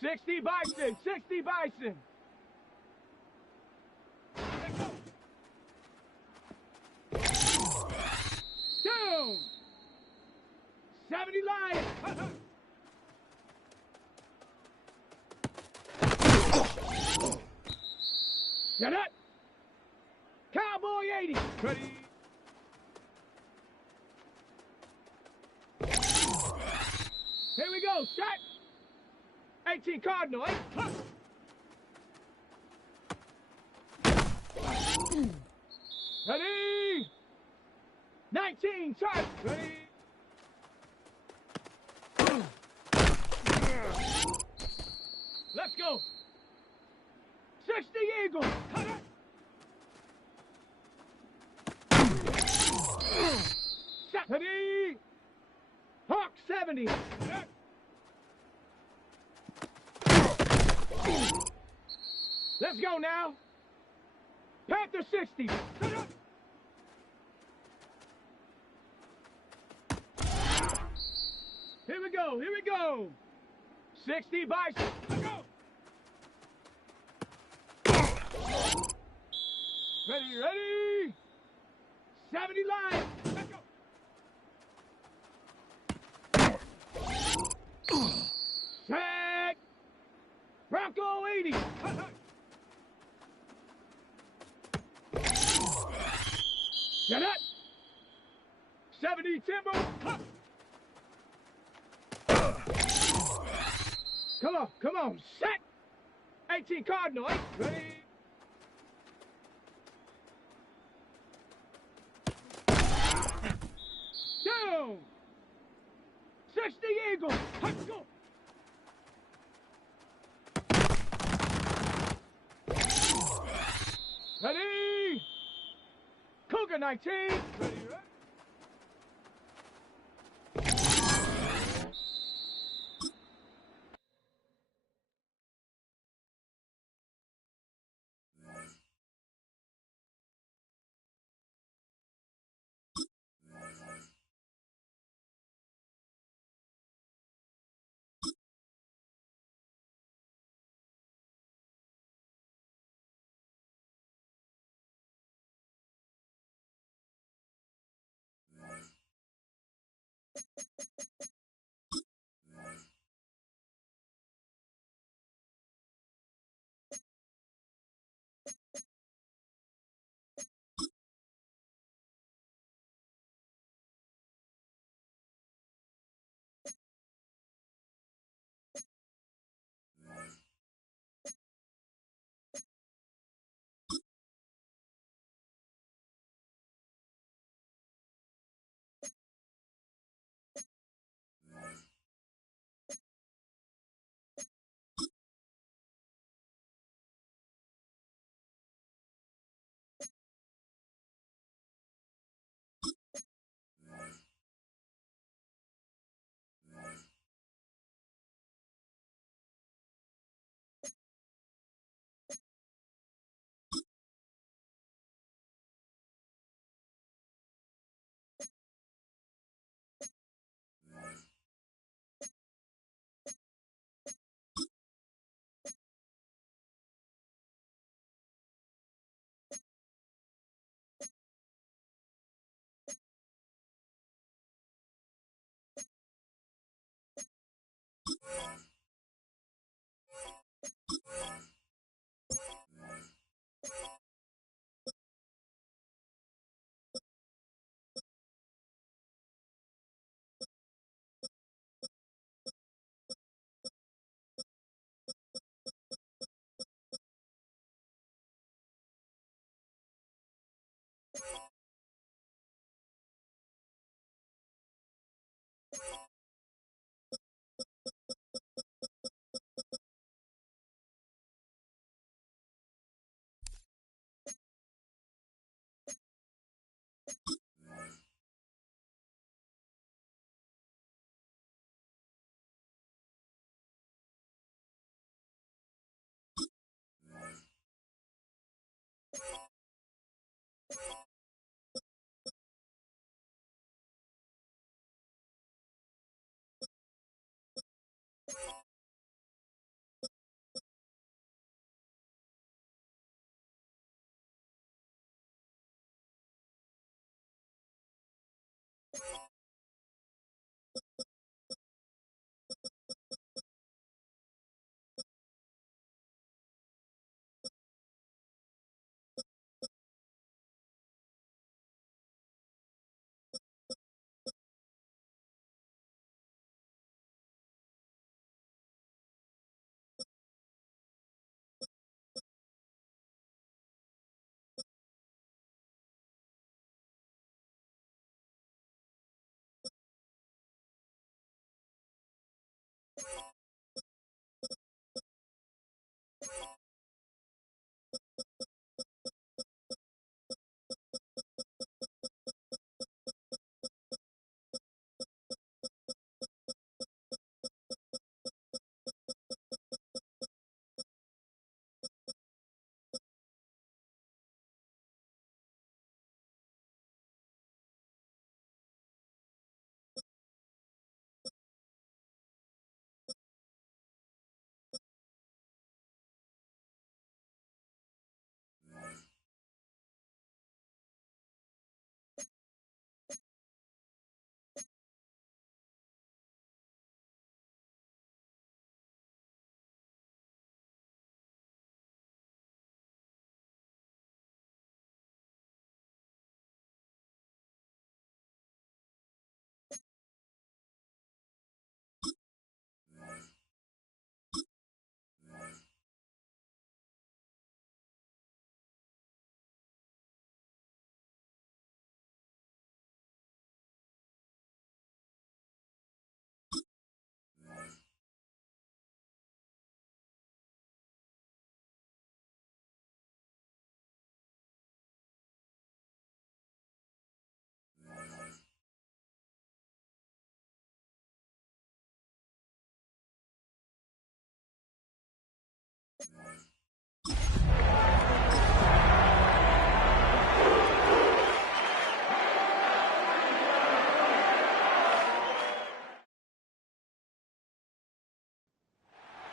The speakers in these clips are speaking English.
60 bison, 60 bison. Down. 70 lions. Set up. Cowboy 80. Ready. Here we go. Set. 18 Cardinal. Ready. 19 Charge. Ready. Let's go. 60 Eagle. Ready. Hawk 70. Let's go now. Panther 60. Here we go, here we go. 60 bison. Let's go. Ready, ready. 70 lions. Let's go. Set. Bronco 80. Set up. 70 Timber. Come on, set. 18 Cardinal. Ready. Down. 60 Eagle. Let's go. Ready. Cougar 19. Ready, ready.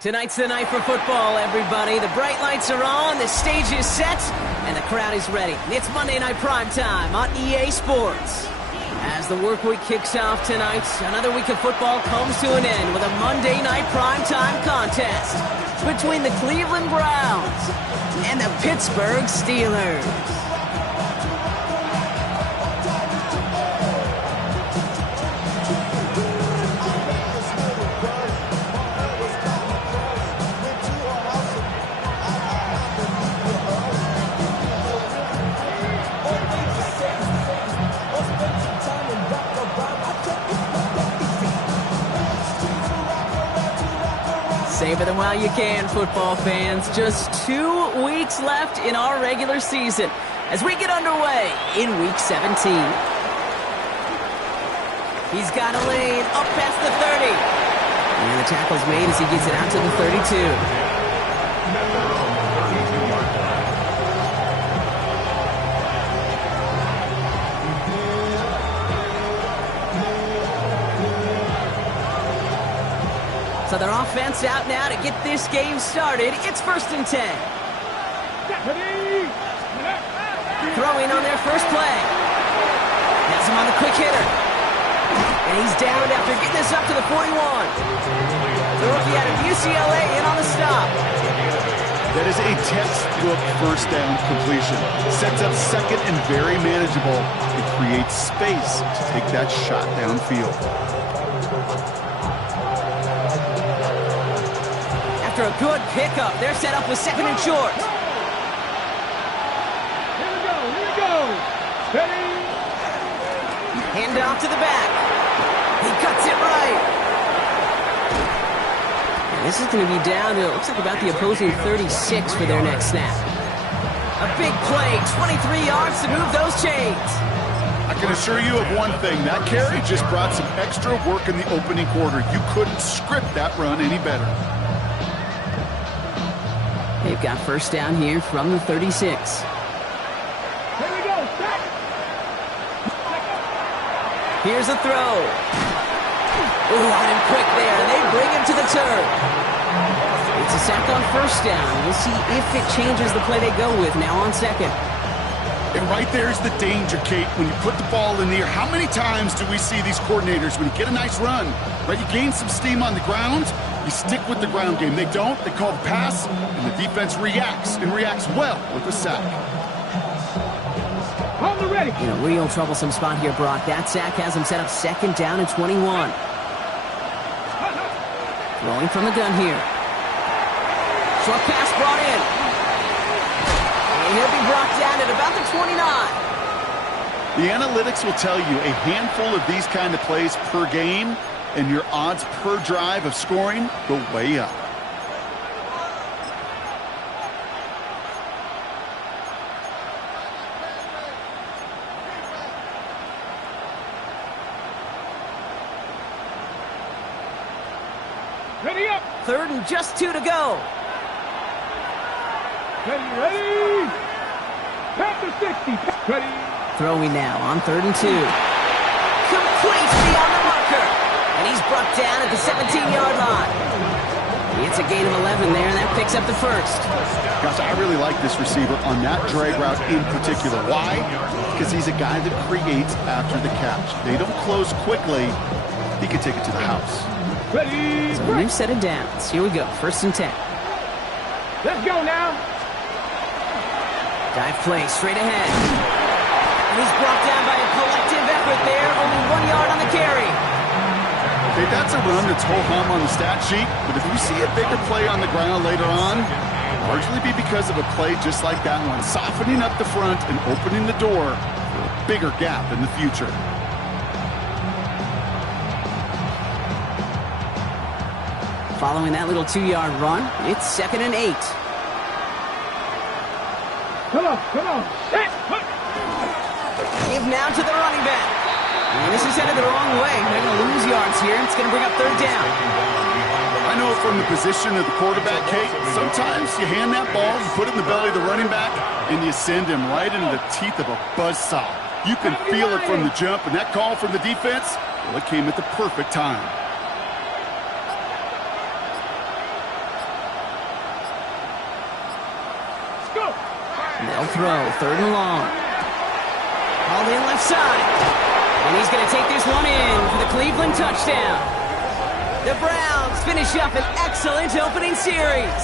Tonight's the night for football, everybody. The bright lights are on, the stage is set, and the crowd is ready. It's Monday Night Primetime on EA Sports. As the work week kicks off tonight, another week of football comes to an end with a Monday Night Primetime contest between the Cleveland Browns and the Pittsburgh Steelers. Savor them while you can, football fans. Just 2 weeks left in our regular season as we get underway in Week 17. He's got a lane up past the 30. And the tackle's made as he gets it out to the 32. So their offense out now to get this game started. It's 1st and 10. Throwing on their first play. Has him on the quick hitter. And he's down after getting this up to the 41. The rookie out of UCLA in on the stop. That is a textbook first down completion. Sets up second and very manageable. It creates space to take that shot downfield. After a good pickup, they're set up with 2nd and short. Here we go. Ready? Hand off to the back. He cuts it right. And this is going to be down to, it looks like about the opposing 36 for their next snap. A big play, 23 yards to move those chains. I can assure you of one thing. That carry just brought some extra work in the opening quarter. You couldn't script that run any better. They've got first down here from the 36. Here we go. Stop. Here's a throw. Ooh, out and quick there. They bring him to the turf. It's a sack on first down. We'll see if it changes the play they go with now on 2nd. And right there's the danger, Kate. When you put the ball in the air, how many times do we see these coordinators, when you get a nice run, right, you gain some steam on the ground, you stick with the ground game. They don't. They call the pass, and the defense reacts, and reacts well with the sack. On the ready. In a real troublesome spot here, Brock. That sack has him set up 2nd down and 21. Throwing from the gun here. Short pass brought in. And he'll be brought down at about the 29. The analytics will tell you a handful of these kind of plays per game, and your odds per drive of scoring go way up. Ready up. 3rd and just 2 to go. Ready. Past the 60. Ready. Throwing now on 3rd and 2. Complete beyond the marker. And he's brought down at the 17-yard line. It's a gain of 11 there, and that picks up the first. Gosh, I really like this receiver on that drag route in particular. Why? Because he's a guy that creates after the catch. They don't close quickly. He can take it to the house. Ready. So a new set of downs. Here we go, 1st and 10. Let's go now. Dive play straight ahead. And he's brought down by a collective effort there. Only 1 yard on the carry. Okay, that's a run that's ho-hum on the stat sheet, but if you see a bigger play on the ground later on, it'll largely be because of a play just like that one, softening up the front and opening the door for a bigger gap in the future. Following that little 2-yard run, it's 2nd and 8. Come on. Set. Give now to the running back. And this is headed the wrong way. They're going to lose yards here. It's going to bring up 3rd down. I know from the position of the quarterback, Kate, sometimes you hand that ball, you put it in the belly of the running back, and you send him right into the teeth of a buzzsaw. You can feel it from the jump, and that call from the defense, well, it came at the perfect time. throw. 3rd and long. All in left side. And he's going to take this one in for the Cleveland touchdown. The Browns finish up an excellent opening series.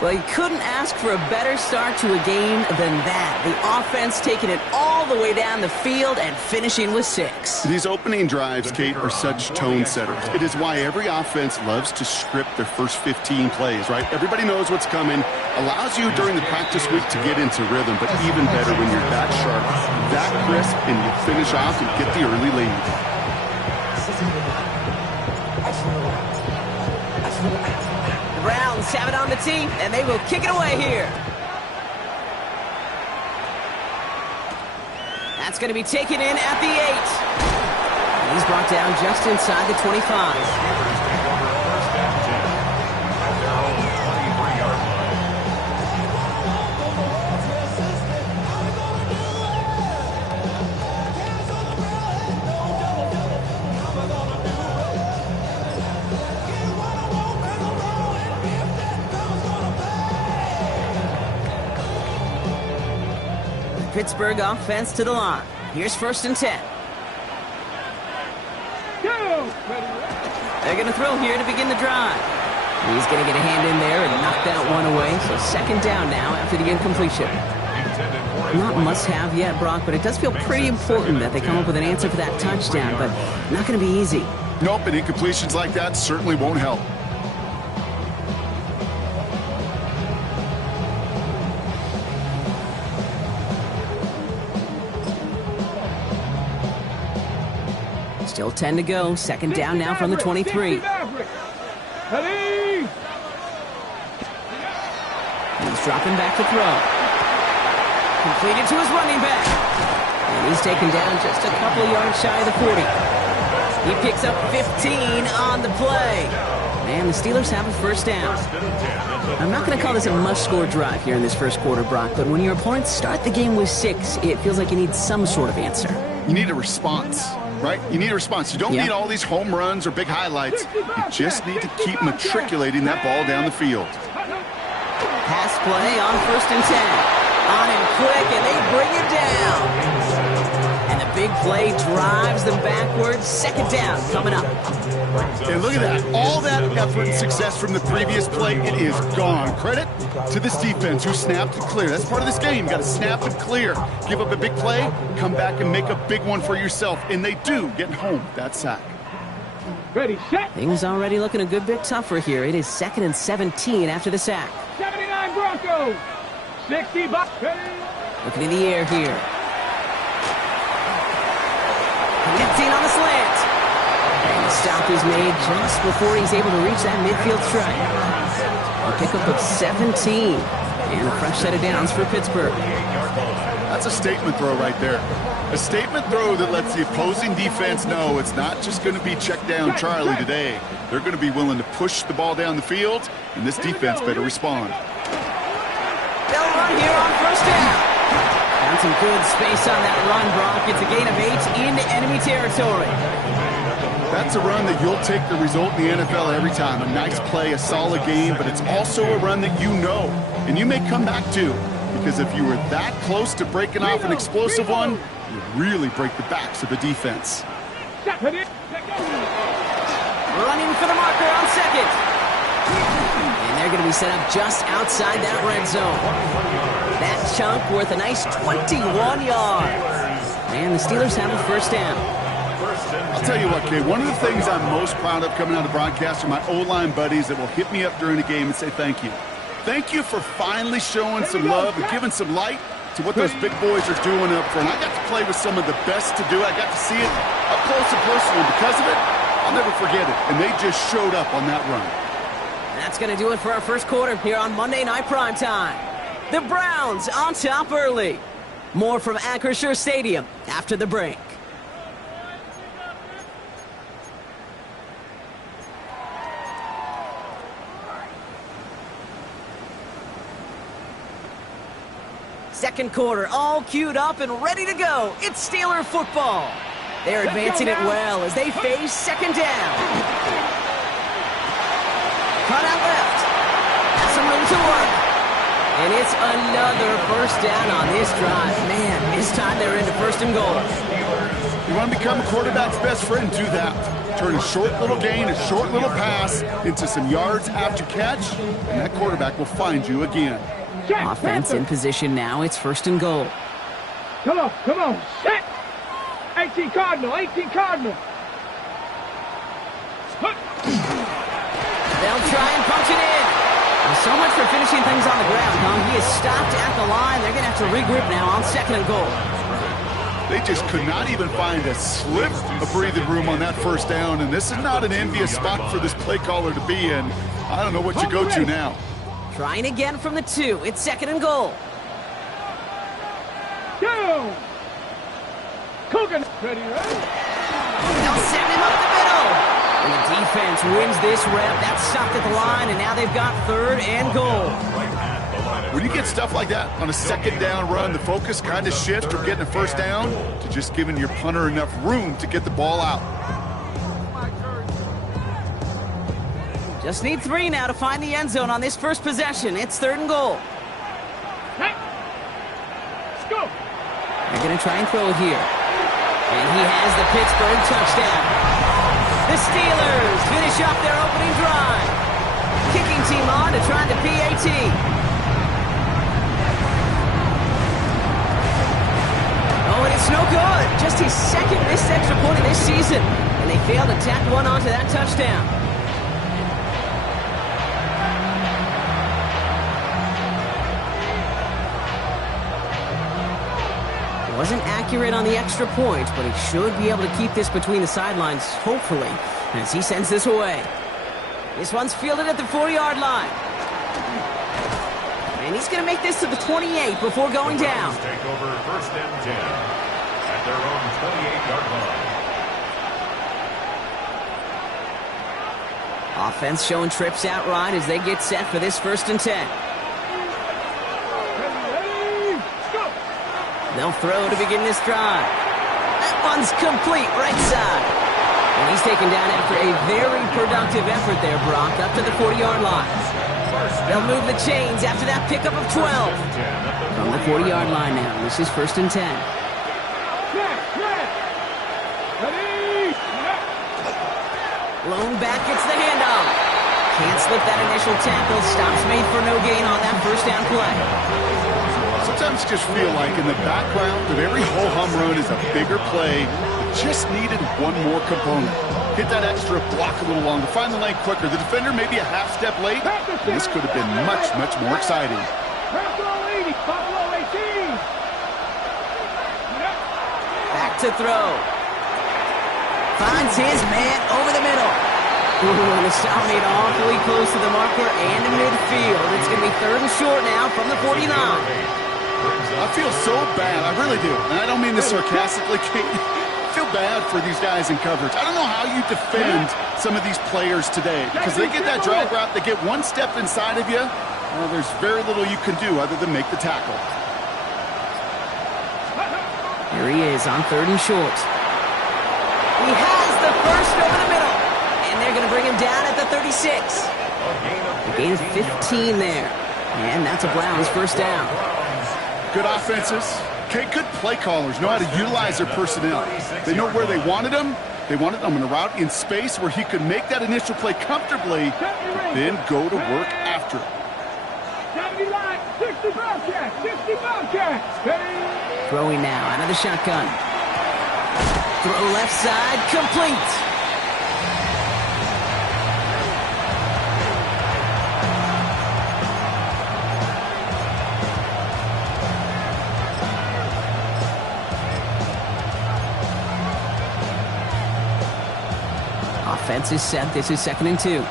Well, you couldn't ask for a better start to a game than that. The offense taking it all the way down the field and finishing with 6. These opening drives, Kate, are such tone setters. It is why every offense loves to script their first 15 plays, right? Everybody knows what's coming. Allows you during the practice week to get into rhythm, but even better when you're that sharp, that crisp, and you finish off and get the early lead. The Browns have it on the tee, and they will kick it away here. That's going to be taken in at the 8. And he's brought down just inside the 25. Pittsburgh offense to the line. Here's 1st and 10. They're going to throw here to begin the drive. He's going to get a hand in there and knock that one away. So 2nd down now after the incompletion. Not must-have yet, Brock, but it does feel pretty important that they come up with an answer for that touchdown, but not going to be easy. Nope, and incompletions like that certainly won't help. Still 10 to go. 2nd down now from the 23. He's dropping back to throw. Completed to his running back. And he's taken down just a couple yards shy of the 40. He picks up 15 on the play. And the Steelers have a 1st down. I'm not going to call this a must-score drive here in this 1st quarter, Brock, but when your opponents start the game with 6, it feels like you need some sort of answer. You need a response. Right? You need a response. You don't need all these home runs or big highlights. You just need to keep matriculating that ball down the field. Pass play on 1st and 10. On him quick, and they bring it down. And the big play drives them backwards. 2nd down coming up. And look at that. All that effort and success from the previous play, it is gone. Credit to this defense who snapped and cleared. That's part of this game. You got to snap and clear. Give up a big play, come back and make a big one for yourself. And they do, getting home that sack. Ready, set. Things already looking a good bit tougher here. It is 2nd and 17 after the sack. 79 Broncos. 60 bucks. Looking in the air here. Connecting on the slant. And the stop is made just before he's able to reach that midfield strike. A pickup of 17. And a fresh set of downs for Pittsburgh. That's a statement throw right there. A statement throw that lets the opposing defense know it's not just going to be check down Charlie today. They're going to be willing to push the ball down the field, and this defense better respond. They'll run here on 1st down. Found some good space on that run, Brock. It's a gain of 8 into enemy territory. That's a run that you'll take the result in the NFL every time. A nice play, a solid game, but it's also a run that you know, and you may come back to, because if you were that close to breaking off an explosive one, you really break the backs of the defense. Running for the marker on 2nd. And they're going to be set up just outside that red zone. That chunk worth a nice 21 yards. And the Steelers have a 1st down. I'll tell you what, Kay, one of the things I'm most proud of coming out of broadcast are my O-line buddies that will hit me up during the game and say thank you. Thank you for finally showing some love and giving some light to what those big boys are doing up front. I got to play with some of the best to do it. I got to see it up close and personal. Because of it, I'll never forget it. And they just showed up on that run. That's going to do it for our 1st quarter here on Monday Night Primetime. The Browns on top early. More from Acrisure Stadium after the break. Second quarter, all queued up and ready to go. It's Steeler football. They're advancing it well as they face 2nd down. Cut out left. Has some room to work. And it's another first down on this drive. Man, this time they're into first and goal. You want to become a quarterback's best friend, do that. Turn a short little gain, a short little pass into some yards after catch, and that quarterback will find you again. Offense in position now. It's first and goal. Come on, come on. Set. 18 Cardinal, 18 Cardinal. They'll try and punch it in. Well, so much for finishing things on the ground, huh? He is stopped at the line. They're going to have to regroup now on second and goal. They just could not even find a slip of breathing room on that first down, and this is not an envious spot for this play caller to be in. I don't know what you go to now. Trying again from the 2. It's second and goal. Go! Coogan. Ready, ready. They'll send him up the middle. And the defense wins this rep. That's stopped at the line, and now they've got third and goal. When you get stuff like that on a second down run, the focus kind of shifts from getting a first down to just giving your punter enough room to get the ball out. Just need 3 now to find the end zone on this first possession. It's third and goal. Hey. Let's go. They're going to try and throw it here. And he has the Pittsburgh touchdown. The Steelers finish off their opening drive. Kicking team on to try the PAT. Oh, and it's no good. Just his second missed extra point of this season. And they failed to tack one onto that touchdown. Wasn't accurate on the extra point, but he should be able to keep this between the sidelines, hopefully, as he sends this away. This one's fielded at the 40-yard line. And he's going to make this to the 28 before going down. Take over first and 10 at their own 28-yard line. Offense showing trips out right as they get set for this first and 10. They'll throw to begin this drive. That one's complete, right side. And he's taken down after a very productive effort there, Brock, up to the 40-yard line. They'll move the chains after that pickup of 12. From the 40-yard line now, this is first and 10. Lone back gets the handoff. Can't slip that initial tackle. Stops made for no gain on that first down play. Sometimes just feel like in the background of every ho-hum run is a bigger play. It just needed one more component. Hit that extra block a little longer, find the lane quicker. The defender maybe a half step late. And this could have been much, much more exciting. Back to throw. Finds his man over the middle. Ooh, and the stop made awfully close to the marker and to midfield. It's going to be third and short now from the 49. I feel so bad. I really do. And I don't mean this sarcastically, Kate. I feel bad for these guys in coverage. I don't know how you defend some of these players today because they get that drag route, they get one step inside of you. Well, there's very little you can do other than make the tackle. Here he is on third and short. He has the first over the middle. And they're going to bring him down at the 36. A gain of 15 there. And that's a Browns first down. Good offenses. Okay, good play callers know how to utilize their personnel. They know where they wanted them. They wanted them in a route in space where he could make that initial play comfortably, but then go to work after it. 70 line, 60 Bobcats, 60 Bobcats. Throwing now out of the shotgun. Throw left side, complete. Offense is set. This is second and 2. Ready.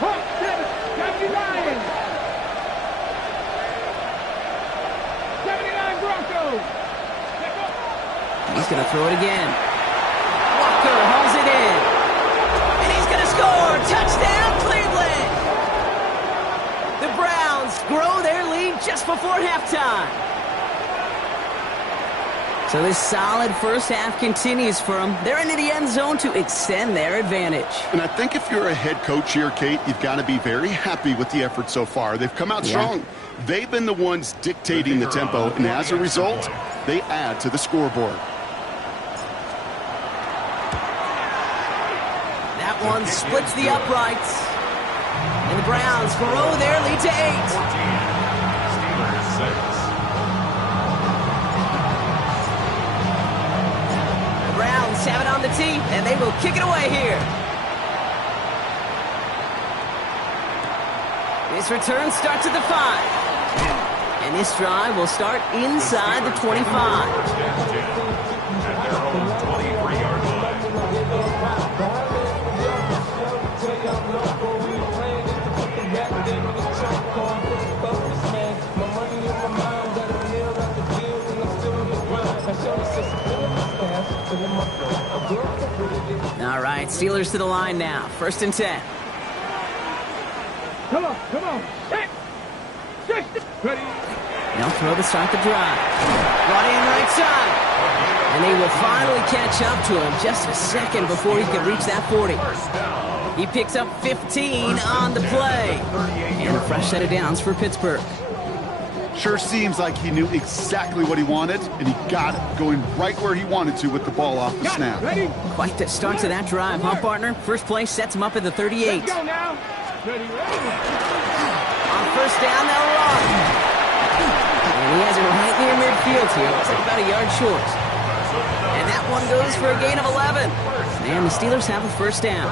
Hawk 7, 79. 79 Broncos. He's going to throw it again. Walker hauls it in. And he's going to score. Touchdown, Cleveland. The Browns grow their lead just before halftime. So this solid first half continues for them. They're into the end zone to extend their advantage. And I think if you're a head coach here, Kate, you've got to be very happy with the effort so far. They've come out strong. They've been the ones dictating the tempo, and as a result, they add to the scoreboard. That one splits the uprights. And the Browns grow their lead to 8. Have it on the tee, and they will kick it away here. This return starts at the 5. And this drive will start inside the 25. At their own 23-yard All right, Steelers to the line now. 1st and 10. Come on. Set. Ready. They'll throw to start the drive. Brought in right side. And they will finally catch up to him just a second before he can reach that 40. He picks up 15 on the play. And a fresh set of downs for Pittsburgh. Sure seems like he knew exactly what he wanted, and he got it, going right where he wanted to with the ball off the snap. Ready. Quite the start to that drive, huh, partner? First play sets him up at the 38. Let's go now. Ready. On 1st down, they'll run. And he has it right near midfield here. Looks like about a yard short. And that one goes for a gain of 11. And the Steelers have a 1st down.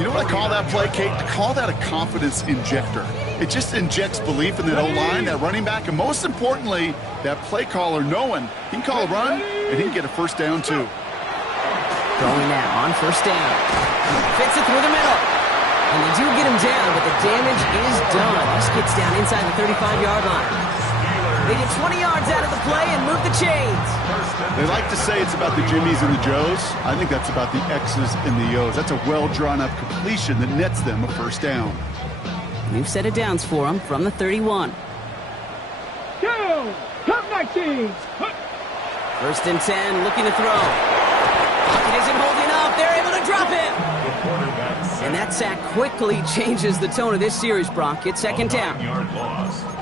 You know what I call that play, Kate? I call that a confidence injector. It just injects belief in that O-line, that running back, and most importantly, that play caller knowing he can call a run and he can get a 1st down too. Going now on 1st down. Fits it through the middle. And they do get him down, but the damage is done. This gets down inside the 35-yard line. They get 20 yards out of the play and move the chains. They like to say it's about the Jimmies and the Joes. I think that's about the X's and the O's. That's a well-drawn-up completion that nets them a 1st down. New set of downs for him from the 31. Go. Top 19. 1st and 10, looking to throw. Pocket isn't holding up. They're able to drop him. And that sack quickly changes the tone of this series, Brock. It's 2nd down.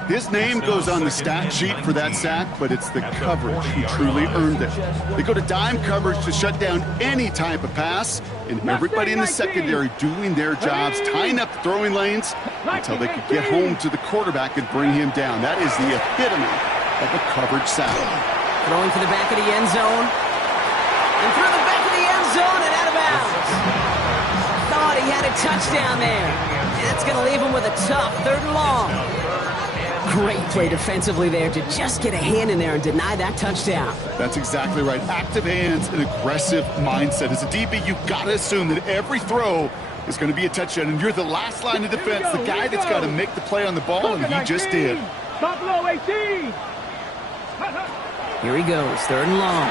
His name goes on the stat sheet for that sack, but it's the coverage who truly earned it. They go to dime coverage to shut down any type of pass, and everybody in the secondary doing their jobs, tying up the throwing lanes until they could get home to the quarterback and bring him down. That is the epitome of a coverage sack. Throwing to the back of the end zone. And through the back of the end zone and out of bounds. Thought he had a touchdown there. And that's going to leave him with a tough 3rd and long. Great play defensively there to just get a hand in there and deny that touchdown. That's exactly right. Active hands and aggressive mindset. As a DB, you've got to assume that every throw is going to be a touchdown, and you're the last line of defense, the guy that's got to make the play on the ball, and he just did. Buffalo 18. Here he goes, 3rd and long.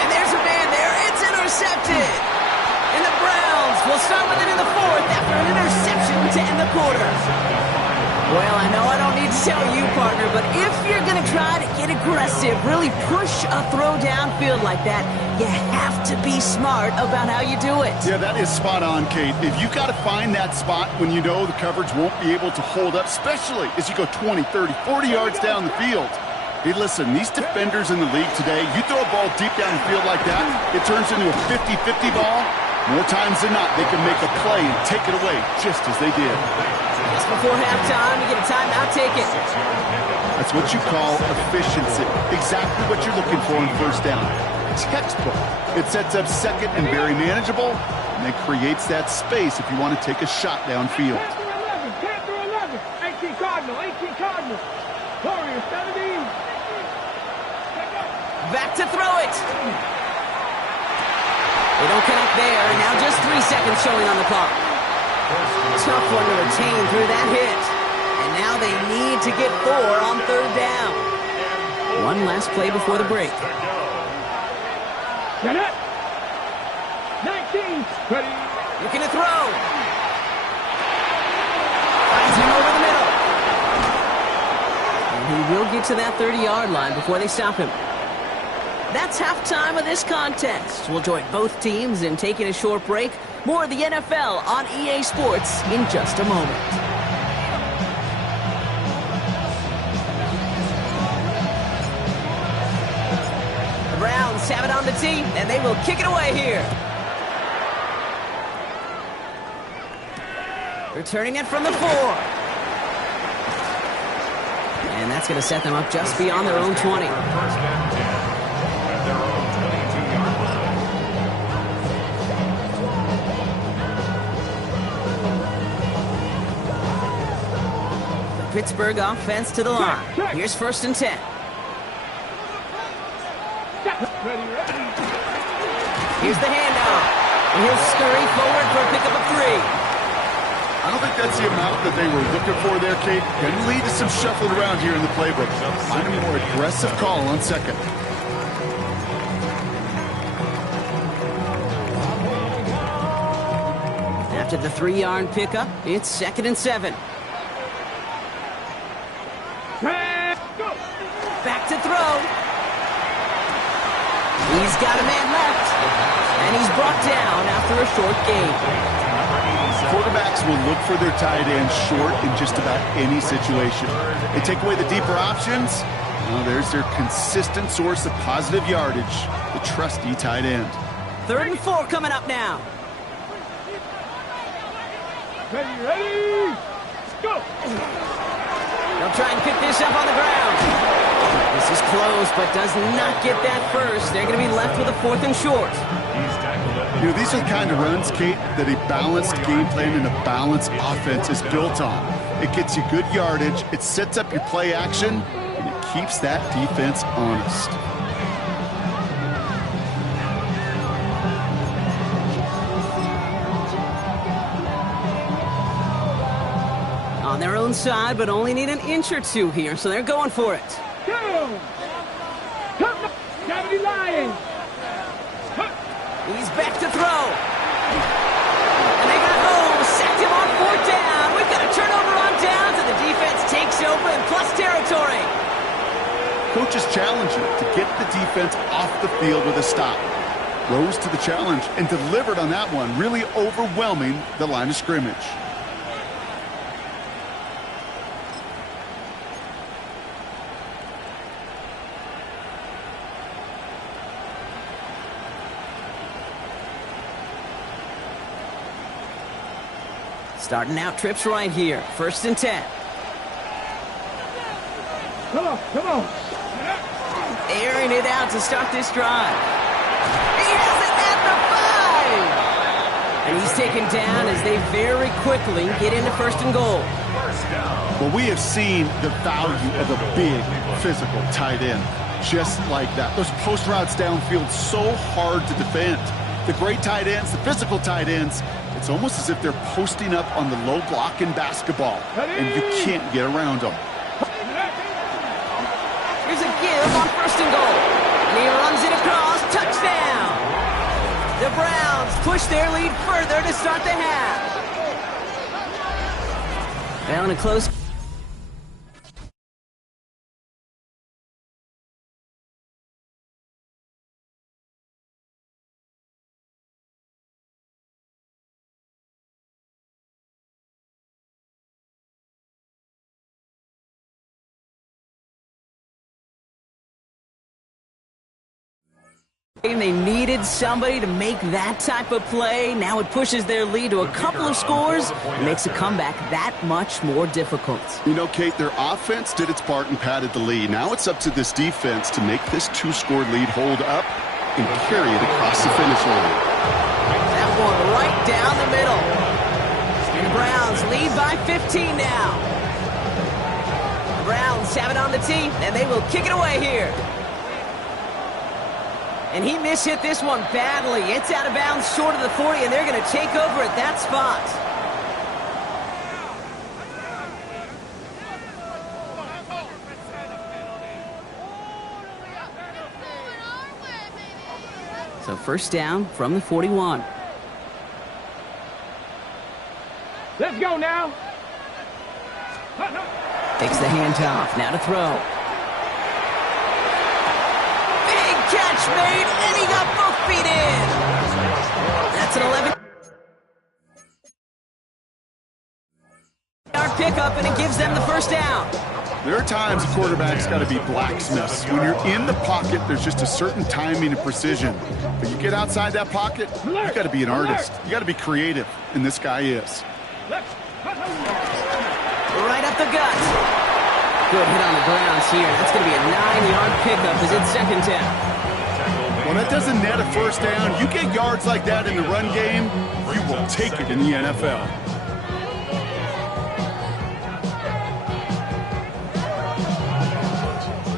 And there's a man there. It's intercepted. And the Browns will start with it in the 4th after an interception to end the quarter. Well, I know I don't need to tell you, partner, but if you're going to try to get aggressive, really push a throw downfield like that, you have to be smart about how you do it. Yeah, that is spot on, Kate. If you've got to find that spot when you know the coverage won't be able to hold up, especially as you go 20, 30, 40 yards down the field. Hey, listen, these defenders in the league today, you throw a ball deep down the field like that, it turns into a 50-50 ball. More times than not, they can make a play and take it away just as they did. Just before halftime, you get a timeout, take it. That's what you call efficiency. Exactly what you're looking for in 1st down. Textbook. It sets up 2nd and very manageable, and it creates that space if you want to take a shot downfield. 10 through 11. 18 Cardinal. Warriors 17. Back to throw it. They don't connect there, and now just 3 seconds showing on the clock. Tough one to retain through that hit. And now they need to get 4 on 3rd down. One last play before the break. Get it. 19. Ready. Looking to throw. Finds him over the middle. And he will get to that 30-yard line before they stop him. That's halftime of this contest. We'll join both teams in taking a short break. More of the NFL on EA Sports in just a moment. The Browns have it on the tee, and they will kick it away here. Returning it from the 4. And that's going to set them up just beyond their own 20. Pittsburgh offense to the line. Here's 1st and 10. Here's the handoff. And he'll scurry forward for a pickup of 3. I don't think that's the amount that they were looking for there, Kate. Going to lead to some shuffling around here in the playbook. Find a more aggressive call on 2nd. After the 3-yard pickup, it's 2nd and 7. Back to throw. He's got a man left. And he's brought down after a short gain. Quarterbacks will look for their tight end short in just about any situation. They take away the deeper options. Well, there's their consistent source of positive yardage, the trusty tight end. 3rd and 4 coming up now. Ready, go! They'll try and pick this up on the ground. This is close, but does not get that first. They're going to be left with a 4th and short. You know, these are the kind of runs, Kate, that a balanced game plan and a balanced offense is built on. It gets you good yardage, it sets up your play action, and it keeps that defense honest. On their own side, but only need an inch or 2 here, so they're going for it. Go! Come, Gravity Lions! He's back to throw. And they got sacked him on 4th down. We've got a turnover on downs, and the defense takes over in plus territory. Coaches challenge you to get the defense off the field with a stop. Rose to the challenge and delivered on that one, really overwhelming the line of scrimmage. Starting out trips right here. 1st and 10. Come on. Airing it out to start this drive. He has it at the 5! And he's taken down as they very quickly get into 1st and goal. Well, we have seen the value of a big physical tight end. Just like that. Those post routes downfield, so hard to defend. The great tight ends, the physical tight ends, it's almost as if they're posting up on the low block in basketball, and you can't get around them. Here's a give on 1st and goal. And he runs it across. Touchdown! The Browns push their lead further to start the half. Well, in a close... They needed somebody to make that type of play. Now it pushes their lead to a couple of scores and makes a comeback that much more difficult. You know, Kate, their offense did its part and padded the lead. Now it's up to this defense to make this 2-score lead hold up and carry it across the finish line. That one right down the middle. And the Browns lead by 15 now. The Browns have it on the tee, and they will kick it away here. And he mishit this one badly. It's out of bounds short of the 40, and they're going to take over at that spot. So 1st down from the 41. Let's go now. Takes the handoff. Now to throw. catch made, and he got both feet in. That's an 11-yard pickup, and it gives them the first down. There are times a quarterback's got to be blacksmiths. When you're in the pocket, there's just a certain timing and precision. But you get outside that pocket, you got to be an artist. You got to be creative, and this guy is. Right up the gut. Good hit on the grounds here. That's going to be a 9-yard pickup as it's second down. Well, that doesn't net a first down. You get yards like that in the run game, you will take it in the NFL.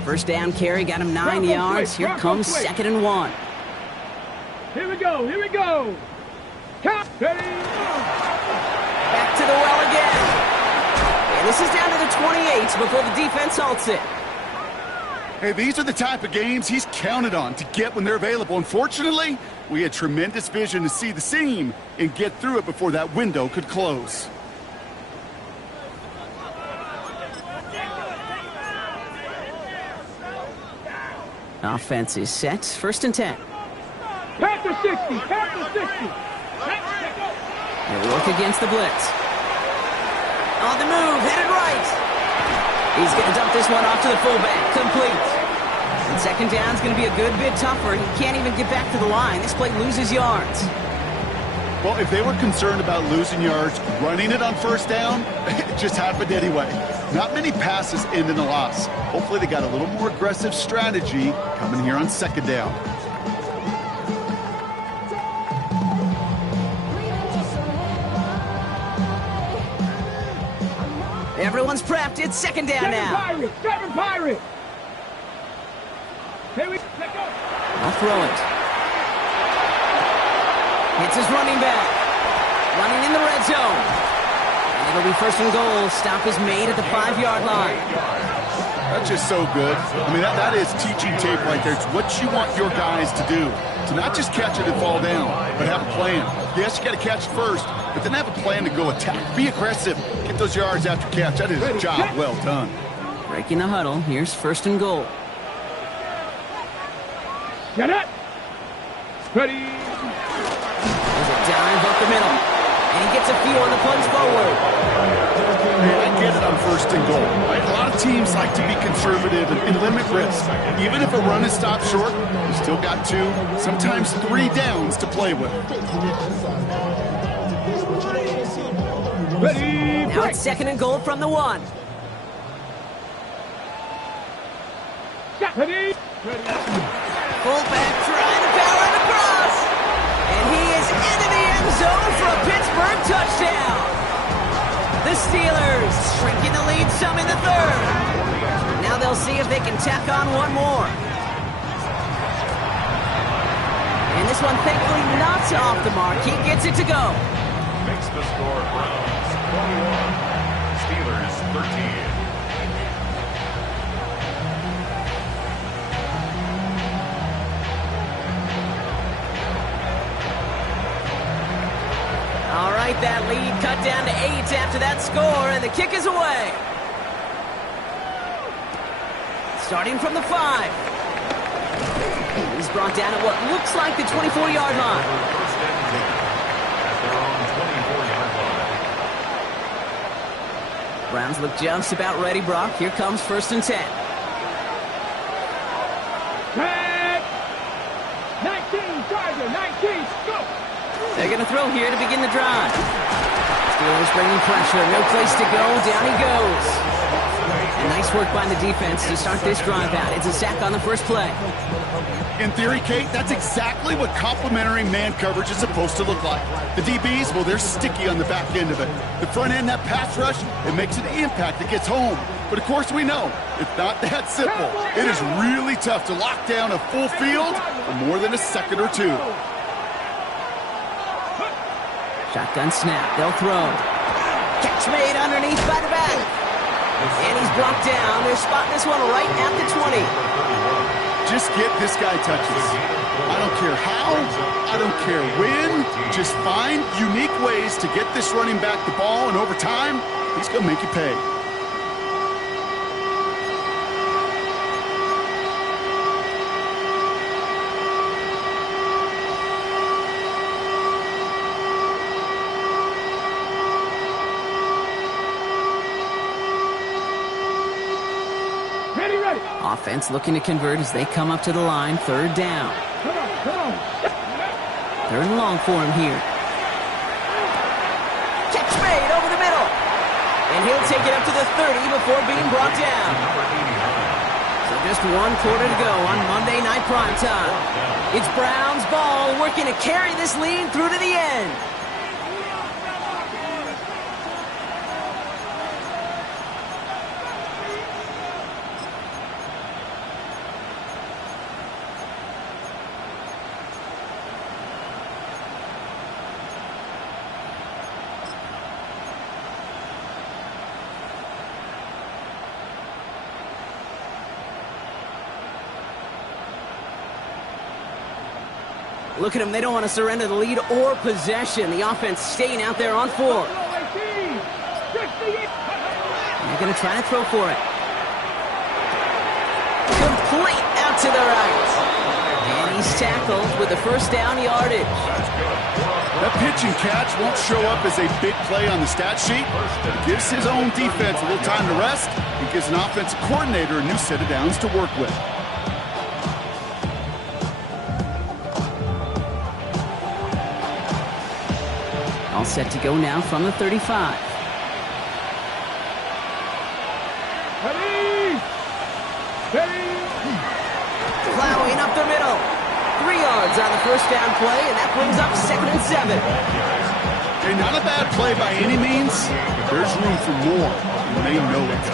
First down carry got him 9 yards. Here comes second and 1. Here we go. Here we go. Count. Ready. Back to the well again. And this is down to the 28 before the defense halts it. Hey, these are the type of games he's counted on to get when they're available. Unfortunately, we had tremendous vision to see the seam and get through it before that window could close. Offense is set. First and 10. Panther 60. Panther 60. He'll work against the blitz. On the move, headed right. He's going to dump this one off to the fullback. Complete. And second down's going to be a good bit tougher. He can't even get back to the line. This play loses yards. Well, if they were concerned about losing yards, running it on first down, it just happened anyway. Not many passes end in a loss. Hopefully they got a little more aggressive strategy coming here on second down. Everyone's prepped. It's second down now. Seven Pirate. Here we go. I'll throw it. It's his running back. Running in the red zone. And it'll be first and goal. Stop is made at the 5-yard line. That's just so good. I mean, that is teaching tape right there. It's what you want your guys to do. To not just catch it and fall down, but have a plan. Yes, you got to catch it first, but then have a plan to go attack. Be aggressive. Get those yards after catch. That is a job well done. Breaking the huddle. Here's first and goal. Get it. Ready. There's a dive up the middle. And he gets a feel on the plunge forward. I get it on first and goal. Right? A lot of teams like to be conservative and limit risk. Even if a run is stopped short, you still got 2, sometimes 3 downs to play with. Ready. Now it's second and goal from the 1. Ready. Fullback trying to power it across. And he is into the end zone for a Pittsburgh touchdown. The Steelers shrinking the lead some in the third. Now they'll see if they can tack on one more. And this one thankfully not off the mark. He gets it to go. Makes the score Browns 21, Steelers 13. All right, that lead cut down to 8 after that score, and the kick is away. Starting from the 5. He's brought down at what looks like the 24-yard line. First and 10 at their own 24-yard line. Browns look just about ready, Brock. Here comes first and 10. Back. 19, Tiger, 19, go. They're going to throw here to begin the drive. Steelers bringing pressure. No place to go. Down he goes. And nice work by the defense to start this drive out. It's a sack on the first play. In theory, Kate, that's exactly what complementary man coverage is supposed to look like. The DBs, well, they're sticky on the back end of it. The front end, that pass rush, it makes an impact that gets home. But of course we know, it's not that simple. It is really tough to lock down a full field for more than a second or 2. Shotgun snap. They'll throw. Catch made underneath by the back. And he's blocked down. They're spotting this one right at the 20. Just get this guy touches. I don't care how, I don't care when. Just find unique ways to get this running back the ball, and over time, he's going to make you pay. ready. Offense looking to convert as they come up to the line. Third down. Come on, come on. Third and long for him here. Catch made over the middle. And he'll take it up to the 30 before being brought down. So just one quarter to go on Monday Night Primetime. It's Browns ball working to carry this lead through to the end. Look at them. They don't want to surrender the lead or possession. The offense staying out there on 4. They're going to try to throw for it. Complete out to the right. And he's tackled with the first down yardage. That pitch and catch won't show up as a big play on the stat sheet. It gives his own defense a little time to rest. It gives an offensive coordinator a new set of downs to work with. All set to go now from the 35. Plowing up the middle. 3 yards on the first down play, and that brings up 2nd and 7. Okay, not a bad play by any means. There's room for more, and they know it.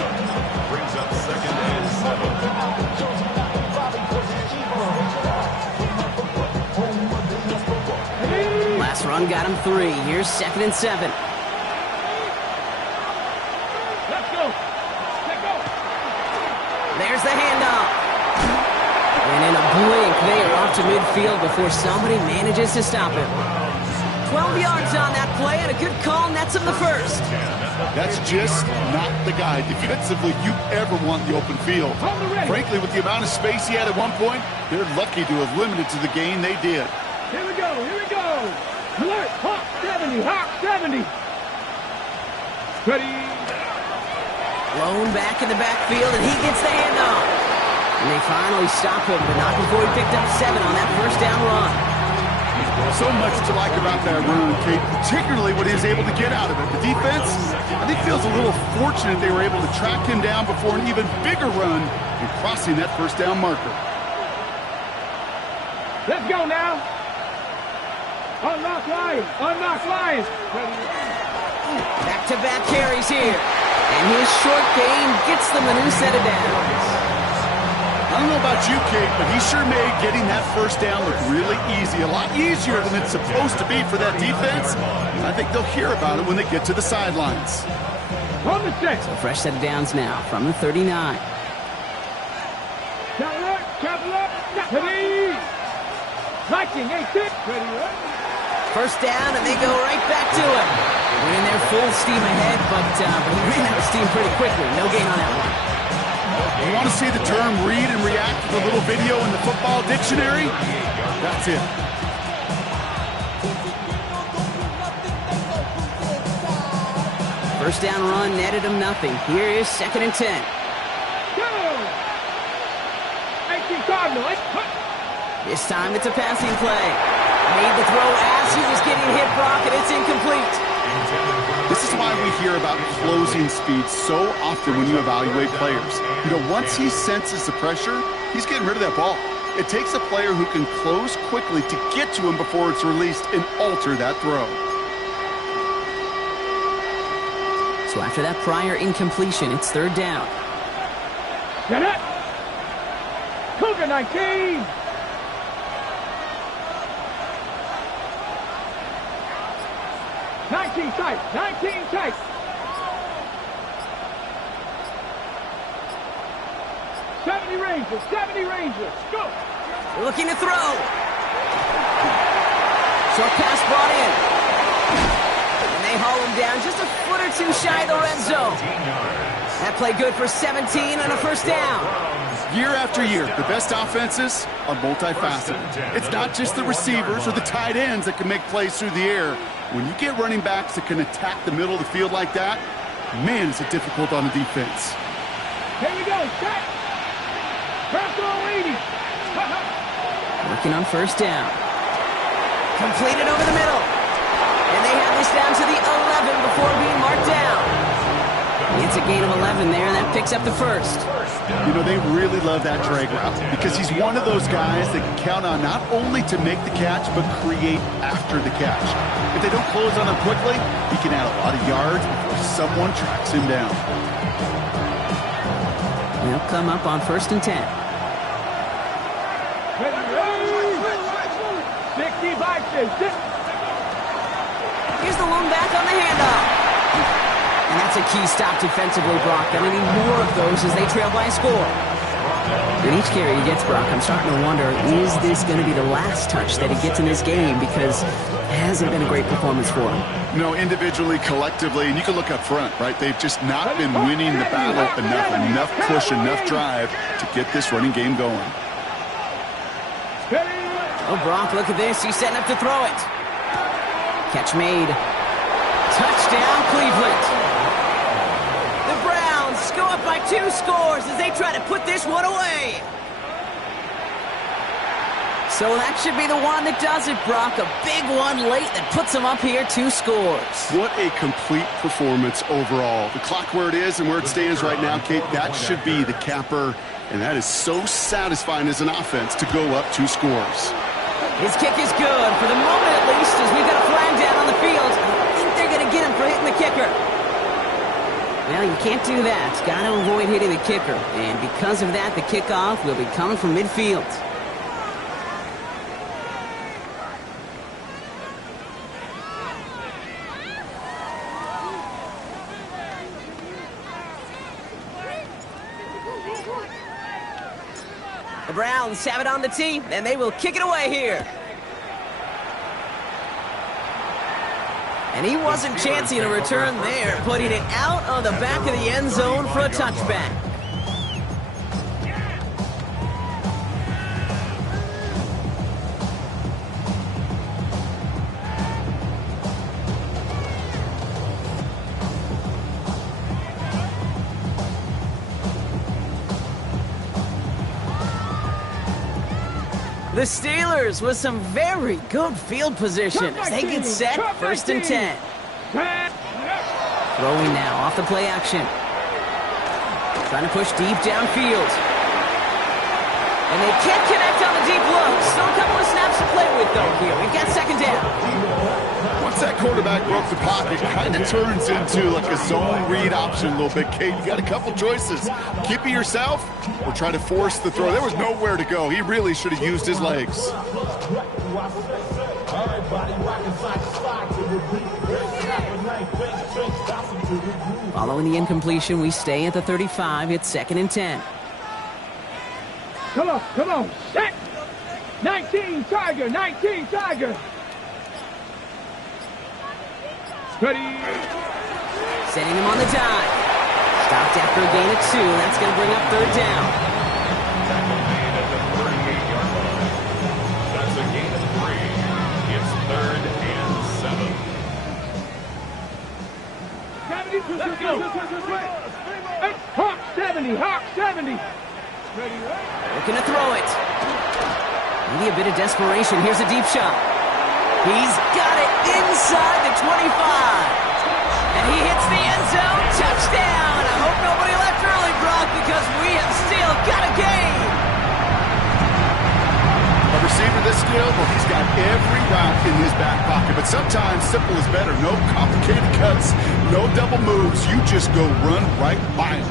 Brings up 2nd and 7. Last run got him 3. Here's 2nd and 7. Let's go. Let's go. There's the handoff. And in a blink, they are off to midfield before somebody manages to stop him. 12 yards on that play, and a good call nets him the first. That's just not the guy defensively you ever want in the open field. Frankly, with the amount of space he had at one point, they're lucky to have limited to the gain they did. Here we go. Here we go. Alert. Hawk 70. Hawk 70. Ready. Blown back in the backfield, and he gets the handoff. And they finally stop him, but not before he picked up 7 on that first down run. So much to like about that run, Kate, particularly what he was able to get out of it. The defense, I think, feels a little fortunate they were able to track him down before an even bigger run and crossing that first down marker. Let's go now. Unlock Lions. Unlock Lions. Back-to-back carries here. And his short gain gets them a new set of downs. I don't know about you, Kate, but he sure made getting that first down look really easy. A lot easier than it's supposed to be for that defense. I think they'll hear about it when they get to the sidelines. On the 6. A fresh set of downs now from the 39. Travel up. Travel up. Ready. Viking 8-6. Ready. First down, and they go right back to it. They're in there full steam ahead, but he ran out of steam pretty quickly. No gain on that one. You want to see the term read and react to the little video in the football dictionary? That's it. First down run netted him nothing. Here is 2nd and 10. Go! 18 Cardinals. This time it's a passing play. Made the throw as he was getting hit, Brock, and it's incomplete. This is why we hear about closing speed so often when you evaluate players. You know, once he senses the pressure, he's getting rid of that ball. It takes a player who can close quickly to get to him before it's released and alter that throw. So after that prior incompletion, it's 3rd down. Get it. Cougar 19. Tight. 19 tight. $70 Rangers. Go. Looking to throw. Short pass brought in. And they haul him down just a foot or 2 shy of the red zone. That play good for 17 and a first down. Year after year, the best offenses are multifaceted. It's not just the receivers or the tight ends that can make plays through the air. When you get running backs that can attack the middle of the field like that, man, is it difficult on the defense. Here we go. Set. Working on first down. Completed over the middle. And they have this down to the 11 before being marked down. It's a gain of 11 there, and that picks up the first. You know, they really love that drag route because he's one of those guys that can count on not only to make the catch, but create after the catch. If they don't close on him quickly, he can add a lot of yards before someone tracks him down. They'll come up on first and 10. 60 boxes. Here's the lone back on the handoff. And that's a key stop defensively, Brock. They're going to need more of those as they trail by a score. And each carry he gets, Brock, I'm starting to wonder, is this going to be the last touch that he gets in this game? Because it hasn't been a great performance for him. No, individually, collectively, and you can look up front, right? They've just not been winning the battle enough push, enough drive to get this running game going. Oh, Brock, look at this. He's setting up to throw it. Catch made. Touchdown, Cleveland. The Browns go up by 2 scores as they try to put this one away. So that should be the one that does it, Brock. A big one late that puts them up here 2 scores. What a complete performance overall. The clock where it is and where it stands right now, Kate, that should be the capper. And that is so satisfying as an offense to go up 2 scores. His kick is good, for the moment at least, as we've got a flag down on the field. I think they're going to get him for hitting the kicker. Well, you can't do that. Got to avoid hitting the kicker. And because of that, the kickoff will be coming from midfield. The Browns have it on the tee, and they will kick it away here. And he wasn't chancing a return there, putting it out on the back of the end zone for a touchback. The Steelers with some very good field position as they get set, first and 10. Throwing now off the play action. Trying to push deep downfield. And they can't connect on the deep look. Still a couple of snaps to play with, though, here. We've got second down. Once that quarterback broke the pocket, it kind of turns into like a zone read option a little bit, Kate. You got a couple choices. Keep it yourself or try to force the throw. There was nowhere to go. He really should have used his legs. Following the incompletion, we stay at the 35. It's second and 10. Come on, set! 19 Tiger. Ready. Setting him on the dive. Stopped after a gain of 2. That's going to bring up third down. Tackle made at the 38-yard line. That's a gain of 3. It's third and 7. Let's go. Hawk 70. Looking to throw it. Maybe a bit of desperation. Here's a deep shot. He's got it inside the 25. And he hits the end zone. Touchdown. I hope nobody left early, Brock, because we have still got a game. A receiver this skilled, well, he's got every route in his back pocket. But sometimes simple is better. No complicated cuts, no double moves. You just go run right by him.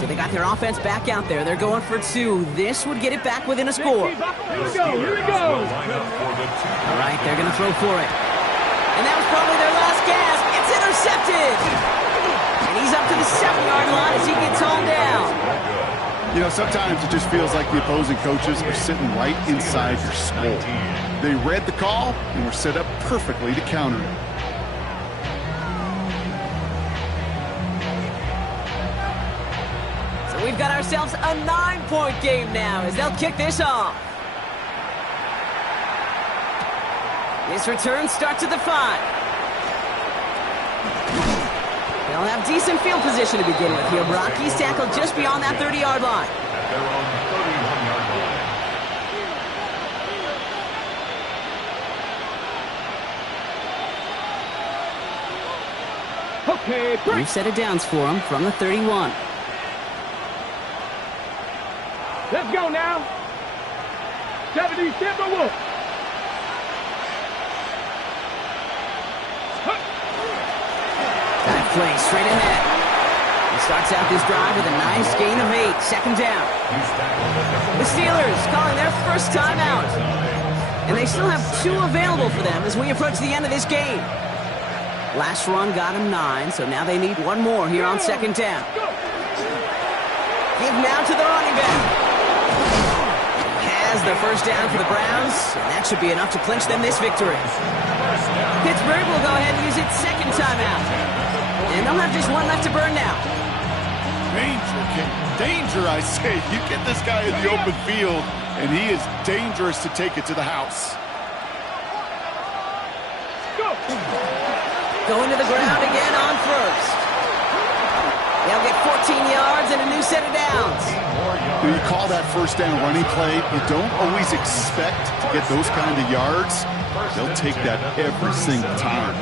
So they got their offense back out there. They're going for 2. This would get it back within a score. Here we go. All right, they're going to throw for it. And that was probably their last gasp. It's intercepted. And he's up to the 7-yard line as he gets hauled down. You know, sometimes it just feels like the opposing coaches are sitting right inside your skull. They read the call and were set up perfectly to counter it. So we've got ourselves a 9-point game now as they'll kick this off. This return starts at the 5. They'll They'll have decent field position to begin with here, Brock. He's tackled just beyond that 30-yard line. At their own 31-yard line. Okay, break. We've set it downs for him from the 31. Let's go now. 77 Wolf. That play straight ahead. He starts out this drive with a nice gain of 8. Second down. The Steelers calling their first timeout. And they still have 2 available for them as we approach the end of this game. Last run got him 9, so now they need 1 more here on second down. Give now to the running back. Has the first down for the Browns, and that should be enough to clinch them this victory. Pittsburgh will go ahead and use its second timeout. And they'll have just 1 left to burn now. Danger, Kate. Danger, I say. You get this guy in the open field, and he is dangerous to take it to the house. Going to the ground again on first. They'll get 14 yards and a new set of downs. When you call that first down running play, you don't always expect to get those kind of yards. They'll take that every single time.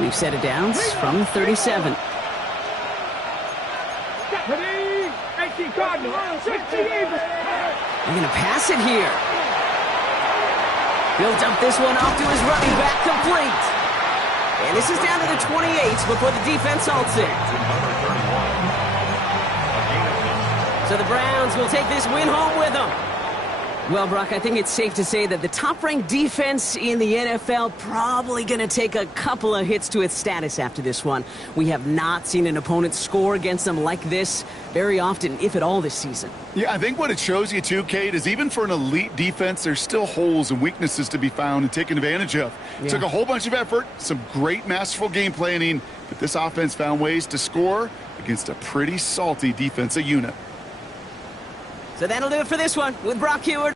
We've set it downs from the 37. They're going to pass it here. He'll dump this one off to his running back, complete. And this is down to the 28 before the defense halts it. So the Browns will take this win home with them. Well, Brock, I think it's safe to say that the top-ranked defense in the NFL probably going to take a couple of hits to its status after this one. We have not seen an opponent score against them like this very often, if at all, this season. Yeah, I think what it shows you, too, Kate, is even for an elite defense, there's still holes and weaknesses to be found and taken advantage of. Yeah. Took a whole bunch of effort, some great masterful game planning, but this offense found ways to score against a pretty salty defensive unit. So that'll do it for this one with Brock Heward.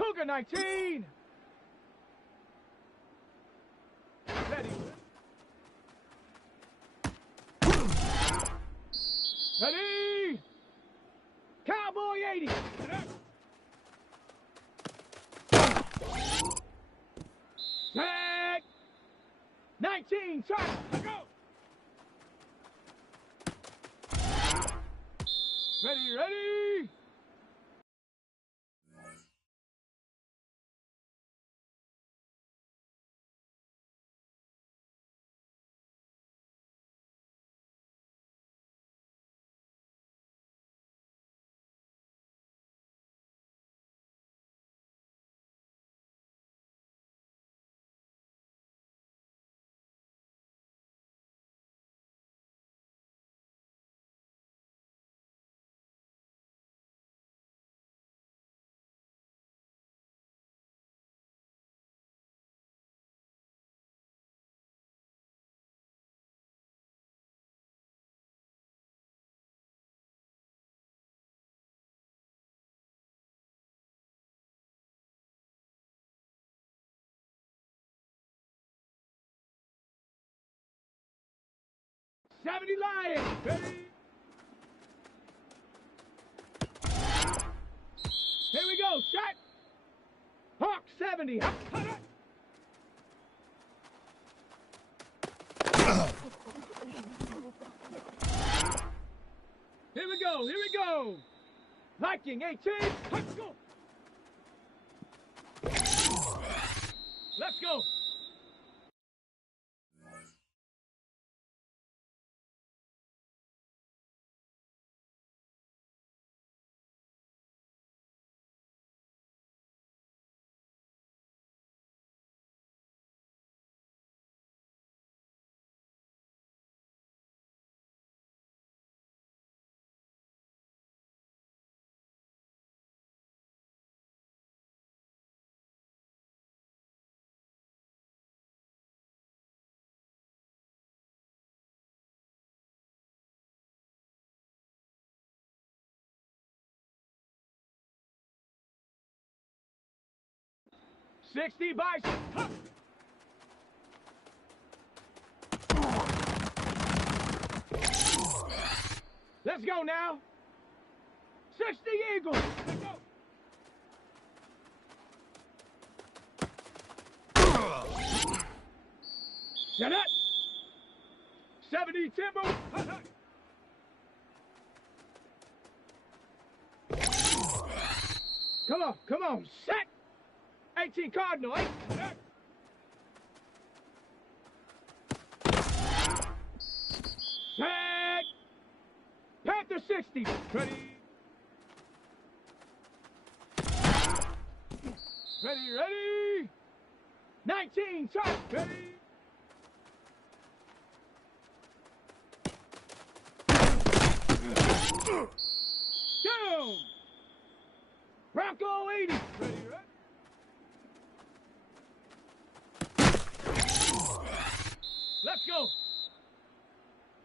Cougar 19! Ready. Ready! Cowboy 80! Set! 19, turn! Go! Ready, ready! '70 Lions! Ready? Here we go, shot! Hawk 70! Hawk, hawk, hawk. Here we go, here we go! Viking 18! Let's go! Let's go! '60 Bison! Huh. Let's go now! '60 Eagles! Let's go! Get it! 70 Timber! Huh, huh. Come on, set! 18 Cardinal, 8! Set! Panther 60! Ready? Ready! 19, turn! Ready? Down. Bronco 80. Ready, right? Let's go.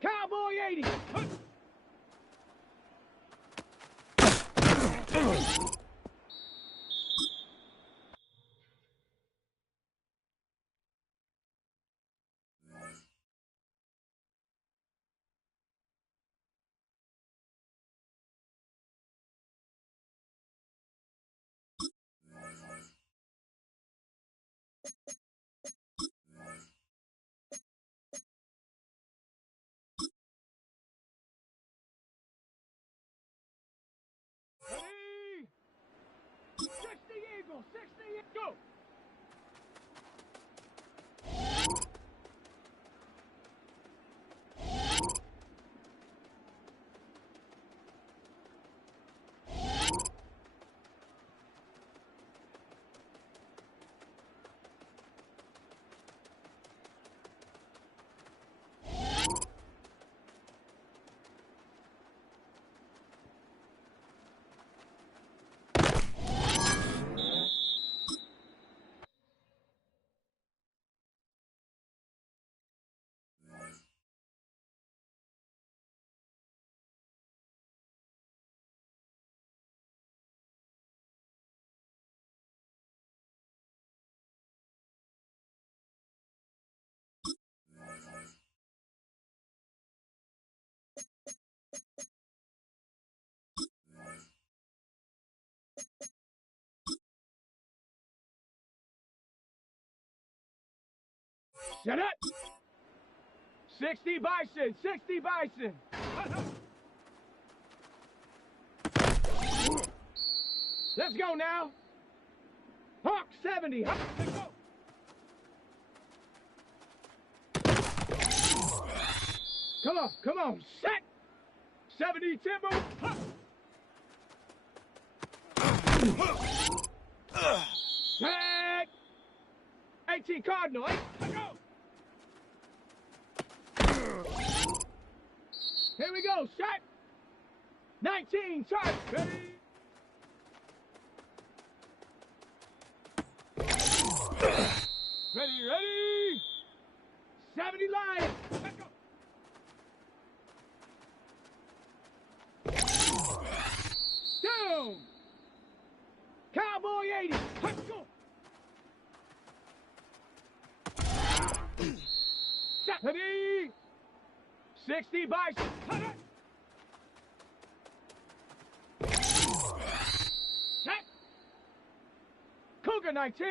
Cowboy 80. Ready? 60 Eagle, 60, go! Shut up! 60 Bison, 60 Bison. Let's go now. Hawk 70. Let's go. Come on, set. 70 Timber. Set. 18 Cardinal. Let's go. Here we go, shot. 19 charge. Ready. Ready. 70 Lion. Let's go. Down. Cowboy 80. Let's go. Shot. Ready. 60 Bison. Set. Cougar 19.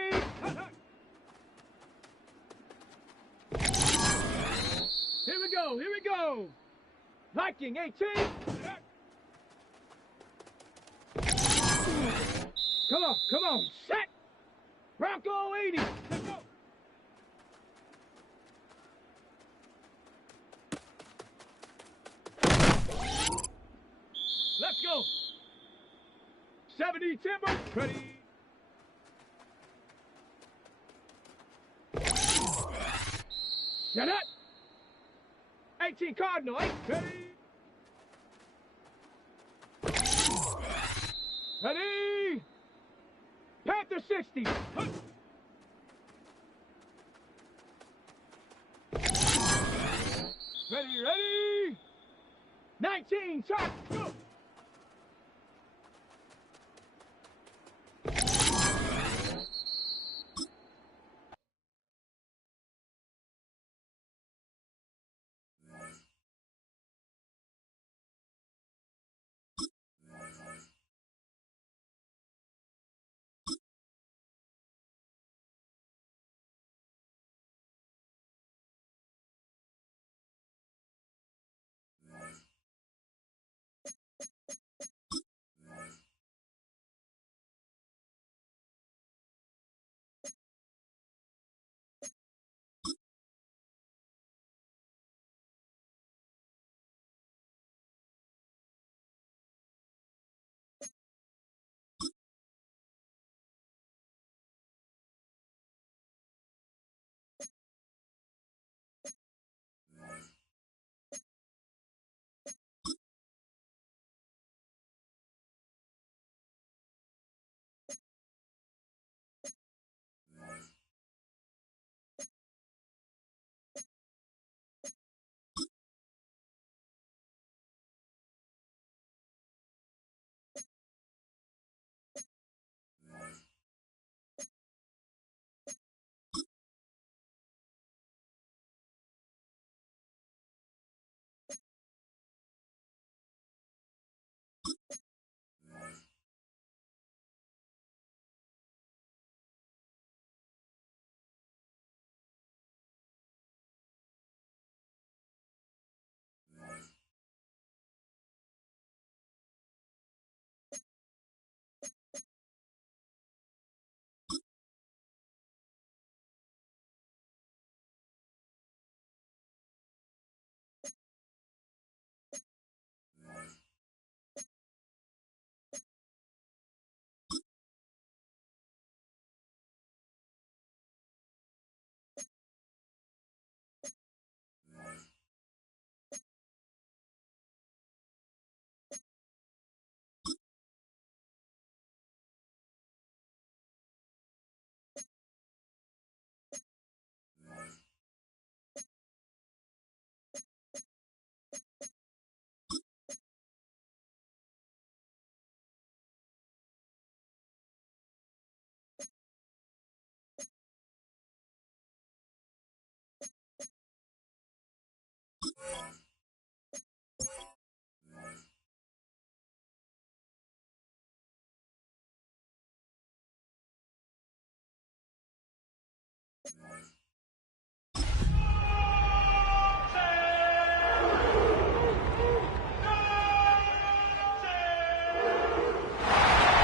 Here we go. Viking 18. Come on. Set. Bronco 80. Let's go. Let's go. 70 Timber. Ready. Shut up. 18 Cardinal. Ready. Ready. Panther 60. Ready. 19 charge. Go.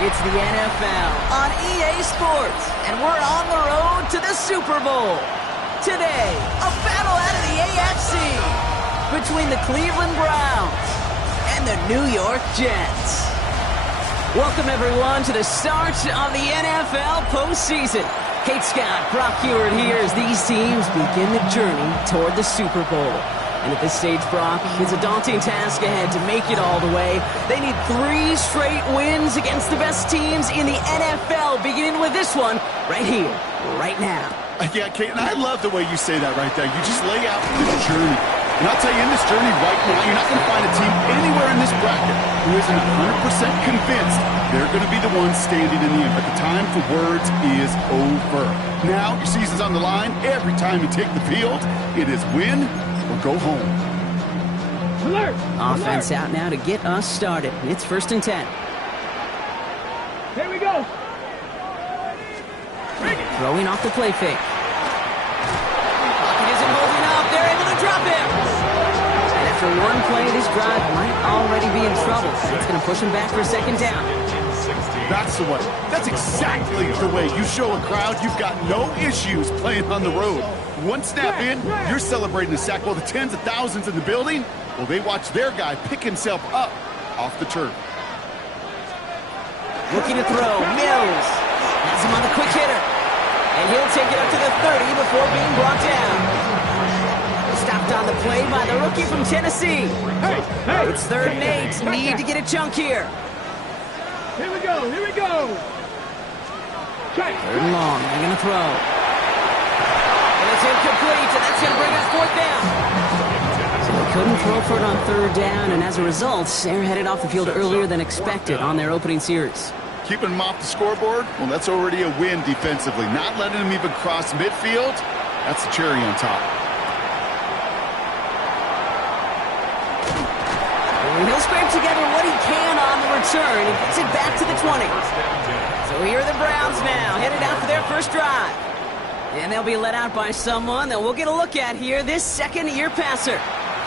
It's the NFL on EA Sports, and we're on the road to the Super Bowl. Today, a battle out of the AFC between the Cleveland Browns and the New York Jets. Welcome, everyone, to the start of the NFL postseason. Kate Scott, Brock Heward here as these teams begin the journey toward the Super Bowl. And at this stage, Brock, it's a daunting task ahead to make it all the way. They need 3 straight wins against the best teams in the NFL, beginning with this one right here, right now. Yeah, Kate, and I love the way you say that right there. You just lay out the journey. And I'll tell you, in this journey right now, you're not going to find a team anywhere in this bracket who isn't 100% convinced they're going to be the ones standing in the end. But the time for words is over. Now, your season's on the line. Every time you take the field, it is win or go home. Alert! Offense out now to get us started. It's 1st and 10. Here we go. Throwing off the play fake. Pocket isn't holding up. They're able to drop him. And after one play, this drive might already be in trouble. It's going to push him back for a 2nd down. That's the way. That's exactly the way you show a crowd you've got no issues playing on the road. One snap in, you're celebrating a sack. Well, the tens of thousands in the building, well, they watch their guy pick himself up off the turf. Looking to throw. Mills has him on the quick hitter. And he'll take it up to the 30 before being brought down. Stopped on the play by the rookie from Tennessee. Hey! It's 3rd and 8. Need to get a chunk here. Here we go, here we go. Check. 3rd and long. They're going to throw. And it's incomplete, and that's going to bring us 4th down. So they couldn't throw for it on 3rd down, and as a result, they're headed off the field earlier than expected on their opening series. Keeping them off the scoreboard, well, that's already a win defensively. Not letting them even cross midfield, that's the cherry on top. And he'll scrape together what he can on the return and gets it back to the 20. So here are the Browns now, headed out for their first drive. And they'll be let out by someone that we'll get a look at here, this second-year passer.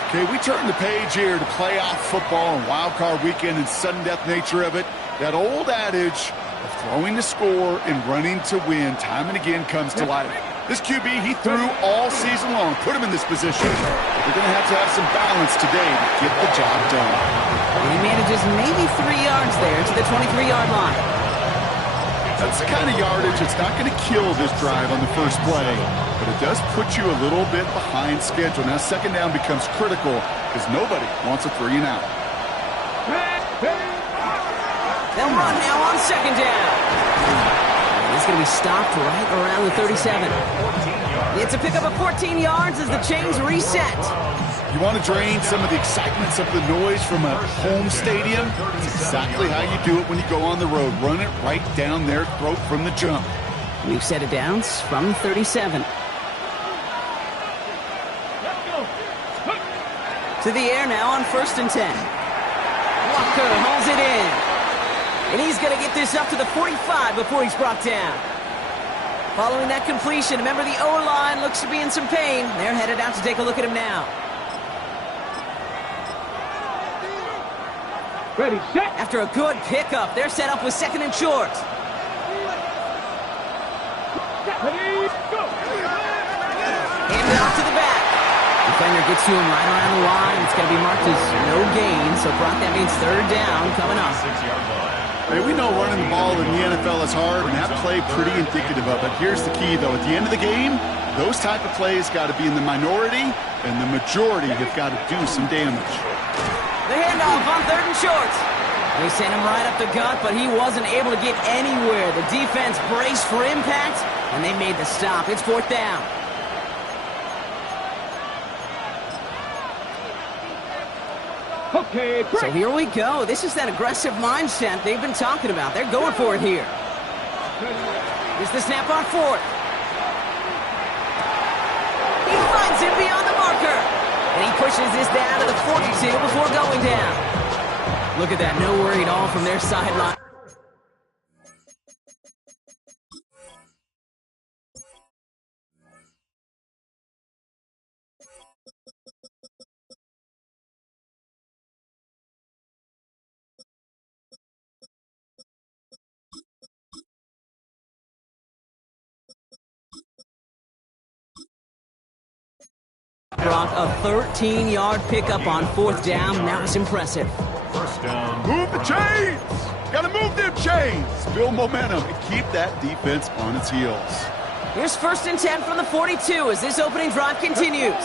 Okay, we turn the page here to playoff football and wild card weekend and sudden death nature of it. That old adage of throwing to score and running to win time and again comes to life. This QB, he threw all season long, put him in this position. They're going to have some balance today to get the job done. And he manages maybe 3 yards there to the 23-yard line. That's the kind of yardage that's not going to kill this drive on the first play, but it does put you a little bit behind schedule. Now 2nd down becomes critical because nobody wants a 3 and out. They'll run now on 2nd down. He's going to be stopped right around the 37. It's a pickup of 14 yards as the chains reset. You want to drain some of the excitement, some of the noise from a home stadium? It's exactly how you do it when you go on the road. Run it right down their throat from the jump. New set of downs from 37. To the air now on 1st and 10. Walker holds it in. And he's going to get this up to the 45 before he's brought down. Following that completion, remember the O-line looks to be in some pain. They're headed out to take a look at him now. Ready, set. After a good pickup, they're set up with 2nd and short. Ready, go. Handed off to the back. Defender gets to him right around the line. It's going to be marked as no gain. So, Brock, that means 3rd down coming up. 6-yard line. Hey, we know running the ball in the NFL is hard, and that play pretty indicative of it. Here's the key, though. At the end of the game, those type of plays got to be in the minority, and the majority have got to do some damage. The handoff on 3rd and short. They sent him right up the gut, but he wasn't able to get anywhere. The defense braced for impact, and they made the stop. It's 4th down. Okay, So here we go. This is that aggressive mindset they've been talking about. They're going for it here. Here's the snap on 4th. He finds him beyond the marker. And he pushes this down to the 42 before going down. Look at that. No worry at all from their sideline. Brock. A 13-yard pickup on 4th down. That was impressive. First down. Move the chains! Gotta move them chains! Build momentum and keep that defense on its heels. Here's 1st and 10 from the 42 as this opening drive continues.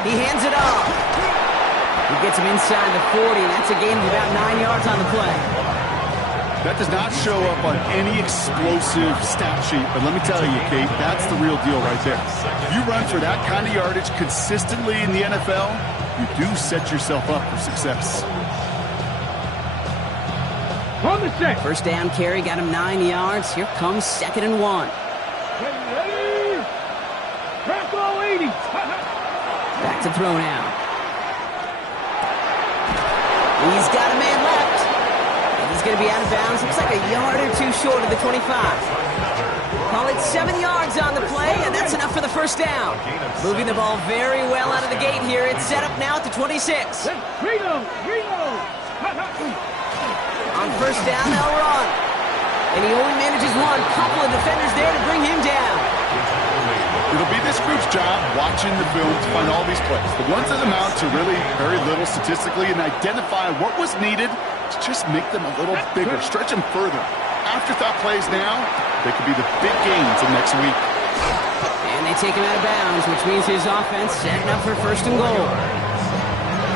He hands it off. He gets him inside the 40. That's a gain of about 9 yards on the play. That does not show up on any explosive stat sheet, but let me tell you, Kate, that's the real deal right there. If you run for that kind of yardage consistently in the NFL, you do set yourself up for success. On the set. 1st down carry got him 9 yards. Here comes 2nd and 1. Ready? Crack all 80. Back to throw now. He's got a man left. And he's going to be out of bounds. Looks like a yard or two short of the 25. Call it 7 yards on the play, and that's enough for the 1st down. Moving the ball very well out of the gate here. It's set up now at the 26. Reload. On 1st down, they'll run. And he only manages one. Couple of defenders there to bring him down. It'll be this group's job watching the film to find all these plays. The ones that amount to really very little statistically and identify what was needed to just make them a little bigger, stretch them further. Afterthought plays now, they could be the big gains in next week. And they take him out of bounds, which means his offense setting up for 1st and goal.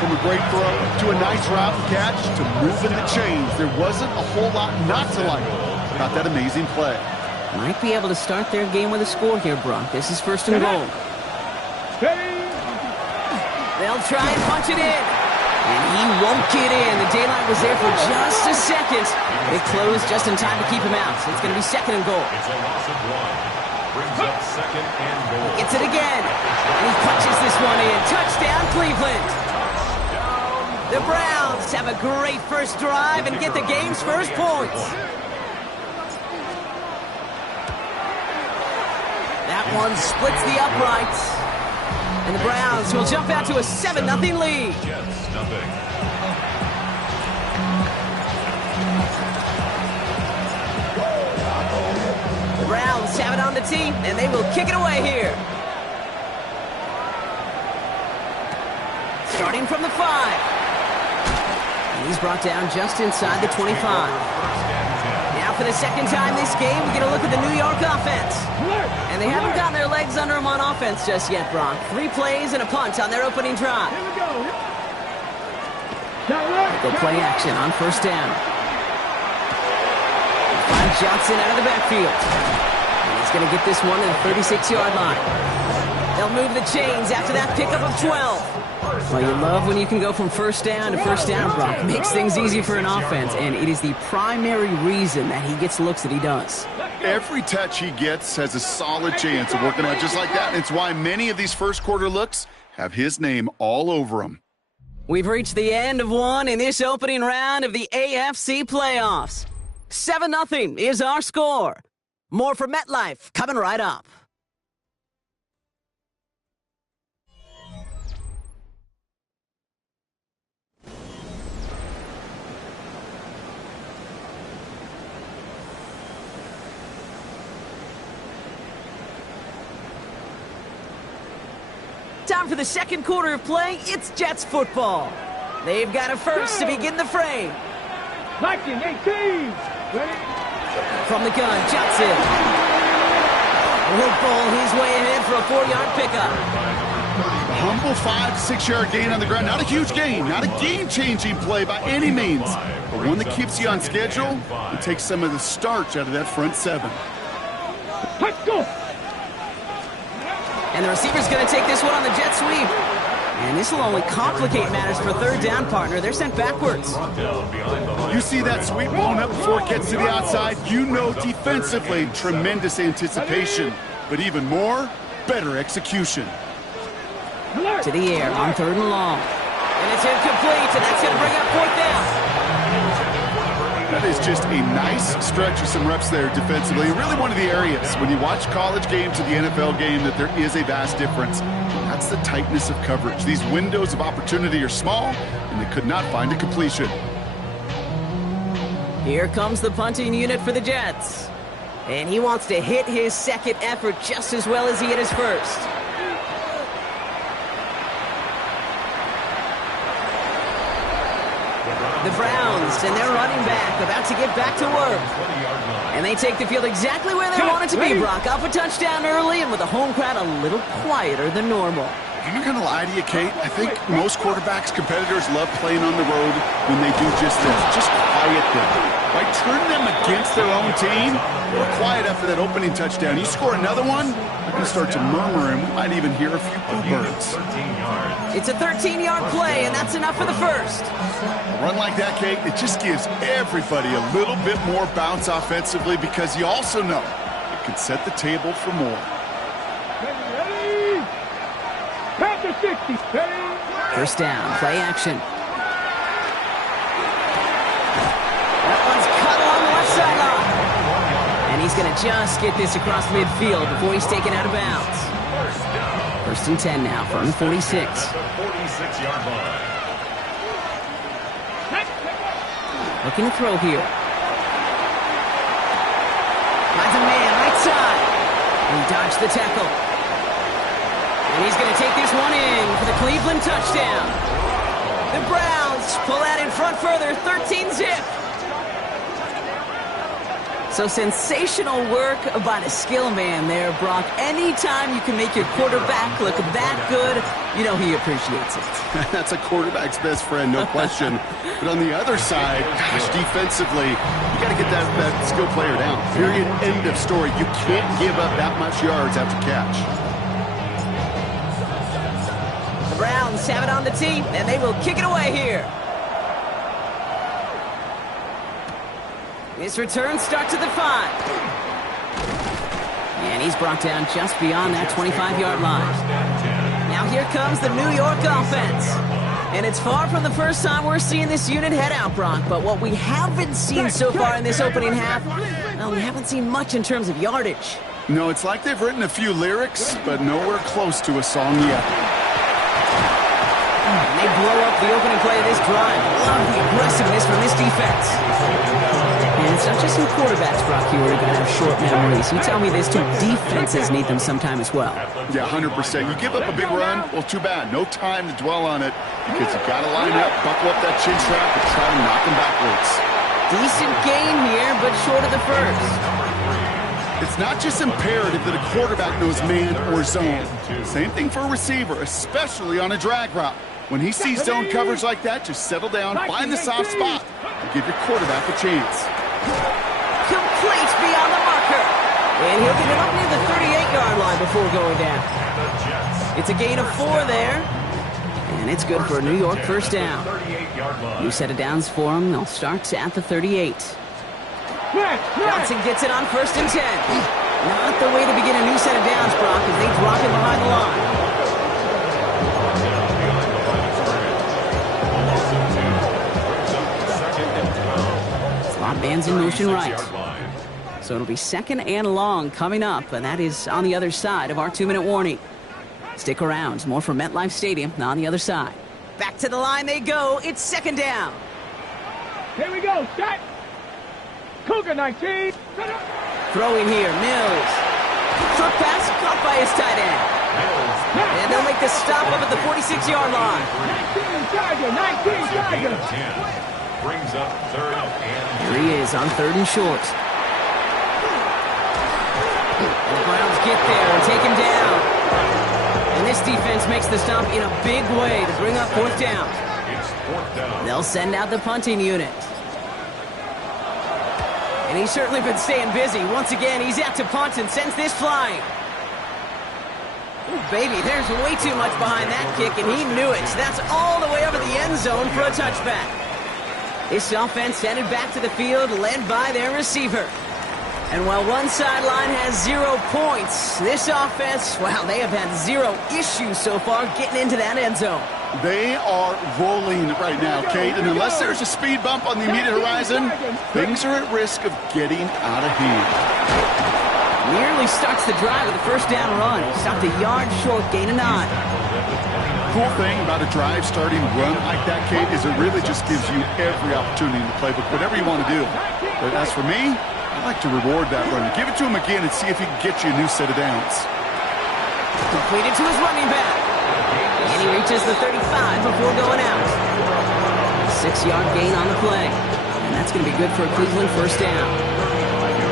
From a great throw to a nice route and catch to moving the chains, there wasn't a whole lot not to like about that amazing play. Might be able to start their game with a score here, Brock. This is 1st and goal. They'll try and punch it in. And he won't get in. The daylight was there for just a second. They closed just in time to keep him out. So it's going to be 2nd and goal. It's a loss of 1. Brings up 2nd and goal. Gets it again. And he punches this one in. Touchdown, Cleveland. The Browns have a great first drive and get the game's first points. That one splits the uprights. And the Browns will jump out to a 7-0 lead. Jets, nothing. The Browns have it on the tee, and they will kick it away here. Starting from the 5. And he's brought down just inside the 25. Now for the 2nd time this game, we get a look at the New York offense. And they haven't gotten their legs under them on offense just yet, Brock. 3 plays and a punt on their opening drive. Here we go. Go play action on 1st down. Find Johnson out of the backfield. And he's going to get this one to the 36-yard line. They'll move the chains after that pickup of 12. Well, you love when you can go from 1st down to 1st down, Brock. Makes things easy for an offense, and it is the primary reason that he gets looks that he does. Every touch he gets has a solid chance of working out just like that. It's why many of these first quarter looks have his name all over them. We've reached the end of one in this opening round of the AFC playoffs. 7-0 is our score. More from MetLife coming right up. Time for the 2nd quarter of play. It's Jets football. They've got a first to begin the frame. Liking 18. Ready? From the gun, Johnson. Will bowl his way ahead for a 4-yard pickup. A humble 5-6-yard gain on the ground. Not a huge gain, not a game-changing play by any means, but one that keeps you on schedule and takes some of the starch out of that front 7. Let's go. And the receiver's going to take this one on the jet sweep. And this will only complicate matters for 3rd down, partner. They're sent backwards. You see that sweep blown up before it gets to the outside, you know defensively, tremendous anticipation. But even more, better execution. To the air on 3rd and long. And it's incomplete, and that's going to bring up 4th down. That is just a nice stretch of some reps there defensively. Really one of the areas, when you watch college game to the NFL game, that there is a vast difference. That's the tightness of coverage. These windows of opportunity are small, and they could not find a completion. Here comes the punting unit for the Jets. And he wants to hit his 2nd effort just as well as he hit his 1st. The Browns and their running back about to get back to work. And they take the field exactly where they want it to be, Brock. Up a touchdown early and with the home crowd a little quieter than normal. I'm not going to lie to you, Kate. I think most quarterbacks, competitors love playing on the road when they do just this. Just quiet them. Right? Turn them against their own team. We're quiet after that opening touchdown. You score another one, they're going to start to murmur, and we might even hear a few bluebirds. It's a 13-yard play, and that's enough for the first. A run like that, Kate, it just gives everybody a little bit more bounce offensively because you also know it can set the table for more. Ready? Panther 60. Ready? First down, play action. That one's cut along the left sideline. And he's going to just get this across midfield before he's taken out of bounds. First and 10 now from the 46. 46-yard line. Looking to throw here. Finds a man right side. And he dodged the tackle. And he's going to take this one in for the Cleveland touchdown. The Browns pull that in front further, 13-zip. So sensational work by the skill man there, Brock. Anytime you can make your quarterback look that good, you know he appreciates it. That's a quarterback's best friend, no question. But on the other side, gosh, defensively, you got to get that skill player down. Period. End of story. You can't give up that much yards after catch. The Browns have it on the tee, and they will kick it away here. This return starts at the 5. And he's brought down just beyond that 25-yard line. Now here comes the New York offense. And it's far from the first time we're seeing this unit head out, Brock. But what we haven't seen so far in this opening half, well, we haven't seen much in terms of yardage. No, it's like they've written a few lyrics, but nowhere close to a song yet. And they blow up the opening play of this drive. Love the aggressiveness from this defense. And it's not just some quarterbacks, Brock, who are going to have short memories. You tell me this too. Defenses need them sometime as well. Yeah, 100%. You give up a big run, well, too bad. No time to dwell on it because you got to line up, buckle up that chin strap, and try to knock them backwards. Decent gain here, but short of the first. It's not just imperative that a quarterback knows man or zone. Same thing for a receiver, especially on a drag route. When he sees zone coverage like that, just settle down, find the soft spot, and give your quarterback a chance. Complete beyond the marker. And he'll get it up near the 38-yard line before going down. It's a gain of 4 there. And it's good for a New York first down. New set of downs for him. They'll start at the 38. Johnson gets it on first and 10. Not the way to begin a new set of downs, Brock, as they drop him behind the line. Slot man's in motion right. So it'll be second and long coming up, and that is on the other side of our 2-minute warning. Stick around. More from MetLife Stadium on the other side. Back to the line they go. It's second down. Here we go. Set. Cougar 19. Throwing here, Mills. Short pass caught by his tight end. And they'll make the stop up at the 46-yard line. 19 Tiger. Brings up third and Here he is on third and short. And the Browns get there and take him down. And this defense makes the stop in a big way to bring up fourth down. it's fourth down. They'll send out the punting unit. And he's certainly been staying busy. Once again, he's out to punt and sends this flying. Ooh, baby, there's way too much behind that kick, and he knew it. That's all the way over the end zone for a touchback. This offense headed back to the field, led by their receiver. And while one sideline has 0 points, this offense, well, they have had 0 issues so far getting into that end zone. They are rolling right now, Kate, and unless there's a speed bump on the immediate horizon, things are at risk of getting out of hand. Nearly starts the drive with a first down run. He stopped a yard short, gain of 9. Cool thing about a drive starting run like that, Kate, is it really just gives you every opportunity in the playbook, whatever you want to do. But as for me, I like to reward that run. Give it to him again and see if he can get you a new set of downs. Completed to his running back. And he reaches the 35 before going out. 6-yard gain on the play. And that's going to be good for a Cleveland first down.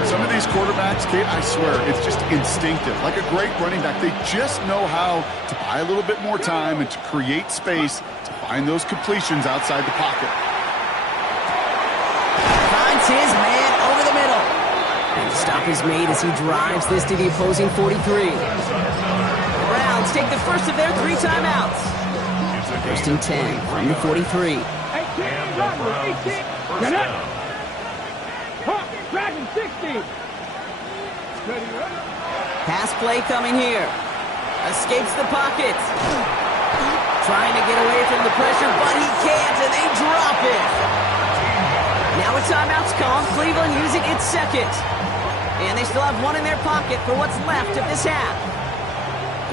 Some of these quarterbacks, Kate, I swear, it's just instinctive. Like a great running back, they just know how to buy a little bit more time and to create space to find those completions outside the pocket. Finds his man over the middle. And the stop is made as he drives this to the opposing 43. The Browns take the first of their 3 timeouts. First and 10 from the 43. 18, Get it! Hawk, Dragon 60! Ready, ready? Pass play coming here. Escapes the pocket. Trying to get away from the pressure, but he can't, and they drop it. Now a timeout's called. Cleveland using its second. And they still have one in their pocket for what's left of this half.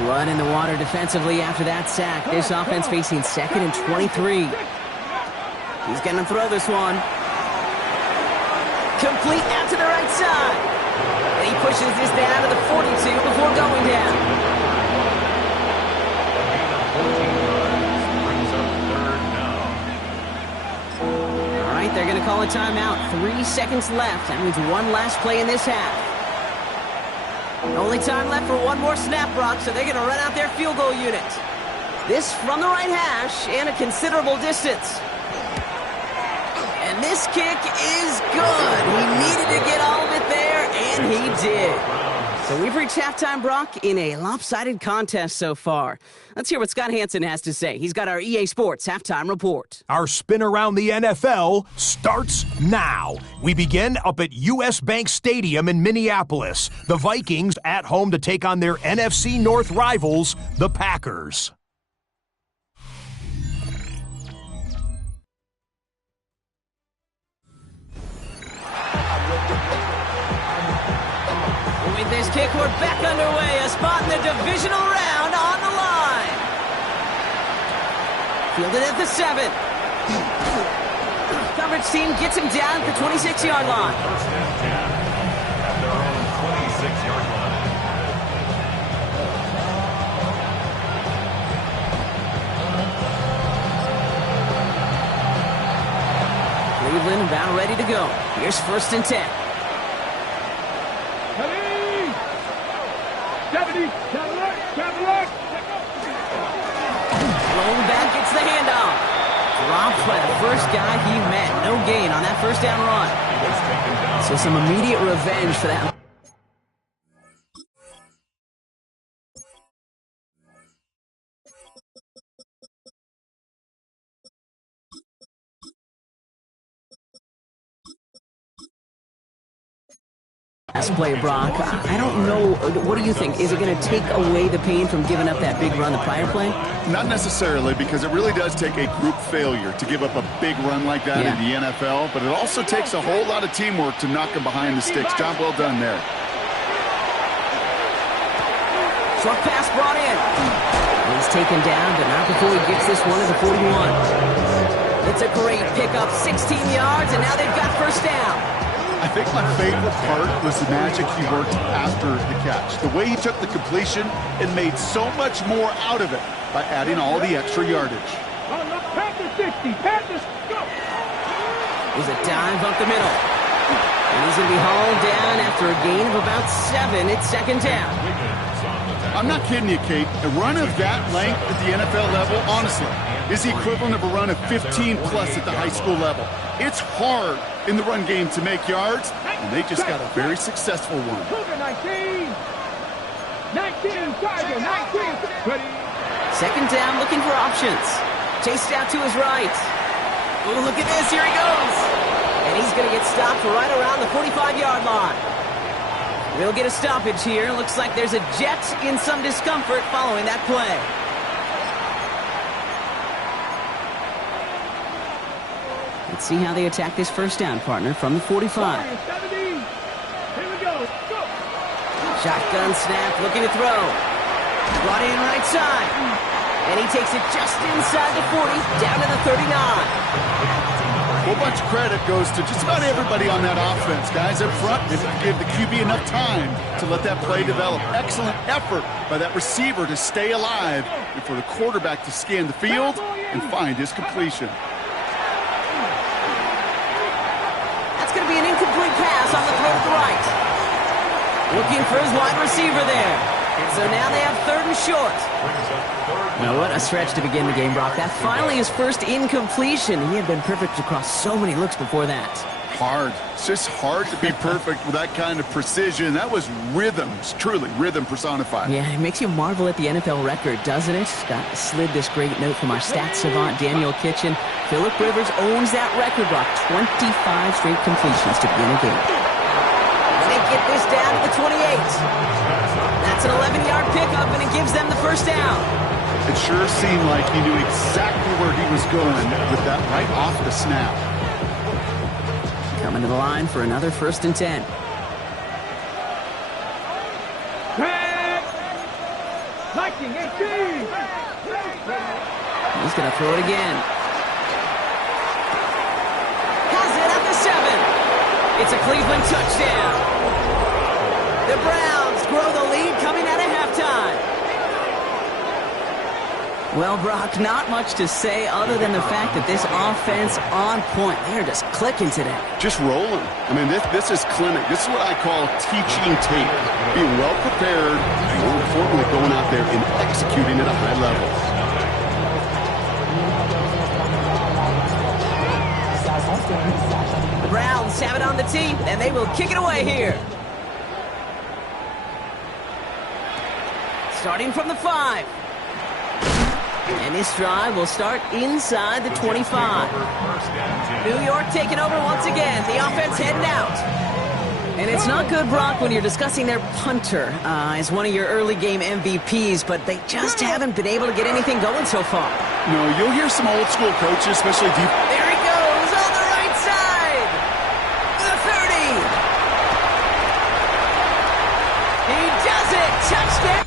Blood in the water defensively after that sack. This offense facing 2nd and 23. He's going to throw this one. Complete out to the right side. And he pushes this down to the 42 before going down. All right, they're going to call a timeout. 3 seconds left. That means one last play in this half. Only time left for one more snap, Brock, so they're going to run out their field goal unit. This from the right hash and a considerable distance. And this kick is good. He needed to get all of it there, and he did. So we've reached halftime, Brock, in a lopsided contest so far. Let's hear what Scott Hansen has to say. He's got our EA Sports halftime report. Our spin around the NFL starts now. We begin up at US Bank Stadium in Minneapolis. The Vikings at home to take on their NFC North rivals, the Packers. With this kick, we're back underway. A spot in the divisional round on the line. Fielded at the 7. Coverage team gets him down at the 26-yard line. First and 10 at their own 26-yard line. Cleveland about ready to go. Here's first and 10. 70, Rolling back, gets the handoff. Dropped by the first guy he met. No gain on that first down run. So some immediate revenge for that. Last play, Brock. I don't know. What do you think? Is it going to take away the pain from giving up that big run the prior play? Not necessarily, because it really does take a group failure to give up a big run like that in the NFL, but it also takes a whole lot of teamwork to knock him behind the sticks. Job well done there. Short pass brought in. He's taken down, but not before he gets this one to the 41. It's a great pickup, 16 yards, and now they've got first down. I think my favorite part was the magic he worked after the catch. The way he took the completion and made so much more out of it by adding all the extra yardage. Panther 60, Panthers, go! There's a dive up the middle. And he's going to be hauled down after a gain of about 7. It's second down. I'm not kidding you, Kate. A run of that length at the NFL level, honestly, is the equivalent of a run of 15-plus at the high school level. It's hard in the run game to make yards, and they just got a very successful one. 19, Tiger, 19, ready. Second down, looking for options. Chased out to his right. Oh, look at this, here he goes. And he's going to get stopped right around the 45-yard line. We'll get a stoppage here. Looks like there's a jet in some discomfort following that play. Let's see how they attack this first down, partner, from the 45. 70. Here we go. Go. Shotgun snap, looking to throw. Brought in right side. And he takes it just inside the 40, down to the 39. A whole bunch of credit goes to just about everybody on that offense. Guys up front, they didn't give the QB enough time to let that play develop. Excellent effort by that receiver to stay alive and for the quarterback to scan the field and find his completion. be an incomplete pass on the throw to the right. Looking for his wide receiver there. So now they have 3rd and short. Well, what a stretch to begin the game, Brock. That finally his first incompletion. He had been perfect across so many looks before that. Hard. It's just hard to be perfect with that kind of precision. That was rhythm. It's truly rhythm personified. Yeah, it makes you marvel at the NFL record, doesn't it? Got slid this great note from our stats savant, Daniel Kitchen. Phillip Rivers owns that record, Brock. 25 straight completions to begin a game. They get this down to the 28. That's an 11-yard pickup, and it gives them the first down. It sure seemed like he knew exactly where he was going with that right off the snap. Coming to the line for another 1st and 10. Viking 18. He's going to throw it again. Has it at the 7. It's a Cleveland touchdown. The Browns grow the lead coming out of halftime. Well, Brock, not much to say other than the fact that this offense on point. They're just clicking today. Just rolling. I mean, this is clinic. This is what I call teaching tape. Being well prepared, and more importantly, going out there and executing at a high level. The Browns have it on the tee, and they will kick it away here. Starting from the 5. And this drive will start inside the 25. New York taking over once again. The offense heading out. And it's not good, Brock, when you're discussing their punter as one of your early game MVPs, but they just haven't been able to get anything going so far. No, you'll hear some old school coaches, especially deep. There he goes on the right side. The 30. He does it. Touchdown.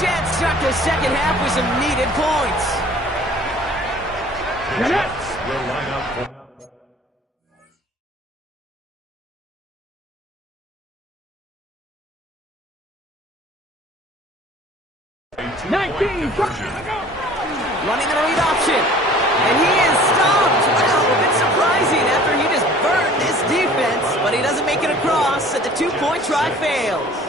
Jets start the second half with some needed points. The Jets will line up for 19. conversion. Running the read option. And he is stopped. Wow, a bit surprising after he just burned this defense. But he doesn't make it across, and the two-point try fails.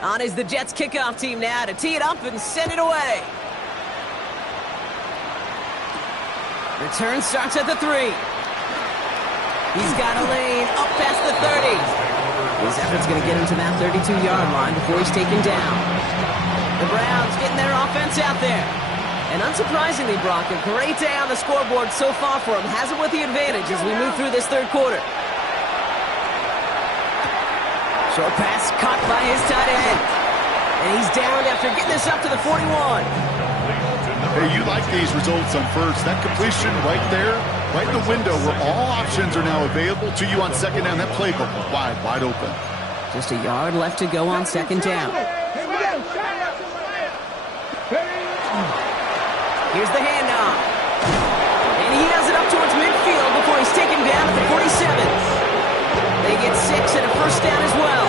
On is the Jets kickoff team now to tee it up and send it away. Return starts at the 3. He's got a lane up past the 30. His effort's going to get him to that 32-yard line before he's taken down. The Browns getting their offense out there. And unsurprisingly, Brock, a great day on the scoreboard so far for him. Has him with the advantage as we move through this third quarter. Short pass caught by his tight end. And he's down after getting this up to the 41. Hey, you like these results on first. That completion right there, right in the window where all options are now available to you on second down. That playbook wide open. Just a yard left to go on second down. Here's the handoff. And he has it up towards midfield before he's taken down at the 47. They get 6 and a first down as well.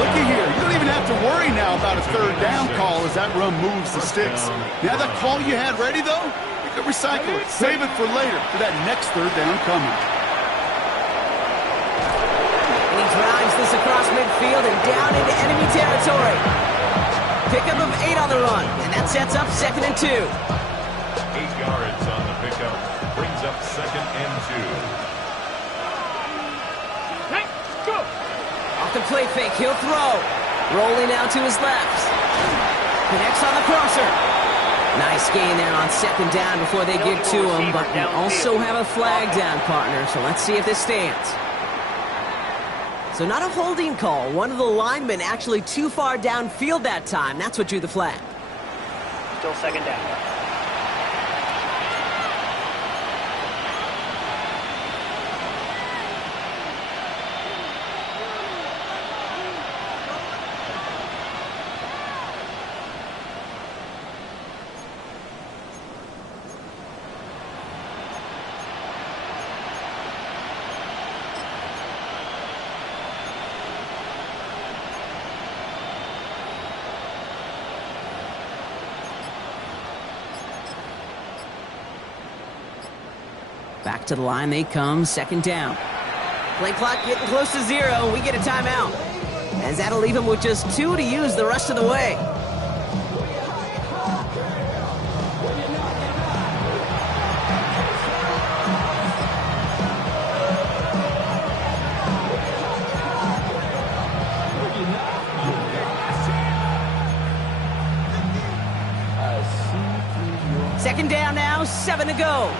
Looky here. You don't even have to worry now about a third down call as that run moves the sticks. Now that call you had ready, though, you could recycle it. Save it for later for that next third down coming. And he drives this across midfield and down into enemy territory. Pickup of 8 on the run, and that sets up 2nd and 2. 8 yards on the pickup. Brings up 2nd and 2. Off the play fake, he'll throw. Rolling now to his left. Connects on the crosser. Nice gain there on second down before they get to him, but we also have a flag down, partner, so let's see if this stands. So not a holding call. One of the linemen actually too far downfield that time. That's what drew the flag. Still second down. Back to the line they come, second down. Play clock getting close to 0. We get a timeout. As that'll leave him with just 2 to use the rest of the way. Second down now, 7 to go.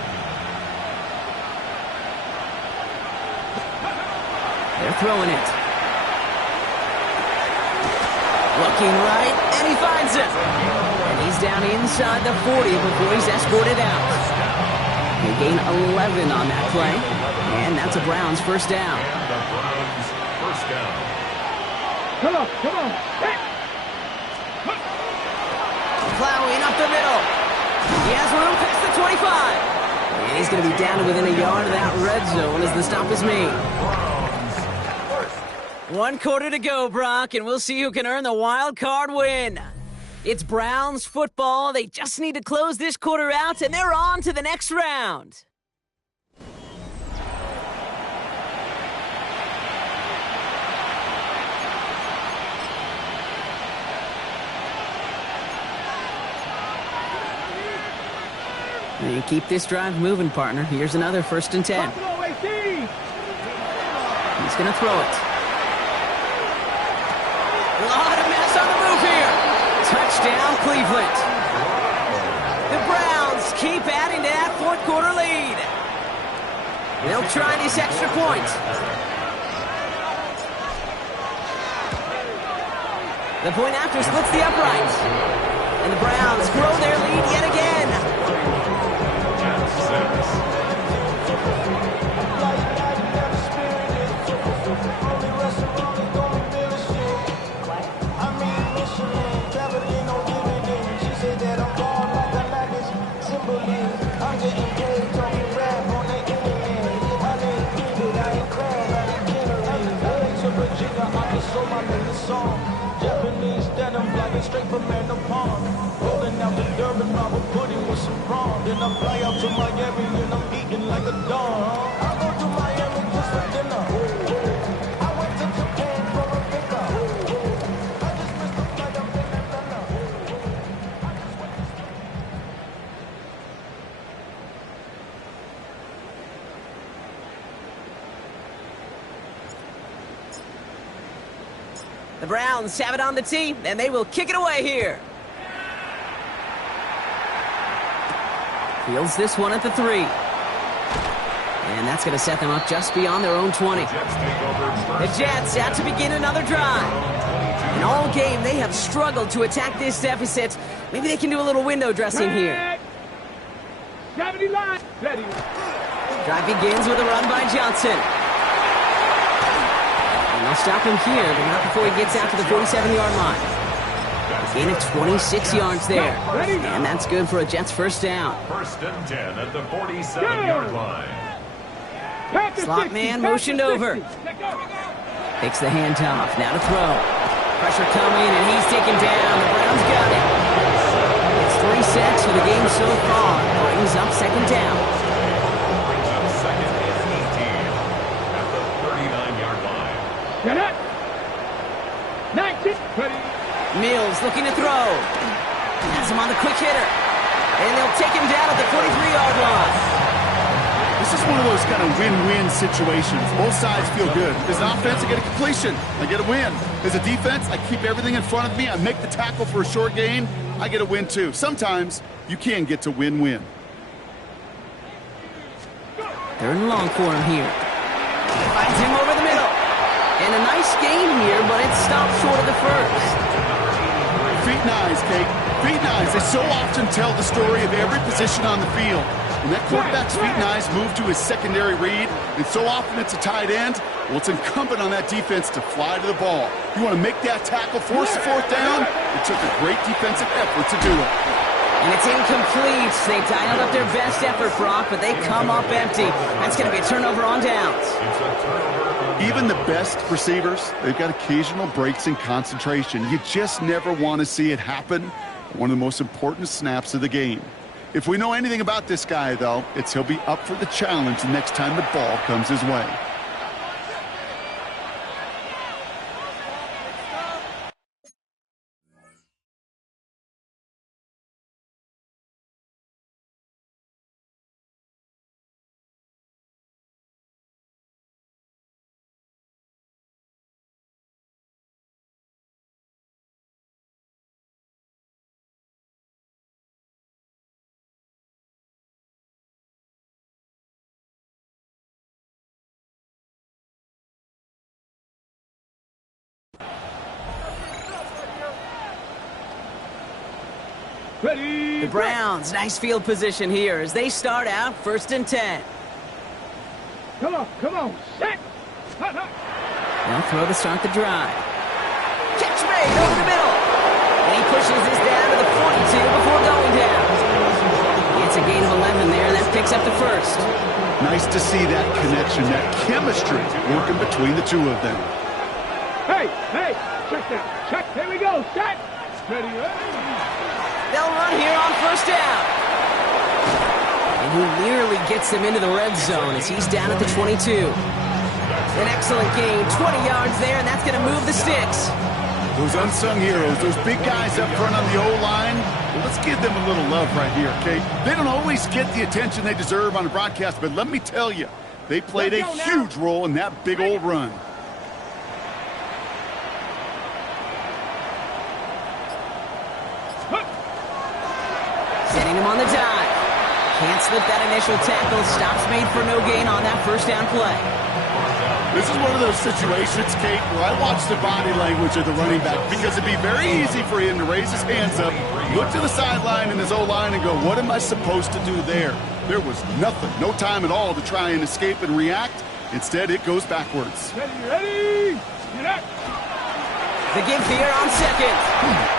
They're throwing it. Looking right, and he finds it. And he's down inside the 40 before he's escorted out. They gain 11 on that play, and that's a Browns first down. And the Browns first down. Come on. Hey. Plowing up the middle. He has room past the 25. And he's going to be down to within a yard of that red zone as the stop is made. 1 quarter to go, Brock, and we'll see who can earn the wild card win. It's Browns football. They just need to close this quarter out, and they're on to the next round. And you keep this drive moving, partner. Here's another 1st and 10. He's going to throw it. A lot of mess on the move here. Touchdown, Cleveland. The Browns keep adding to that 4th quarter lead. They'll try this extra point. The point after splits the uprights. And the Browns grow their lead yet again. Japanese denim flying straight from Manapon. Rolling out the Durban marble pudding with some prawn. Then I fly out to Miami and I'm eating like a dog. I go to Miami just for dinner. I went to Japan for a pickup. I just The Browns have it on the tee, and they will kick it away here. Fields this one at the 3. And that's going to set them up just beyond their own 20. The Jets out to begin another drive. And all game, they have struggled to attack this deficit. Maybe they can do a little window dressing here. 70 line. Ready. Drive begins with a run by Johnson. And they'll stop him here, but not before he gets out to the 47-yard line. Gain of 26 yards there. And that's good for a Jets first down. First and 10 at the 47-yard line. Slot man motioned over. Takes the handoff. Now to throw. Pressure coming, and he's taken down. The Browns got it. It's 3 sacks for the game so far. Brings up second down. Brings up second and 18 at the 39-yard line. Get it. 19. Ready. Mills looking to throw. Has him on the quick hitter. And they'll take him down at the 43-yard line. This is one of those kind of win-win situations. Both sides feel good. As an offense, I get a completion. I get a win. As a defense, I keep everything in front of me. I make the tackle for a short gain. I get a win, too. Sometimes, you can get to win-win. Third and long for him here. Finds him over the middle. And a nice gain here, but it stopped short of the first. Feet and eyes, Kate. Feet and eyes. They so often tell the story of every position on the field. When that quarterback's feet and eyes move to his secondary read, and so often it's a tight end, well, it's incumbent on that defense to fly to the ball. You want to make that tackle, force the fourth down? It took a great defensive effort to do it. And it's incomplete. They dialed up their best effort, Brock, but they come up empty. That's going to be a turnover on downs. Even the best receivers, they've got occasional breaks in concentration. You just never want to see it happen. One of the most important snaps of the game. If we know anything about this guy, though, it's he'll be up for the challenge the next time the ball comes his way. Ready. The Browns, nice field position here as they start out first and 10. Come on, set. They'll throw to start the drive. Catch made over the middle. And he pushes this down to the 42 before going down. It's a gain of 11 there, and that picks up the first. Nice to see that connection, that chemistry working between the two of them. Hey, check that. Check, here we go, set. Ready. They'll run here on first down. And he nearly gets them into the red zone as he's down at the 22. An excellent gain, 20 yards there, and that's going to move the sticks. Those unsung heroes, those big guys up front on the O-line, well, let's give them a little love right here, okay? They don't always get the attention they deserve on the broadcast, but let me tell you, they played a huge role in that big old run. Setting him on the dive. Can't slip that initial tackle. Stops made for no gain on that first down play. This is one of those situations, Kate, where I watch the body language of the running back because it'd be very easy for him to raise his hands up, look to the sideline in his O-line and go, what am I supposed to do there? There was nothing, no time at all to try and escape and react. Instead, it goes backwards. Ready. Get up. The give here on second.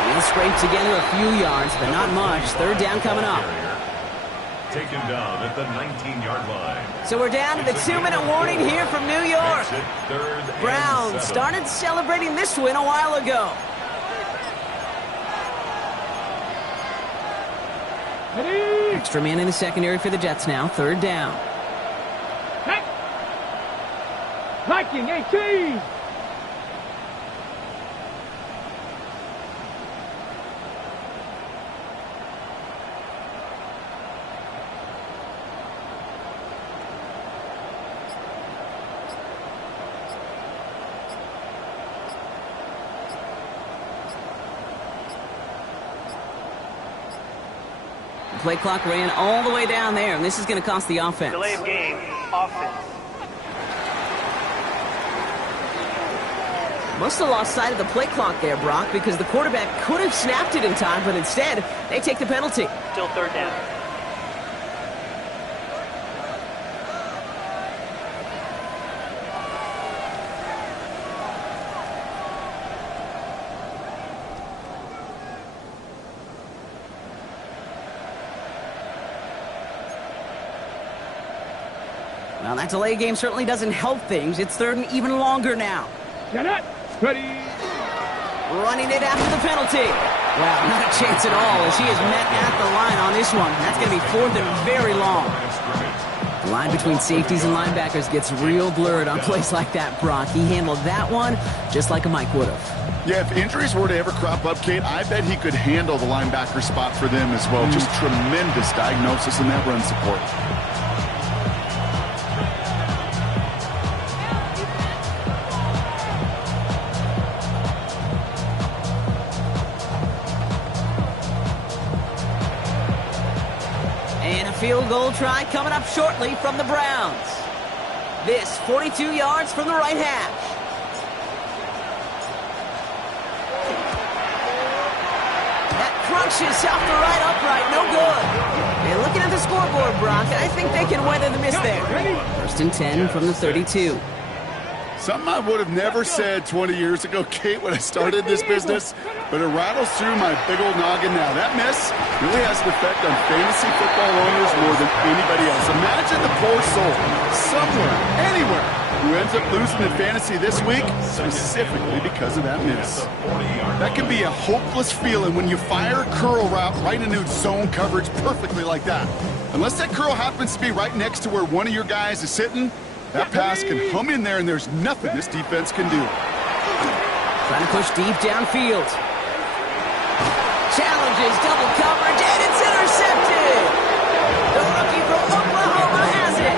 He'll scrape together a few yards, but not much. Third down coming up. Taken down at the 19-yard line. So we're down to the 2-minute warning here from New York. Browns started celebrating this win a while ago. Ready. Extra man in the secondary for the Jets now. Third down. Set. Viking 18. play clock ran all the way down there, and this is going to cost the offense. Delay of game, offense. Must have lost sight of the play clock there, Brock, because the quarterback could have snapped it in time, but instead, they take the penalty. Still third down. Well, that delay game certainly doesn't help things. It's third and even longer now. Get it. Ready. Running it after the penalty. Well, not a chance at all as he is met at the line on this one. That's going to be fourth and very long. The line between safeties and linebackers gets real blurred on plays like that, Brock. He handled that one just like a Mike would have. Yeah, if injuries were to ever crop up, Kate, I bet he could handle the linebacker spot for them as well. Just tremendous diagnosis in that run support. Field goal try coming up shortly from the Browns. This 42 yards from the right hash. That crunches off the right upright, no good. And looking at the scoreboard, Brock, I think they can weather the miss there. First and 10 from the 32. Something I would have never said 20 years ago, Kate, when I started this business, but it rattles through my big old noggin now. That miss really has an effect on fantasy football owners more than anybody else. Imagine the poor soul, somewhere, anywhere, who ends up losing in fantasy this week, specifically because of that miss. That can be a hopeless feeling when you fire a curl route right into zone coverage perfectly like that. Unless that curl happens to be right next to where one of your guys is sitting, that pass can hum in there, and there's nothing this defense can do. Trying to push deep downfield. Challenges double coverage, and it's intercepted. The rookie from Oklahoma has it.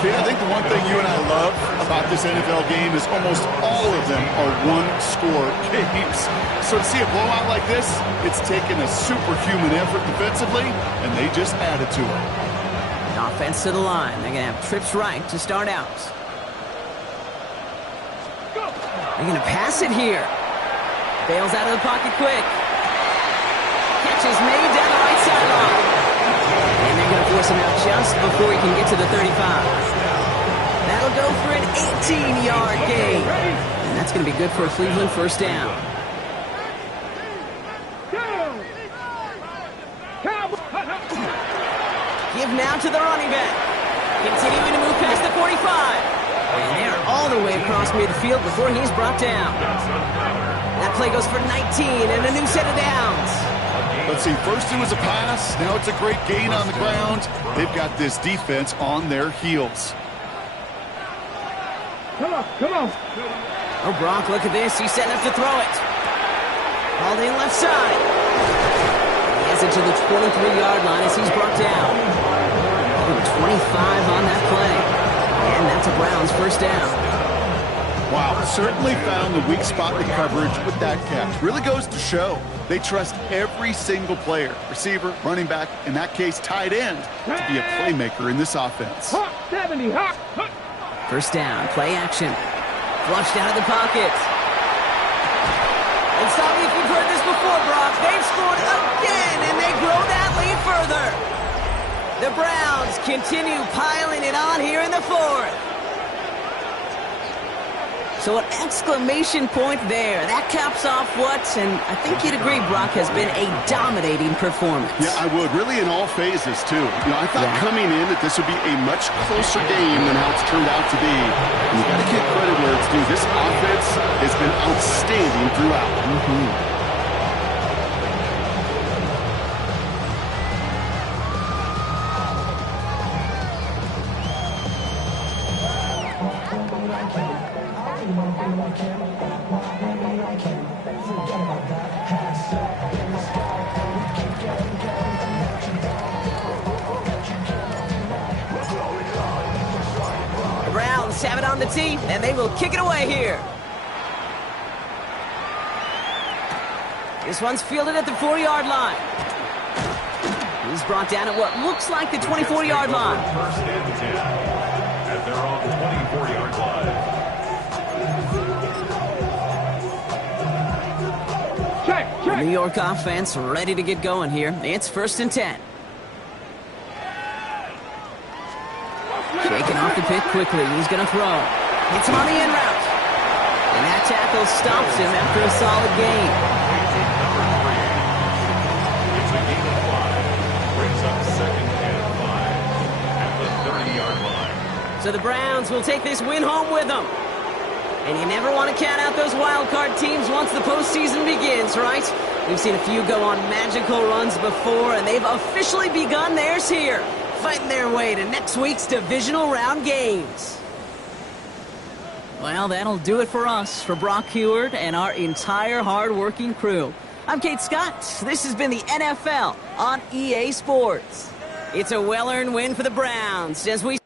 Kate, I think the one thing you and I love about this NFL game is almost all of them are one-score games. So to see a blowout like this, it's taken a superhuman effort defensively, and they just added to it. Offense to the line. They're going to have trips right to start out. They're going to pass it here. Bails out of the pocket quick. Catch is made down the right sideline. And they're going to force him out just before he can get to the 35. That'll go for an 18-yard gain. And that's going to be good for a Cleveland first down. Give now to the running back. Continuing to move past the 45. And they're all the way across midfield before he's brought down. That play goes for 19 and a new set of downs. Let's see, first it was a pass, now it's a great gain on the ground. They've got this defense on their heels. Come on, come on. Oh, Brock, look at this. He's setting up to throw it. Hauled in left side. He has it to the 23-yard line as he's brought down. 25 on that play. And that's a Browns first down. Wow, certainly found the weak spot in coverage with that catch. Really goes to show they trust every single player, receiver, running back, in that case tight end, to be a playmaker in this offense. 70, First down, play action. Flushed out of the pocket. And stop me if you've heard this before, Brock. They've scored again, and they grow that lead further. The Browns continue piling it on here in the fourth. So an exclamation point there. That caps off what, and I think you'd agree, Brock, has been a dominating performance. Yeah, I would. Really in all phases, too. You know, I thought coming in that this would be a much closer game than how it's turned out to be. And you got to give credit where it's due. This offense has been outstanding throughout. The Browns have it on the tee, and they will kick it away here. This one's fielded at the 4-yard line. He's brought down at what looks like the 24-yard line. First and 10 at their own 24-yard line. The New York offense ready to get going here. It's first and 10. Shaking off the pick quickly. He's going to throw. Hits him on the in route. And that tackle stops him after a solid gain. It's a gain of 5. Brings up second and 5 at the 30-yard line. So the Browns will take this win home with them. And you never want to count out those wild card teams once the postseason begins, right? We've seen a few go on magical runs before, and they've officially begun theirs here, fighting their way to next week's divisional round games. Well, that'll do it for us, for Brock Heward and our entire hard-working crew. I'm Kate Scott. This has been the NFL on EA Sports. It's a well-earned win for the Browns as we...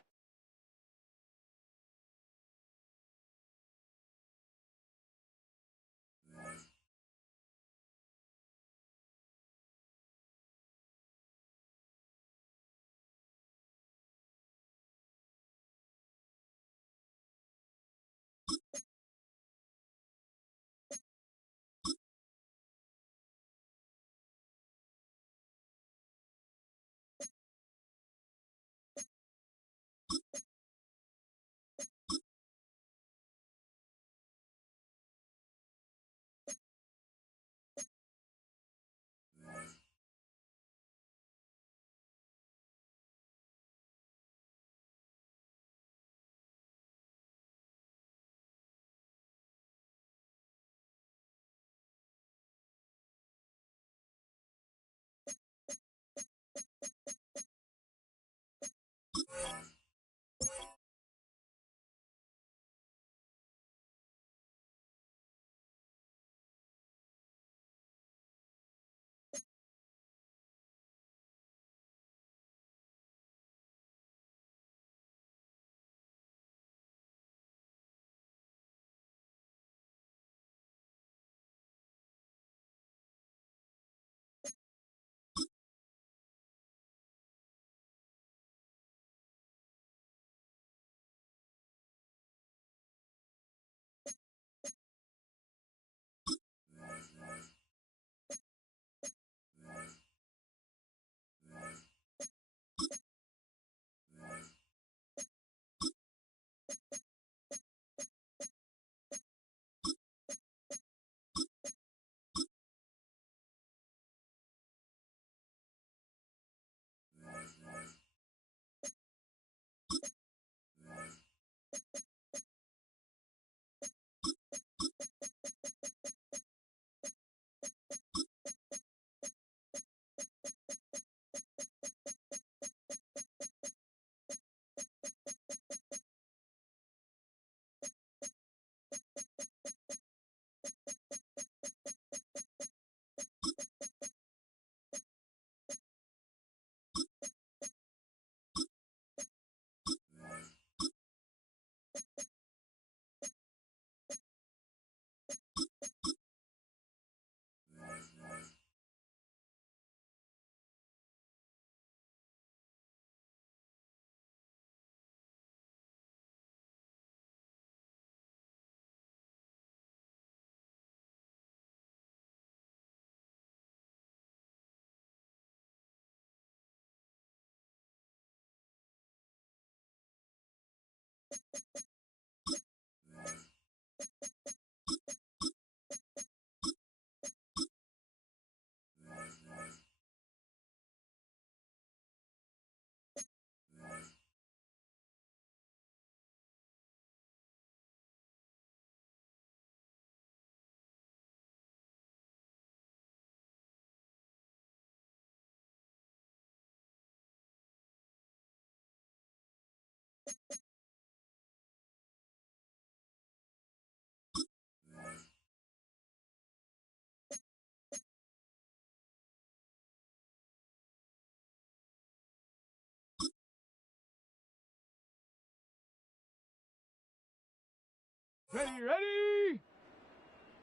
Ready, ready!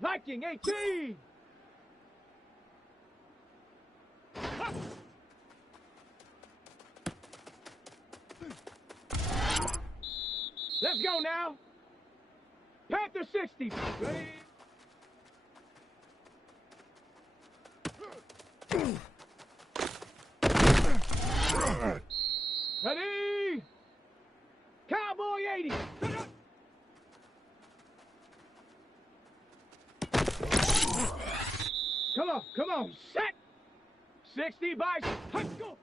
Liking 18! Let's go now. Panther 60. Ready? Ready? Cowboy 80. Come on, set. 60 by. Let's go.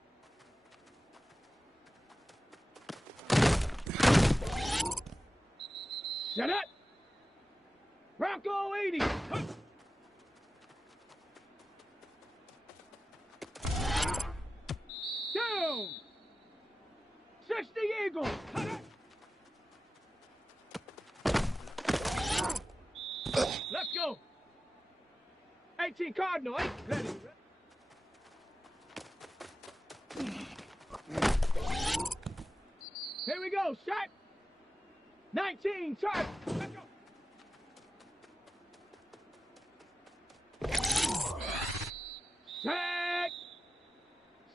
Set up. Bronco 80. Down. 60 Eagle. Let's go. 18 Cardinal. Ready. Here we go. Shot. 19. Shot. Let's go. Set.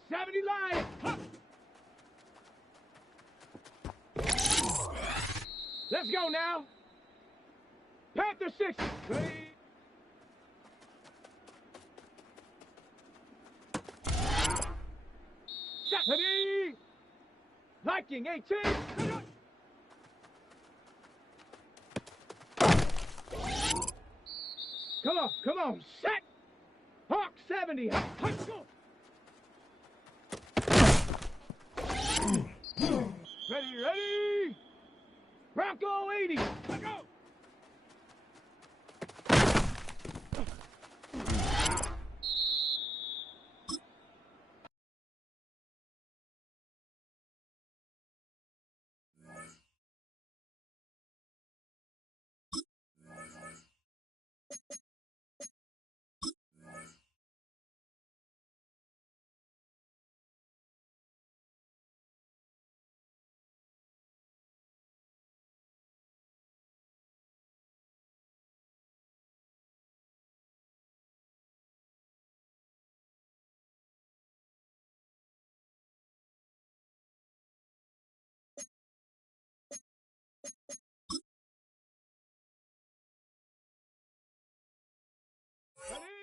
70 line. Let's go now. Panther 6. Ready. Ready. Viking 18. Come on. Set. Hawk 70. Let's go. Ready. Bronco 80. Let's go. Ready.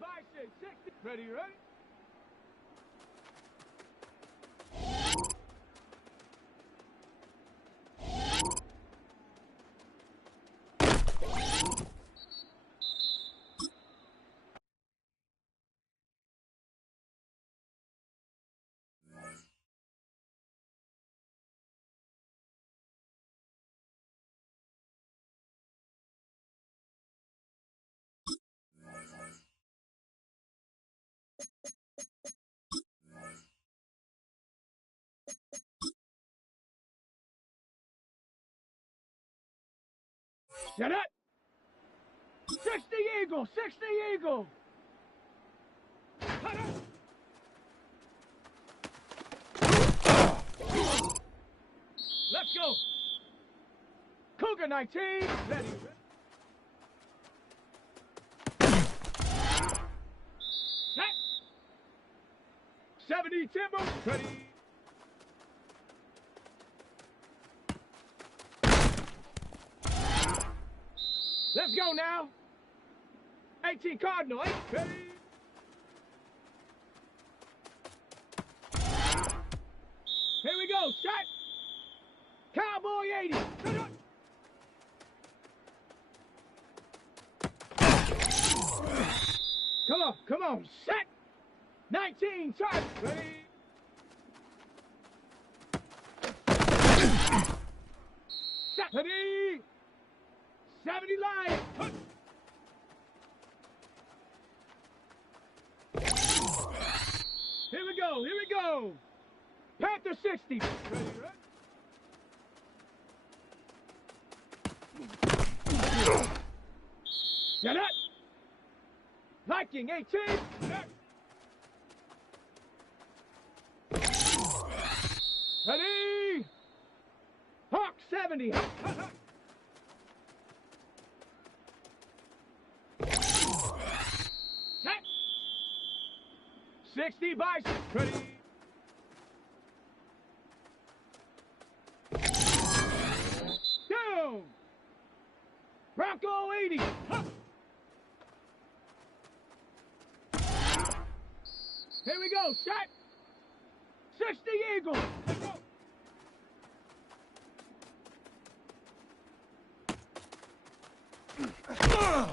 Bison, 60. Ready. Set up. 60 Eagle. 60 Eagle. Let's go. Cougar 19. Ready. Set. 70 Timber. Ready. Let's go now. 18 Cardinal. Ready. Here we go. Shot. Cowboy 80. Come on. Set. 19. Shot. Ready. Set. Ready. 70 line. go! Panther 60. Get up! Viking 18. Ready! Hawk 70. Set. 60 bison. Ready. Down. Bronco 80. Here we go. Set. 60 Eagle. Let's go.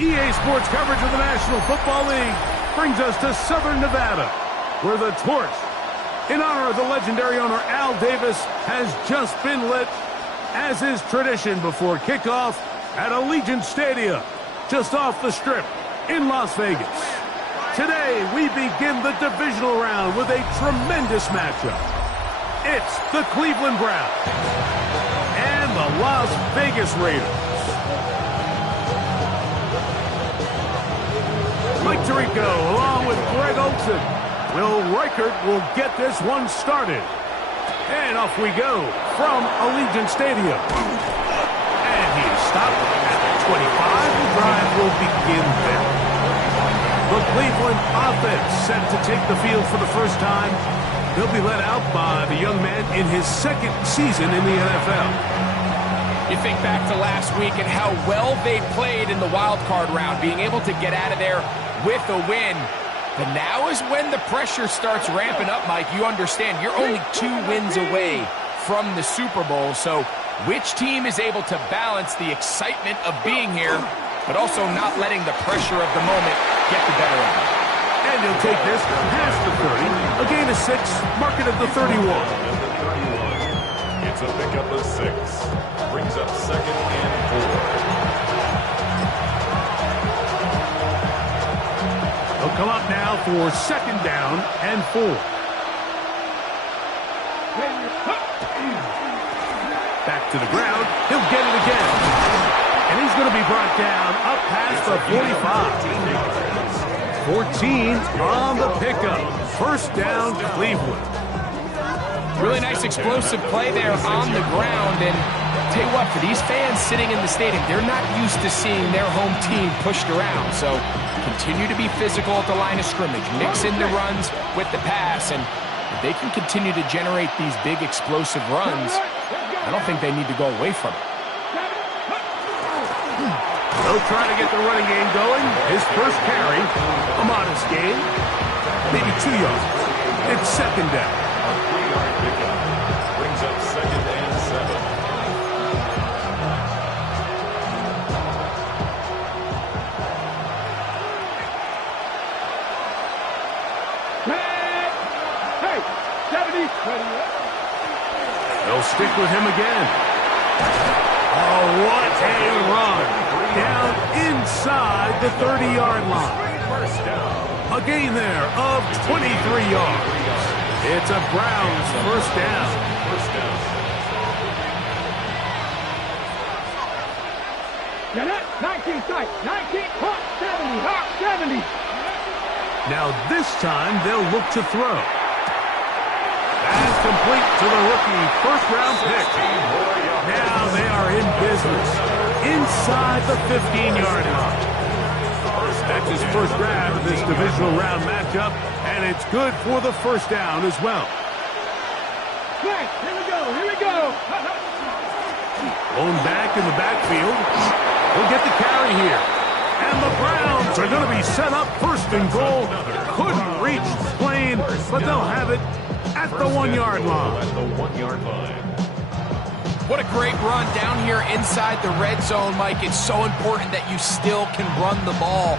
EA Sports coverage of the National Football League brings us to Southern Nevada, where the torch, in honor of the legendary owner Al Davis, has just been lit, as is tradition before kickoff at Allegiant Stadium, just off the Strip in Las Vegas. Today, we begin the divisional round with a tremendous matchup. It's the Cleveland Browns and the Las Vegas Raiders. Mike Tirico, along with Greg Olson. Will Reichert will get this one started. And off we go from Allegiant Stadium. And he is stopped at the 25. The drive will begin there. The Cleveland offense set to take the field for the first time. They'll be led out by the young man in his second season in the NFL. You think back to last week and how well they played in the wild card round, being able to get out of there with a win. But now is when the pressure starts ramping up, Mike. You understand you're only 2 wins away from the Super Bowl. So which team is able to balance the excitement of being here, but also not letting the pressure of the moment get the better of them? And he'll take this past the 30. A gain of 6, mark it at the 31. It's a pickup of 6. Brings up 2nd and 4. He'll come up now for 2nd down and 4. Back to the ground. He'll get it again. And he's going to be brought down up past the 45. 14 on the pickup. 1st down, Cleveland. Really nice explosive play there on the ground. And tell you what, for these fans sitting in the stadium, they're not used to seeing their home team pushed around. So continue to be physical at the line of scrimmage. Mix in the runs with the pass. And if they can continue to generate these big explosive runs, I don't think they need to go away from it. They'll try to get the running game going. His first carry, a modest gain, maybe 2 yards. It's second down. A 3-yard pickup brings up 2nd and 7. Hey, 70. They'll stick with him again. Oh, what a run. Down inside the 30-yard line. First down. A gain there of 23 yards. It's a Browns first down. First down. Get it? 19 sight. 19. Hawk 70. Hawk 70. Now this time they'll look to throw. That's complete to the rookie first-round pick. Now they are in business inside the 15-yard line. That's his first grab of this divisional round matchup, and it's good for the first down as well. Right, here we go, here we go. Blown back in the backfield. He'll get the carry here. And the Browns are going to be set up first and goal. Couldn't reach the plane, but they'll have it at the 1-yard line. At the 1-yard line. What a great run down here inside the red zone, Mike. It's so important that you still can run the ball.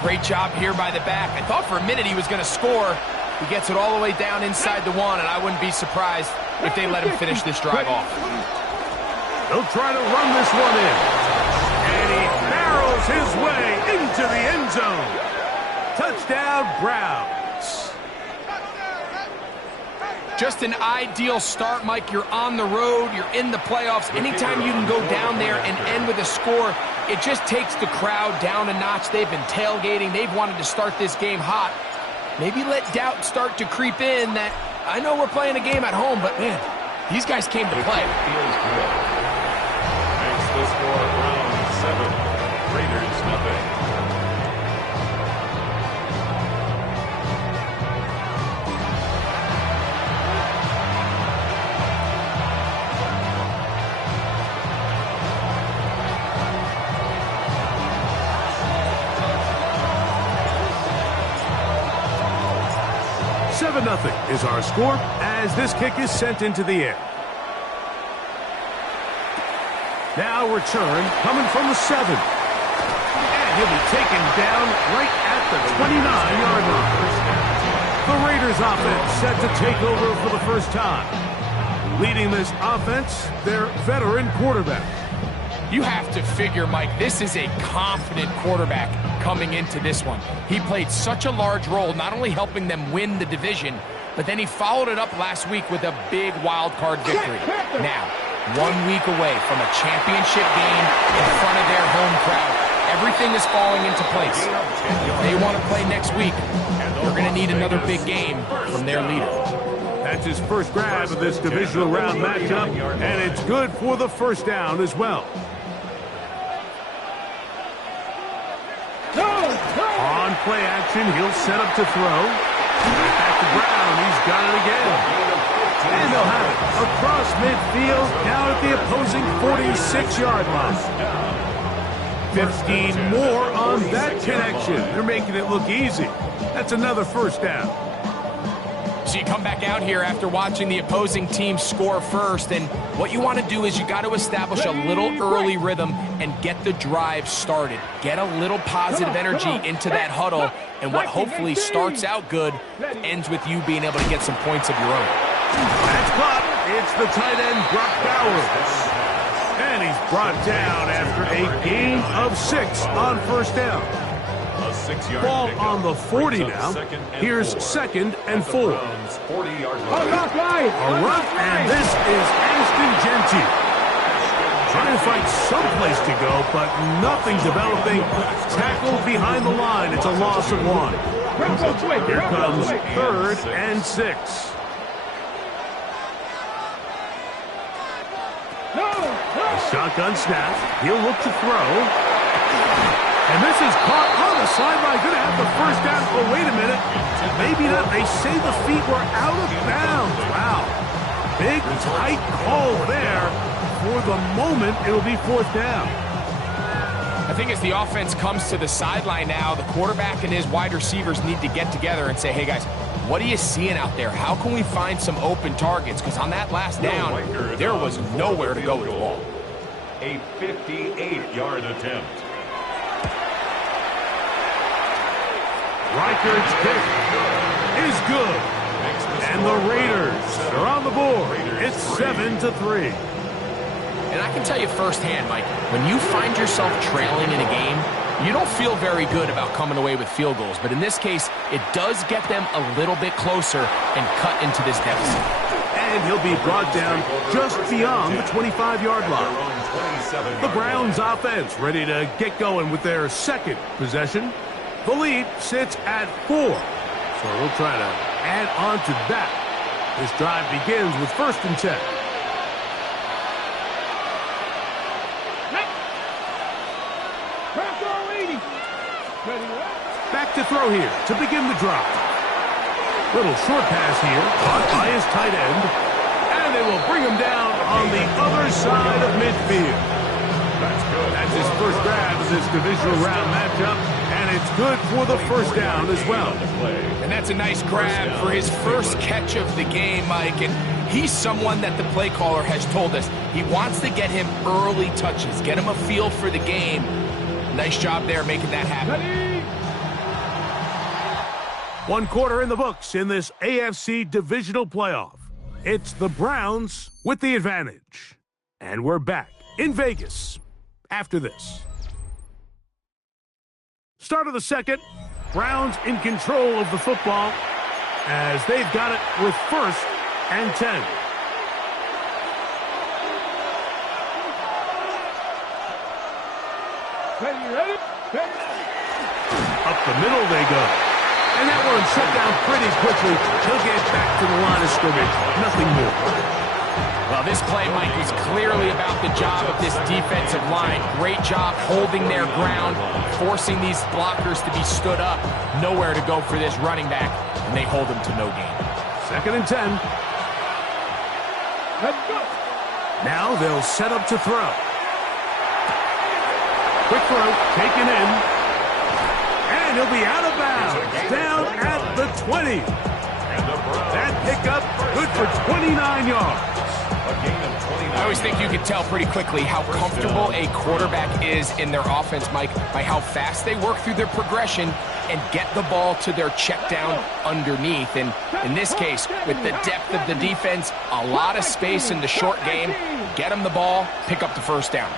Great job here by the back. I thought for a minute he was going to score. He gets it all the way down inside the 1, and I wouldn't be surprised if they let him finish this drive off. They'll try to run this one in. And he barrels his way into the end zone. Touchdown, Browns. Just an ideal start, Mike. You're on the road. You're in the playoffs. Anytime you can go down there and end with a score, it just takes the crowd down a notch. They've been tailgating. They've wanted to start this game hot. Maybe let doubt start to creep in that, I know we're playing a game at home, but man, these guys came to play. Feels good. Makes the score Browns 7, Raiders nothing. Nothing is our score as this kick is sent into the air. Now return coming from the 7. And he'll be taken down right at the 29-yard line. The Raiders offense set to take over for the first time. Leading this offense, their veteran quarterback. You have to figure, Mike, this is a confident quarterback coming into this one. He played such a large role, not only helping them win the division, but then he followed it up last week with a big wild card victory. Now, 1 week away from a championship game in front of their home crowd, everything is falling into place. If they want to play next week, they're going to need another big game from their leader. That's his first grab of this divisional round matchup, and it's good for the first down as well. On play action, he'll set up to throw. At the ground, he's got it again. And they'll have it across midfield, down at the opposing 46-yard line. 15 more on that connection. They're making it look easy. That's another first down. So you come back out here after watching the opposing team score first, and what you want to do is you got to establish a little early rhythm and get the drive started. Get a little positive energy into that huddle, and what hopefully starts out good ends with you being able to get some points of your own. That's caught. It's the tight end, Brock Bowers. And he's brought down after a gain of 6 on first down. Ball on the 40 now. Here's 2nd and 4. A rough, and this is Ashton Genty. Trying to find someplace to go, but nothing developing. Tackled behind the line. It's a loss of 1. Here comes 3rd and 6. A shotgun snap. He'll look to throw. And this is caught on the sideline. Going to have the first down. Oh, wait a minute. Maybe not. They say the feet were out of bounds. Wow. Big, tight call there. for the moment, it'll be 4th down. I think as the offense comes to the sideline now, the quarterback and his wide receivers need to get together and say, hey, guys, what are you seeing out there? How can we find some open targets? Because on that last down, there was nowhere to go with the ball. A 58-yard attempt. Reichard's kick is good. And the Raiders are on the board. It's 7-3. And I can tell you firsthand, Mike, when you find yourself trailing in a game, you don't feel very good about coming away with field goals. But in this case, it does get them a little bit closer and cut into this deficit. And he'll be brought down just beyond the 25-yard line. The Browns offense ready to get going with their second possession. The lead sits at 4. So we'll try to add on to that. This drive begins with 1st and 10. Back to throw here to begin the drive. Little short pass here, caught by his tight end. And they will bring him down on the other side of midfield. That's good. That's his first grab of this divisional round matchup. And it's good for the 1st down as well. And that's a nice grab for his first catch of the game, Mike. And he's someone that the play caller has told us he wants to get him early touches, get him a feel for the game. Nice job there making that happen. 1 quarter in the books in this AFC divisional playoff. It's the Browns with the advantage. And we're back in Vegas after this. Start of the second. Browns in control of the football as they've got it with 1st and 10. Up the middle they go. And that one shut down pretty quickly. He'll get back to the line of scrimmage. Nothing more. Well, this play, Mike, is clearly about the job of this defensive line. Great job holding their ground, forcing these blockers to be stood up. Nowhere to go for this running back, and they hold him to no gain. 2nd and 10. Let's go. Now they'll set up to throw. Quick throw, taken in. And he'll be out of bounds, down at the 20. That pickup good for 29 yards. I always think you can tell pretty quickly how comfortable a quarterback is in their offense, Mike, by how fast they work through their progression and get the ball to their check down underneath. And in this case, with the depth of the defense, a lot of space in the short game, get them the ball, pick up the 1st down.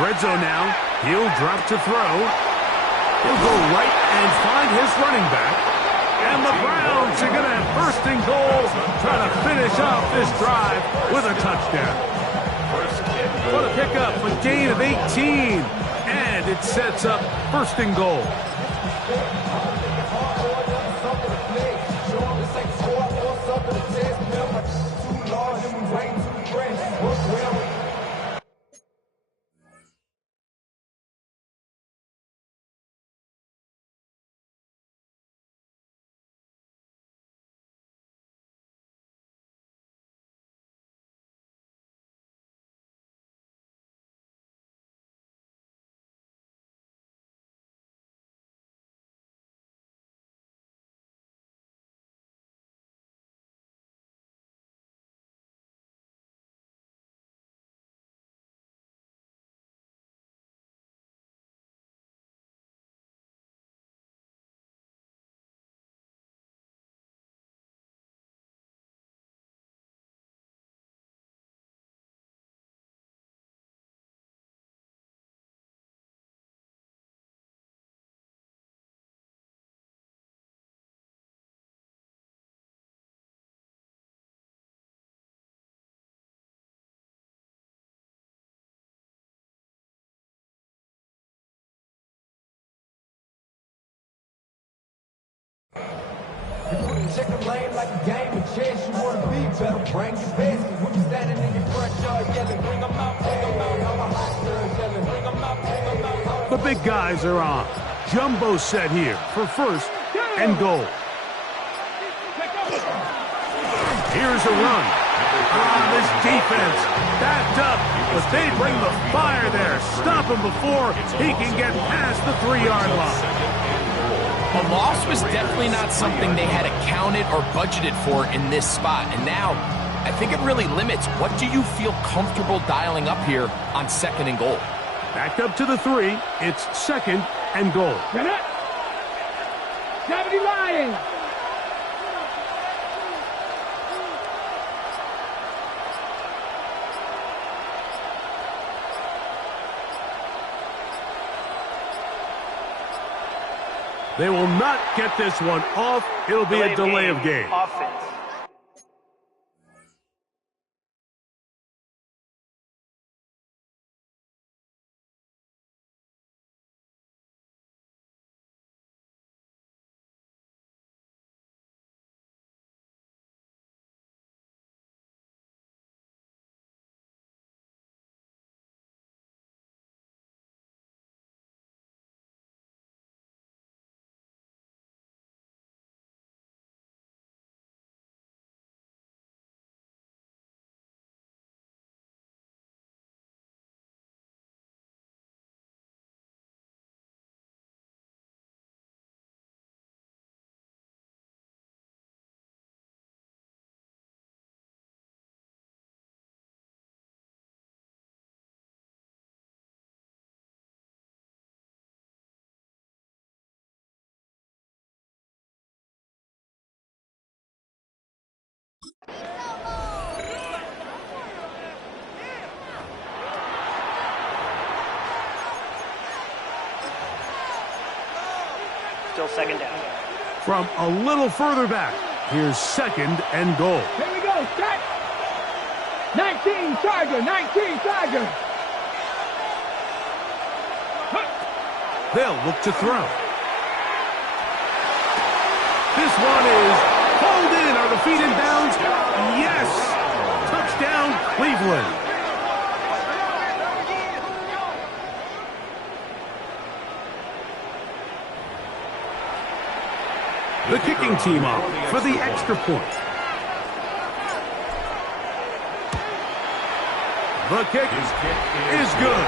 Red zone now. He'll drop to throw. He'll go right and find his running back. And the Browns are going to have 1st and goal, trying to finish off this drive with a touchdown. What a pickup, a gain of 18. And it sets up 1st and goal. Check the lane like a game of chess. You wanna be better, bring your best. When you standing in your front yard yelling, bring them out, bring them out. I'm a hot girl yelling, bring them out, bring them out. The big guys are on. jumbo set here for first and goal. Here's a run. This defense backed up, but they bring the fire there. Stop him before he can get past the 3-yard line. A loss was definitely not something they had accounted or budgeted for in this spot. And now, I think it really limits what do you feel comfortable dialing up here on 2nd and goal. Backed up to the 3. It's 2nd and goal. 70 Lions. They will not get this one off. It'll be a delay of game. Offense. Still 2nd down. From a little further back, here's 2nd and goal. Here we go, set. 19 Charger, 19 Charger. They'll look to throw. This one is pulled in. Are the feet in bounds? Yes! Touchdown, Cleveland. The kicking team off for the extra point. The kick is good.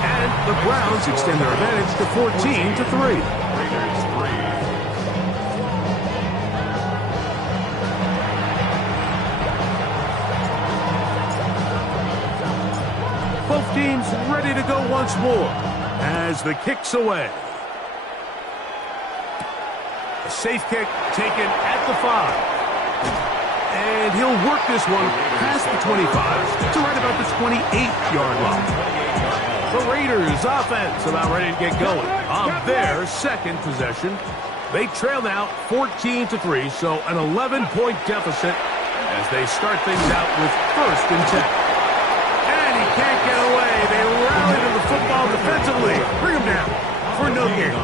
And the Browns extend their advantage to 14-3. Raiders 3. Both teams ready to go once more as the kick's away. A safe kick taken at the 5. And he'll work this one past the 25 to right about the 28-yard line. The Raiders offense about ready to get going on their 2nd possession. They trail now 14-3, so an 11-point deficit as they start things out with 1st and 10. And he can't get away. They rally to the football defensively. Bring him down for no gain.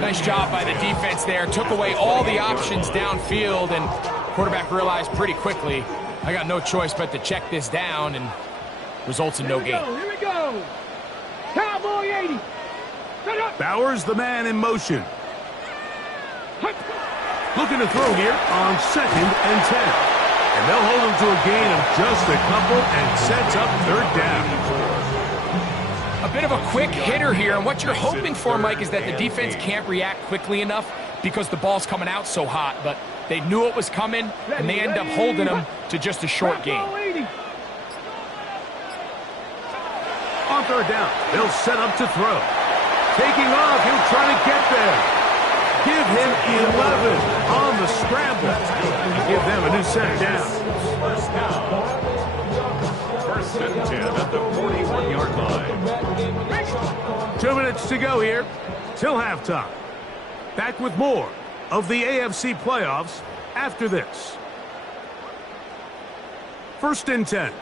Nice job by the defense there. Took away all the options downfield, and quarterback realized pretty quickly, I got no choice but to check this down, and results in no gain. Here we go. Cowboy 80. Bowers, the man in motion. Looking to throw here on 2nd and 10. And they'll hold him to a gain of just a couple and sets up 3rd down. A bit of a quick hitter here, and what you're hoping for, Mike, is that the defense can't react quickly enough because the ball's coming out so hot, but they knew it was coming, and they end up holding them to just a short gain. On 3rd down, they'll set up to throw. Taking off, he'll try to get there. Give him 11 on the scramble. Give them a new set down. 1st and 10 at the 41-yard line. 2 minutes to go here till halftime. Back with more of the AFC playoffs after this. 1st and 10.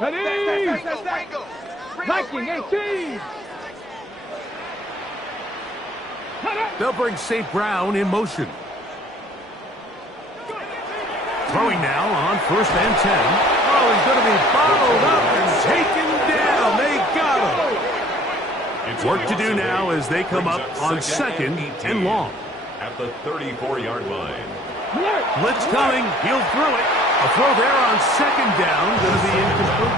Ready? Viking 18. They'll bring St. Brown in motion. Throwing now on 1st and 10. Oh, Oh, he's going to be bottled up and taken down. They got him. Work to do now as they come up on 2nd and long. At the 34-yard line. Blitz coming. He'll throw it. A throw there on 2nd down. Going to be incomplete.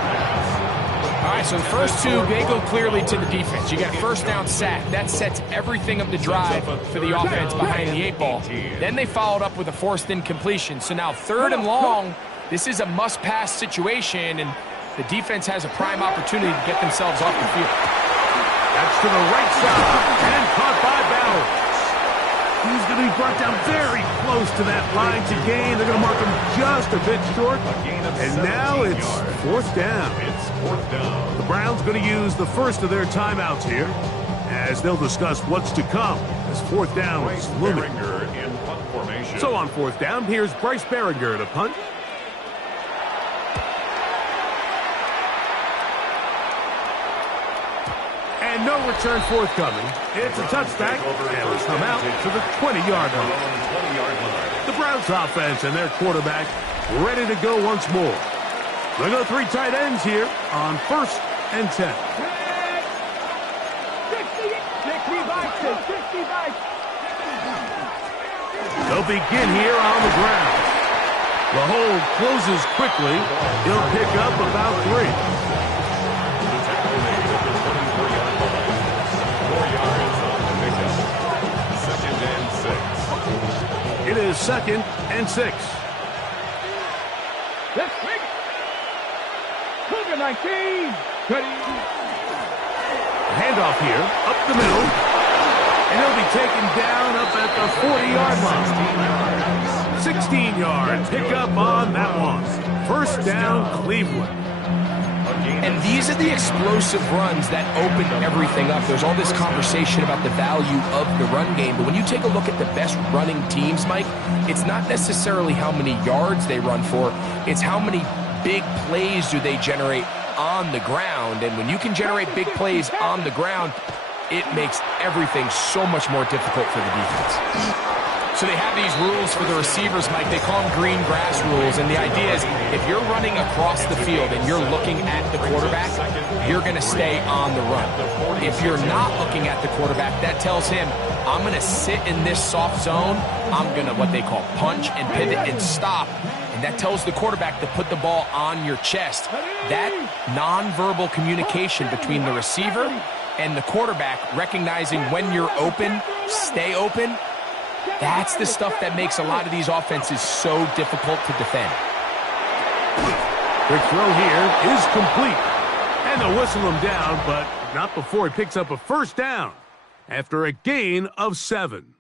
All right, so the first two, they go clearly to the defense. You got first down sack. That sets everything up the drive for the offense behind the 8-ball. Then they followed up with a forced incompletion. So now 3rd and long, this is a must-pass situation, and the defense has a prime opportunity to get themselves off the field. That's to the right side, and caught by Bowers. He's going to be brought down very close to that line to gain. They're going to mark him just a bit short. And now it's 4th down. It's 4th down. The Browns going to use the first of their timeouts here as they'll discuss what's to come as 4th down is looming. In punt formation. So on 4th down, here's Bryce Behringer to punt. And no return forthcoming. It's a touchback, and it'll come out to the 20-yard line. The Browns offense and their quarterback ready to go once more. They go 3 tight ends here on 1st and 10. 65. They'll begin here on the ground. The hold closes quickly. He'll pick up about 3. It is 2nd and 6. Let's bring it. Cougar 19. Handoff here, up the middle. And he'll be taken down up at the 40-yard line. 16-yard pickup on that one. 1st down, Cleveland. And these are the explosive runs that open everything up. There's all this conversation about the value of the run game, but when you take a look at the best running teams, Mike, it's not necessarily how many yards they run for, it's how many big plays do they generate on the ground. And when you can generate big plays on the ground, it makes everything so much more difficult for the defense. So they have these rules for the receivers, Mike. They call them green grass rules. And the idea is if you're running across the field and you're looking at the quarterback, you're going to stay on the run. If you're not looking at the quarterback, that tells him, I'm going to sit in this soft zone. I'm going to what they call punch and pivot and stop. And that tells the quarterback to put the ball on your chest. That nonverbal communication between the receiver and the quarterback, recognizing when you're open, stay open, that's the stuff that makes a lot of these offenses so difficult to defend. Quick throw here is complete. And they'll whistle him down, but not before he picks up a 1st down after a gain of 7.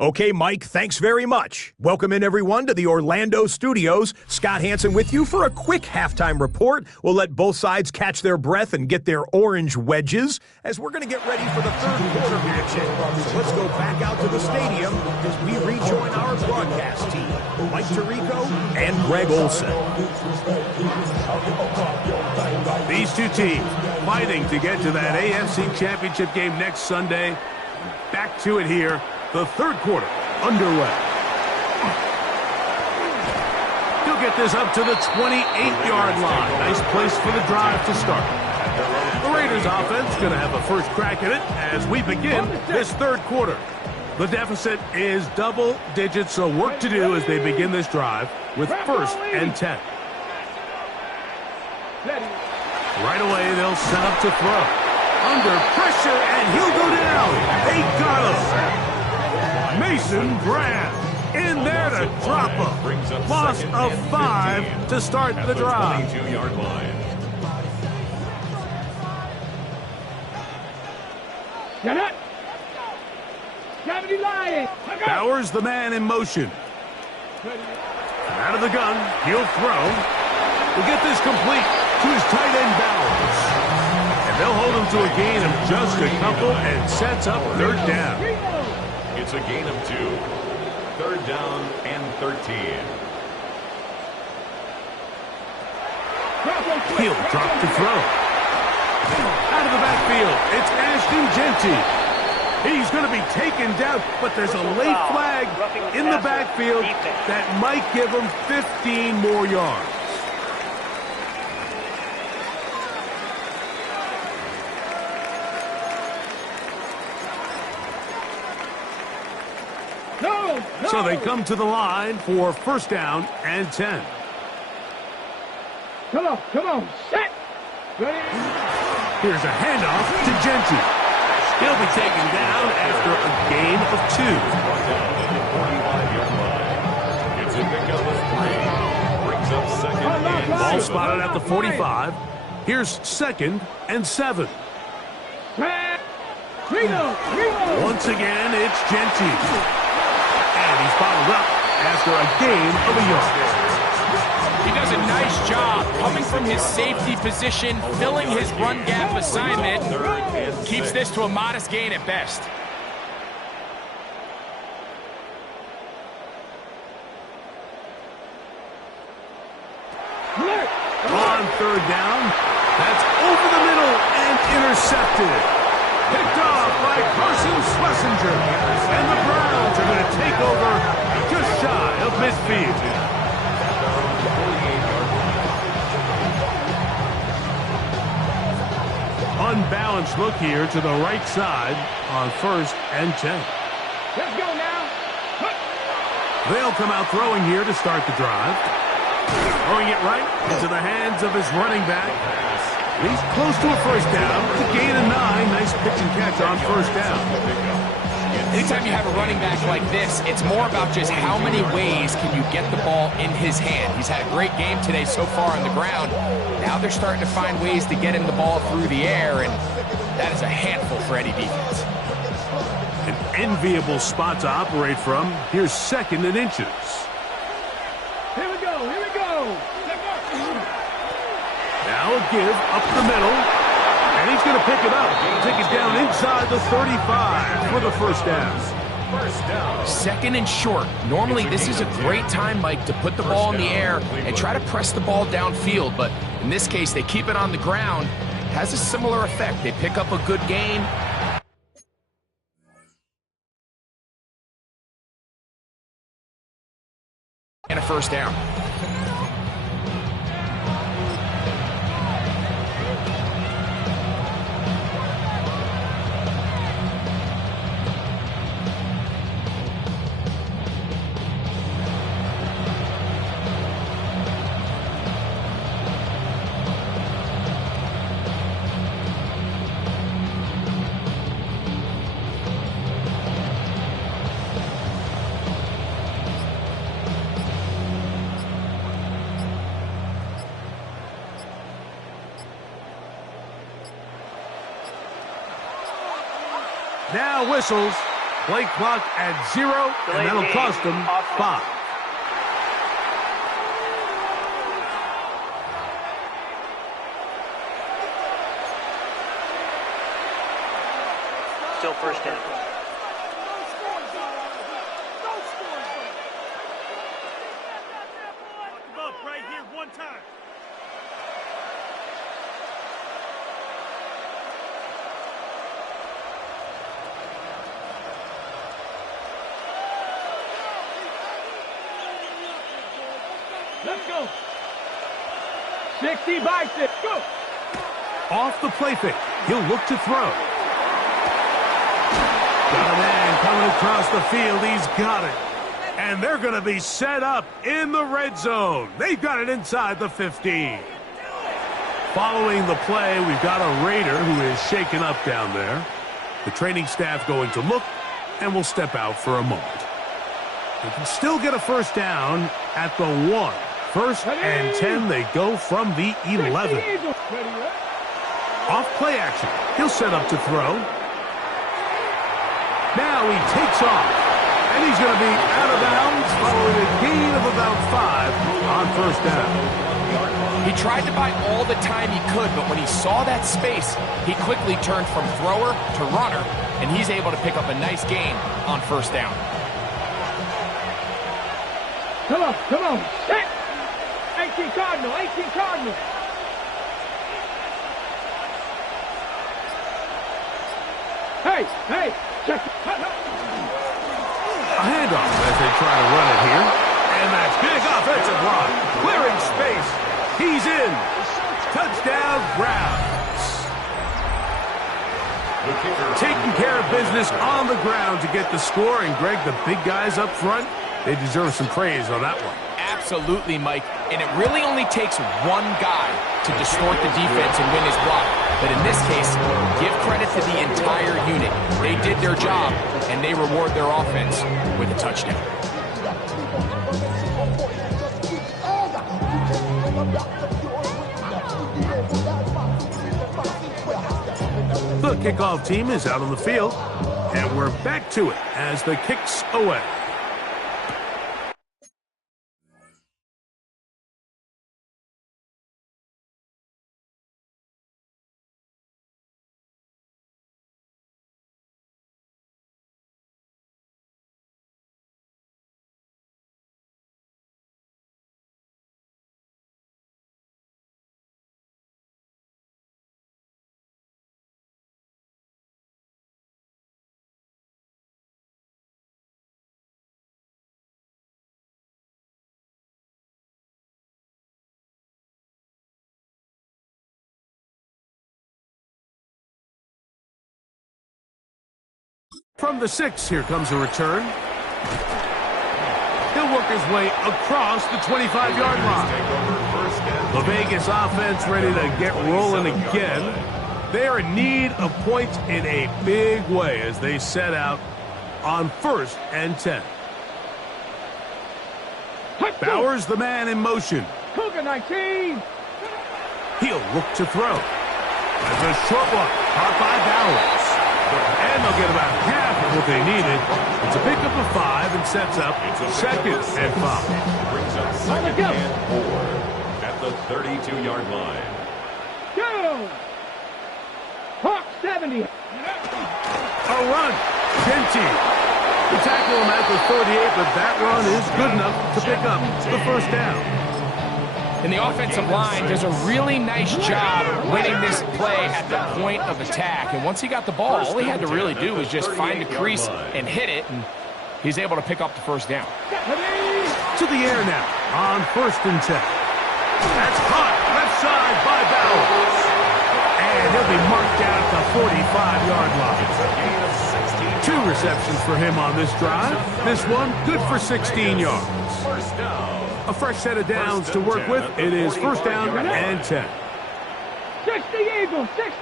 Okay, Mike, thanks very much. Welcome in, everyone, to the Orlando studios. Scott Hansen with you for a quick halftime report. We'll let both sides catch their breath and get their orange wedges as we're going to get ready for the 3rd quarter action. So let's go back out to the stadium as we rejoin our broadcast team, Mike Tirico and Greg Olson. These two teams fighting to get to that AFC Championship game next Sunday. Back to it here. The 3rd quarter underway. He'll get this up to the 28-yard line. Nice place for the drive to start. The Raiders offense going to have a first crack at it as we begin this 3rd quarter. The deficit is double digits, so work to do as they begin this drive with 1st and 10. Right away, they'll set up to throw. Under pressure, and he'll go down. They got him. Mason Graham in there to drop him. Loss of 5 to start the drive. 22-yard line. Get it. Gravity line. Bowers the man in motion. Out of the gun, he'll throw. We'll get this complete to his tight end Bowers. And they'll hold him to a gain of just a couple and sets up 3rd down. It's a gain of 2. 3rd down and 13. He'll drop to throw. Out of the backfield, it's Ashton Genty. He's going to be taken down, but there's a late flag in the backfield that might give him 15 more yards. No! So they come to the line for first down and 10. Come on, set! Ready? Here's a handoff to Genti. He'll be taken down after a gain of 2. It's a pickup of 3. Brings up second and Ball spotted at the 45. Here's second and 7. Reno! Once again, it's Genti. And he's bottled up after a gain of a yard. He does a nice job coming from his safety position, filling his run gap assignment. Keeps this to a modest gain at best. On third down, that's over the middle and intercepted. Picked off by Carson Schlesinger. And the Browns are going to take over just shy of midfield. Unbalanced look here to the right side on first and 10. Let's go now! They'll come out throwing here to start the drive. Throwing it right into the hands of his running back. He's close to a first down. It's a gain of 9. Nice pitch and catch on first down. Anytime you have a running back like this, it's more about just how many ways can you get the ball in his hand. He's had a great game today so far on the ground. Now they're starting to find ways to get him the ball through the air, and that is a handful for any defense. An enviable spot to operate from. Here's second and inches. Here we go! Now a give up the middle. And he's going to pick it up. Take it down inside the 35 for the first down. Second and short. Normally, this is a great time, Mike, to put the ball in the air and try to press the ball downfield. But in this case, they keep it on the ground. Has a similar effect. They pick up a good gain. And a first down. Now whistles. Play clock at 0, and that'll cost them 5. Still first down. Right here, one time. Let's go. 60 by 6. Go. Off the play fake. He'll look to throw. Got a man coming across the field. He's got it. And they're going to be set up in the red zone. They've got it inside the 15. Following the play, we've got a Raider who is shaken up down there. The training staff going to look and will step out for a moment. They can still get a first down at the 1. First and 10, they go from the 11. Off play action. He'll set up to throw. Now he takes off. And he's going to be out of bounds following a gain of about 5 on first down. He tried to buy all the time he could, but when he saw that space, he quickly turned from thrower to runner, and he's able to pick up a nice gain on first down. Come on. Set. 18 Cardinal. Hey, Hey, check. A handoff as they try to run it here. And that's big offensive line. Clearing space. He's in. Touchdown, Browns. Taking care of business on the ground to get the score. And, Greg, the big guys up front, they deserve some praise on that one. Absolutely, Mike. And it really only takes one guy to distort the defense and win his block. But in this case, give credit to the entire unit. They did their job, and they reward their offense with a touchdown. The kickoff team is out on the field, and we're back to it as the kick's away. From the 6, here comes a return. He'll work his way across the 25-yard line. The Vegas offense ready to get rolling again. They are in need of points in a big way as they set out on 1st and 10. Bowers, the man in motion. Cougar 19. He'll look to throw. As a short one, caught by Bowers. And they'll get about half of what they needed. It's a pickup of 5 and sets up 2nd and 5. Brings up 2nd and 4 at the 32-yard line. Go! Hawk 70. A run. Genty. The tackle him at the 38, but that run is good enough to pick up the 1st down. And the offensive line does a really nice job winning this play at the point of attack. And once he got the ball, all he had to really do was just find the crease and hit it, and he's able to pick up the 1st down. To the air now on 1st and 10. That's caught left side by Bowers. And he'll be marked down at the 45-yard line. 2 receptions for him on this drive. This one good for 16 yards. A fresh set of downs to work with. It is 1st down and 10. 60 Eagles, 60.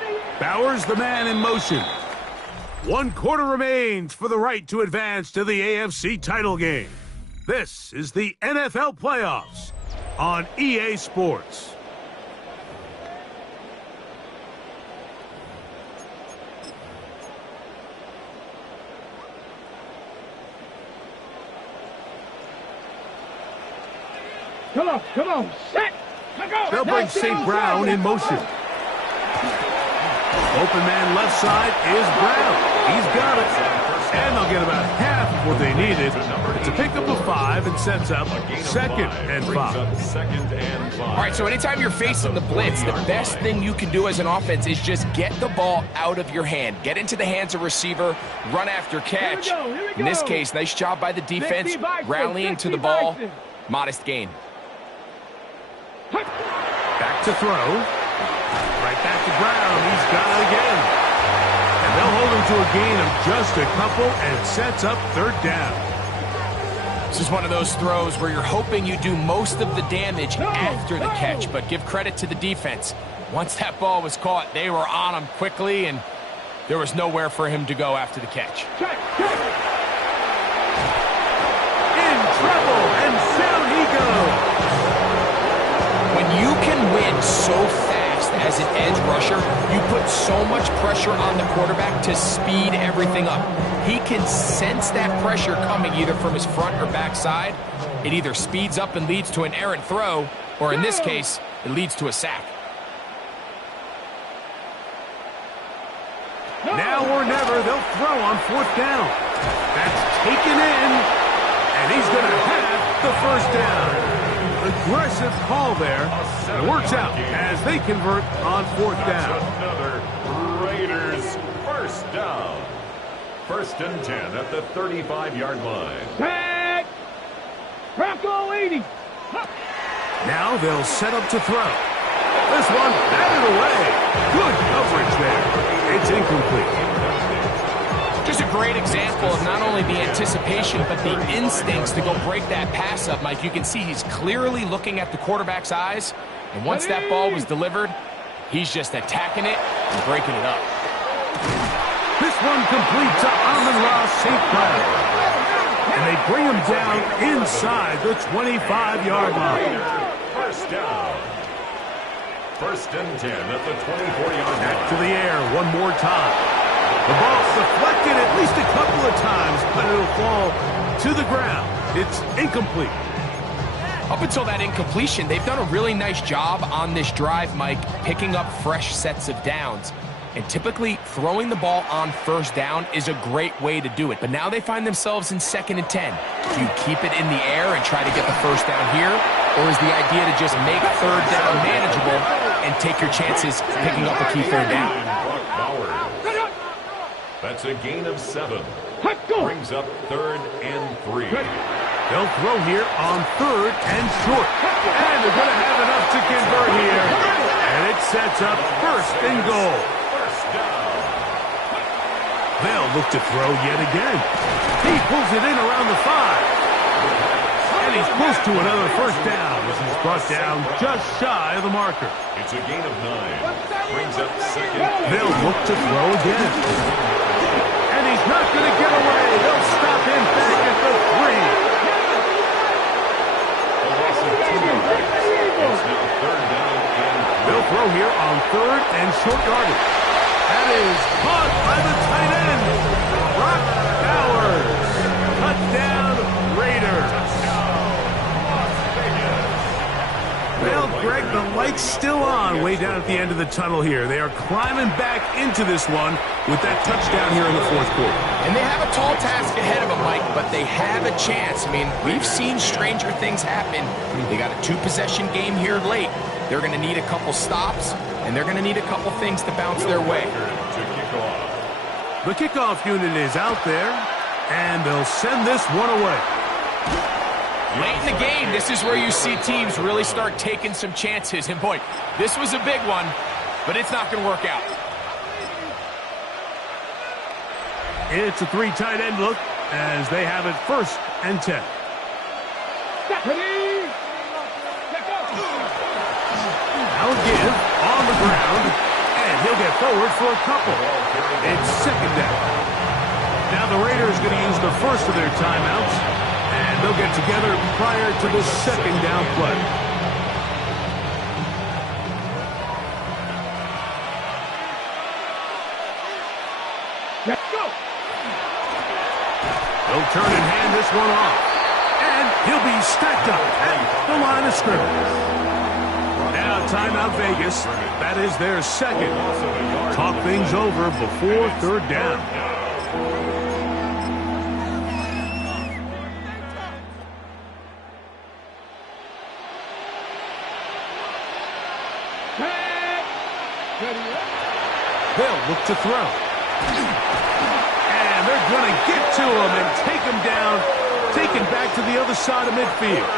Bowers, the man in motion. 1 quarter remains for the right to advance to the AFC title game. This is the NFL playoffs on EA Sports. Come on, set. Go. They'll bring St. Brown in motion. Open man left side is Brown. He's got it. And they'll get about half of what they needed. It's a pickup of 5 and sets up 2nd and 5. All right, so anytime you're facing the blitz, the best thing you can do as an offense is just get the ball out of your hand. Get into the hands of receiver, run after catch. Here we go. In this case, nice job by the defense, rallying to the ball. Modest gain. Back to throw. Right back to Brown. He's got it again. And they'll hold him to a gain of just a couple and sets up 3rd down. This is one of those throws where you're hoping you do most of the damage after the catch, but give credit to the defense. Once that ball was caught, they were on him quickly, and there was nowhere for him to go after the catch. In trouble, and down he goes. When you can win so fast as an edge rusher, you put so much pressure on the quarterback to speed everything up. He can sense that pressure coming either from his front or back side. It either speeds up and leads to an errant throw, or in this case, it leads to a sack. Now or never, they'll throw on 4th down. That's taken in, and he's going to have the 1st down. Aggressive call there. It works out as they convert on 4th down. Another Raiders 1st down. First and 10 at the 35-yard line. Tag! Bronco 80! Now they'll set up to throw. This one batted away. Good coverage there. It's incomplete. Just a great example of not only the anticipation, but the instincts to go break that pass up, Mike. You can see he's clearly looking at the quarterback's eyes, and once that ball was delivered, he's just attacking it and breaking it up. This one complete to Amon-Ra St. Brown. And they bring him down inside the 25-yard line. First down. First and 10 at the 24-yard line. Back to the air one more time. The ball's deflected at least a couple of times, but it'll fall to the ground. It's incomplete. Up until that incompletion, they've done a really nice job on this drive, Mike, picking up fresh sets of downs. And typically, throwing the ball on first down is a great way to do it. But now they find themselves in 2nd and 10. Do you keep it in the air and try to get the first down here? Or is the idea to just make third down manageable and take your chances picking up a key third down? That's a gain of 7. Brings up 3rd and 3. They'll throw here on 3rd and short. And they're going to have enough to convert here. And it sets up 1st and goal. They'll look to throw yet again. He pulls it in around the 5. And he's close to another first down as he's brought down just shy of the marker. It's a gain of 9. Brings up 2nd. They'll look to throw again. And he's not going to get away. They'll stop him back at the 3. A loss of 2 yards. It's now 3rd down and 3. They'll throw here on 3rd and short yardage. That is caught by the tight end, Brock Bowers. Touchdown, Raiders. Well, Greg, the light's still on way down at the end of the tunnel here. They are climbing back into this one with that touchdown here in the 4th quarter. And they have a tall task ahead of them, Mike, but they have a chance. I mean, we've seen stranger things happen. They got a 2-possession game here late. They're going to need a couple stops, and they're going to need a couple things to bounce their way. The kickoff unit is out there, and they'll send this one away. Late in the game, this is where you see teams really start taking some chances. And boy, this was a big one, but it's not going to work out. It's a 3 tight end look as they have it 1st and 10. Now give on the ground, and he'll get forward for a couple. It's 2nd down. Now the Raiders going to use the first of their timeouts, and they'll get together prior to the 2nd down play. Let's go! They'll turn and hand this one off, and he'll be stacked up at the line of scrimmage. Now timeout Vegas. That is their 2nd. Talk things over before 3rd down. They'll look to throw. And they're going to get to him and take him down, taken back to the other side of midfield.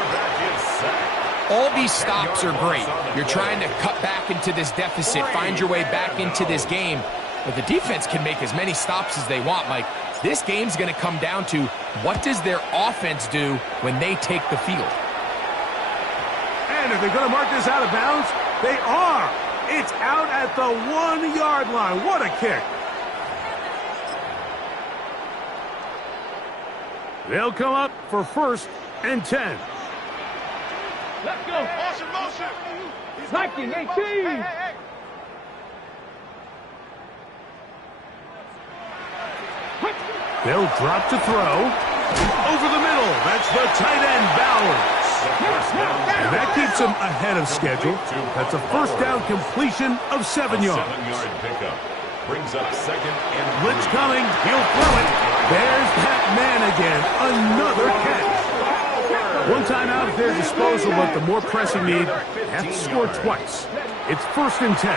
All these stops are great. You're trying to cut back into this deficit, find your way back into this game. But the defense can make as many stops as they want, Mike. This game's going to come down to what does their offense do when they take the field. And if they're going to mark this out of bounds, they are. It's out at the 1-yard line. What a kick. They'll come up for 1st and 10. Let's go! Motion! Viking 18! They'll drop to throw. Over the middle. That's the tight end, Bowers. And that keeps him ahead of schedule. That's a 1st down completion of 7 yards. 7-yard pickup. Brings up 2nd and blitz coming. He'll throw it. There's that man again. Another catch. One time out at their disposal, but the more pressing need, they have to score twice. It's 1st and 10.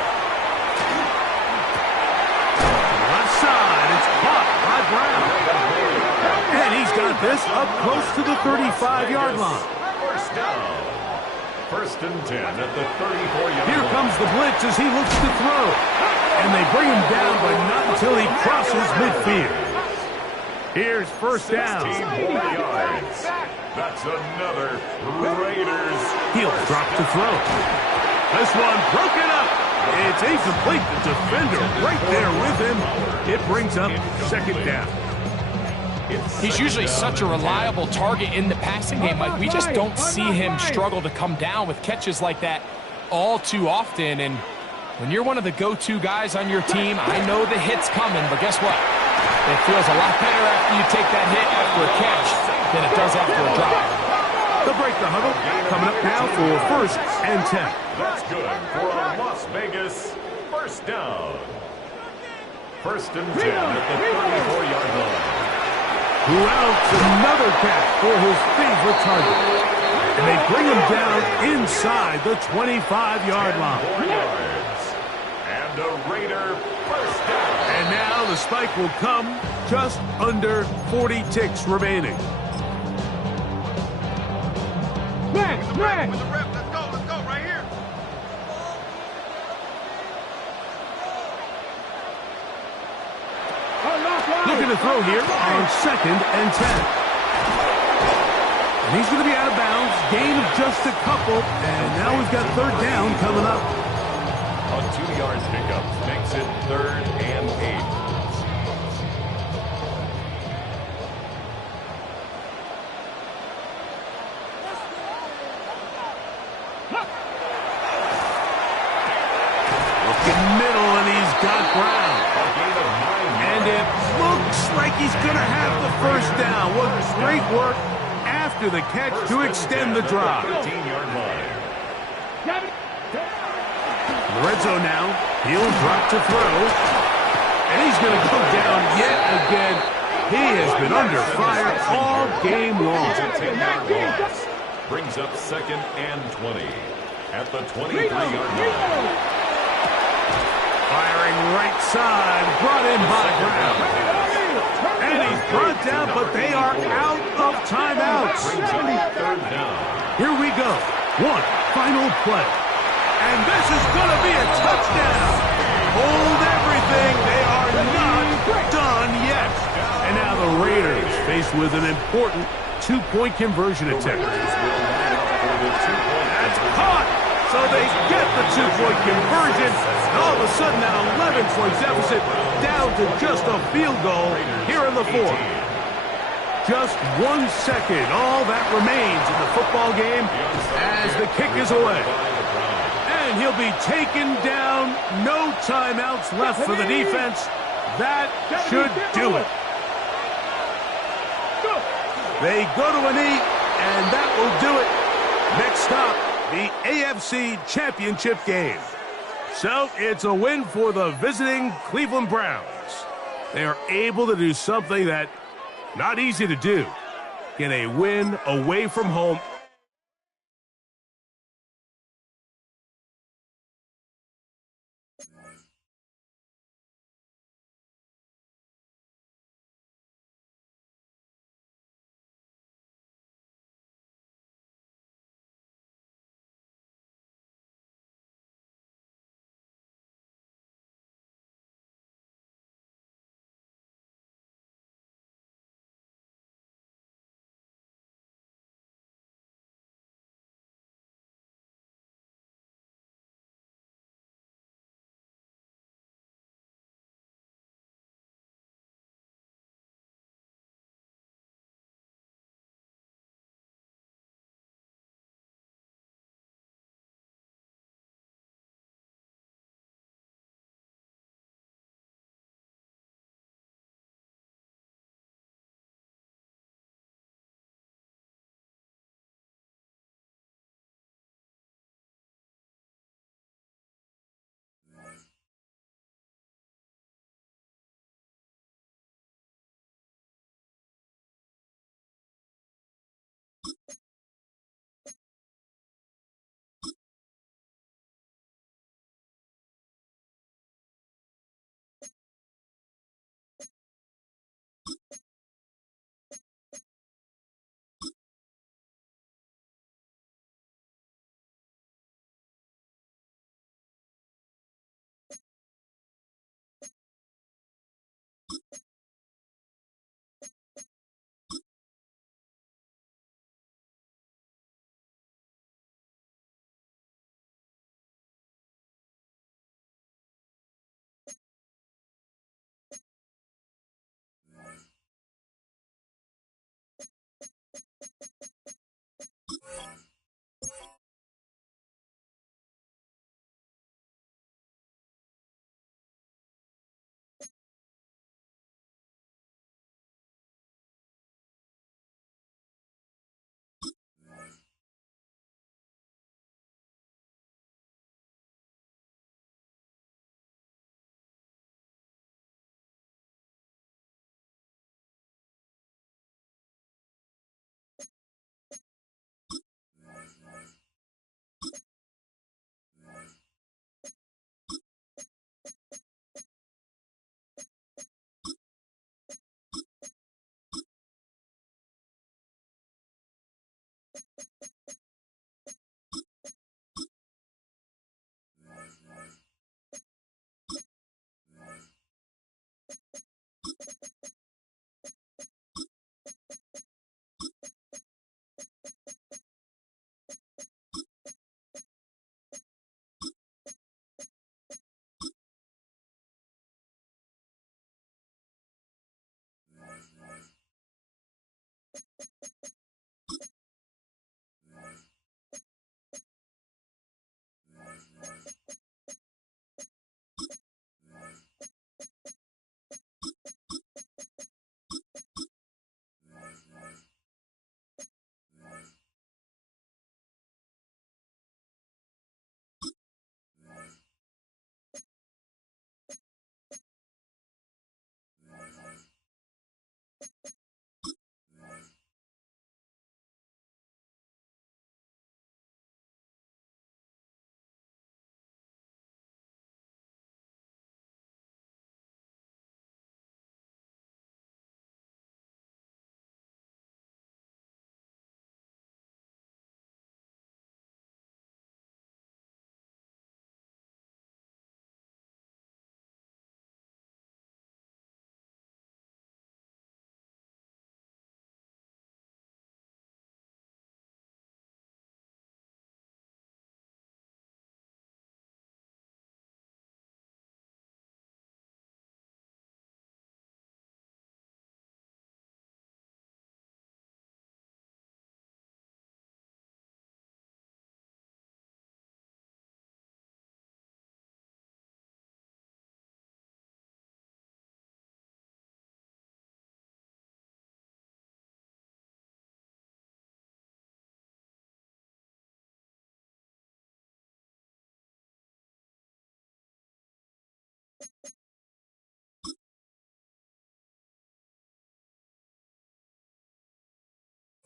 Left side, it's caught by Brown. And he's got this up close to the 35-yard line. First down. First and 10 at the 34-yard line. Here comes the blitz as he looks to throw. And they bring him down, but not until he crosses midfield. Here's first down. 16 yards. That's another Raiders. He'll drop to throw. This one broken up. It's incomplete. The defender right there with him. It brings up second down. He's usually such a reliable target in the passing game. Like, we just don't see him struggle to come down with catches like that all too often. And when you're one of the go-to guys on your team, I know the hit's coming, but guess what? It feels a lot better after you take that hit after a catch than it does after a drop. They'll break the huddle. Coming up now for first and 10. That's good for a Las Vegas first down. First and 10 at the 34-yard line. Routs another catch for his favorite target. And they bring him down inside the 25-yard line. 4 yards. And a Raider first down. And now the spike will come just under 40 ticks remaining. Man. With the rep, let's go, right here. Looking to throw here on second and 10. And he's going to be out of bounds. Gain of just a couple. And now we've got third down coming up. A 2-yard pickup makes it third and 8. Middle, and he's got Brown. And it looks like he's going to have the first down. What great work after the catch to extend the drive. 13-yard line. In the red zone now. He'll drop to throw. And he's going to go down yet again. He has been under fire all game long. Brings up second and 20 at the 23-yard line. Firing right side, brought in by Brown. And he's brought down, but they are out of timeouts. Third down. Here we go. One final play. And this is going to be a touchdown. Hold everything. They are not done yet. And now the Raiders faced with an important two-point conversion attempt. That's caught. So they get the two-point conversion. And all of a sudden, that 11-point deficit down to just a field goal here in the fourth. Just 1 second, all that remains in the football game as the kick is away. And he'll be taken down. No timeouts left for the defense. That should do it. They go to a knee, and that will do it. Next stop, the AFC Championship game. So it's a win for the visiting Cleveland Browns. They are able to do something that not easy to do. Get a win away from home.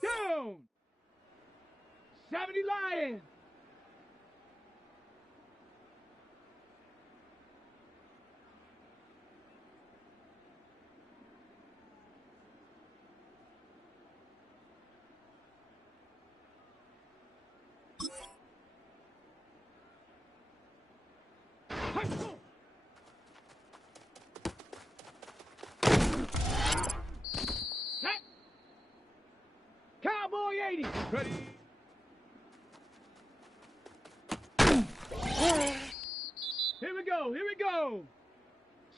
Down. 70 Lions. Set. Cowboy 80. Ready. Here we go. Here we go.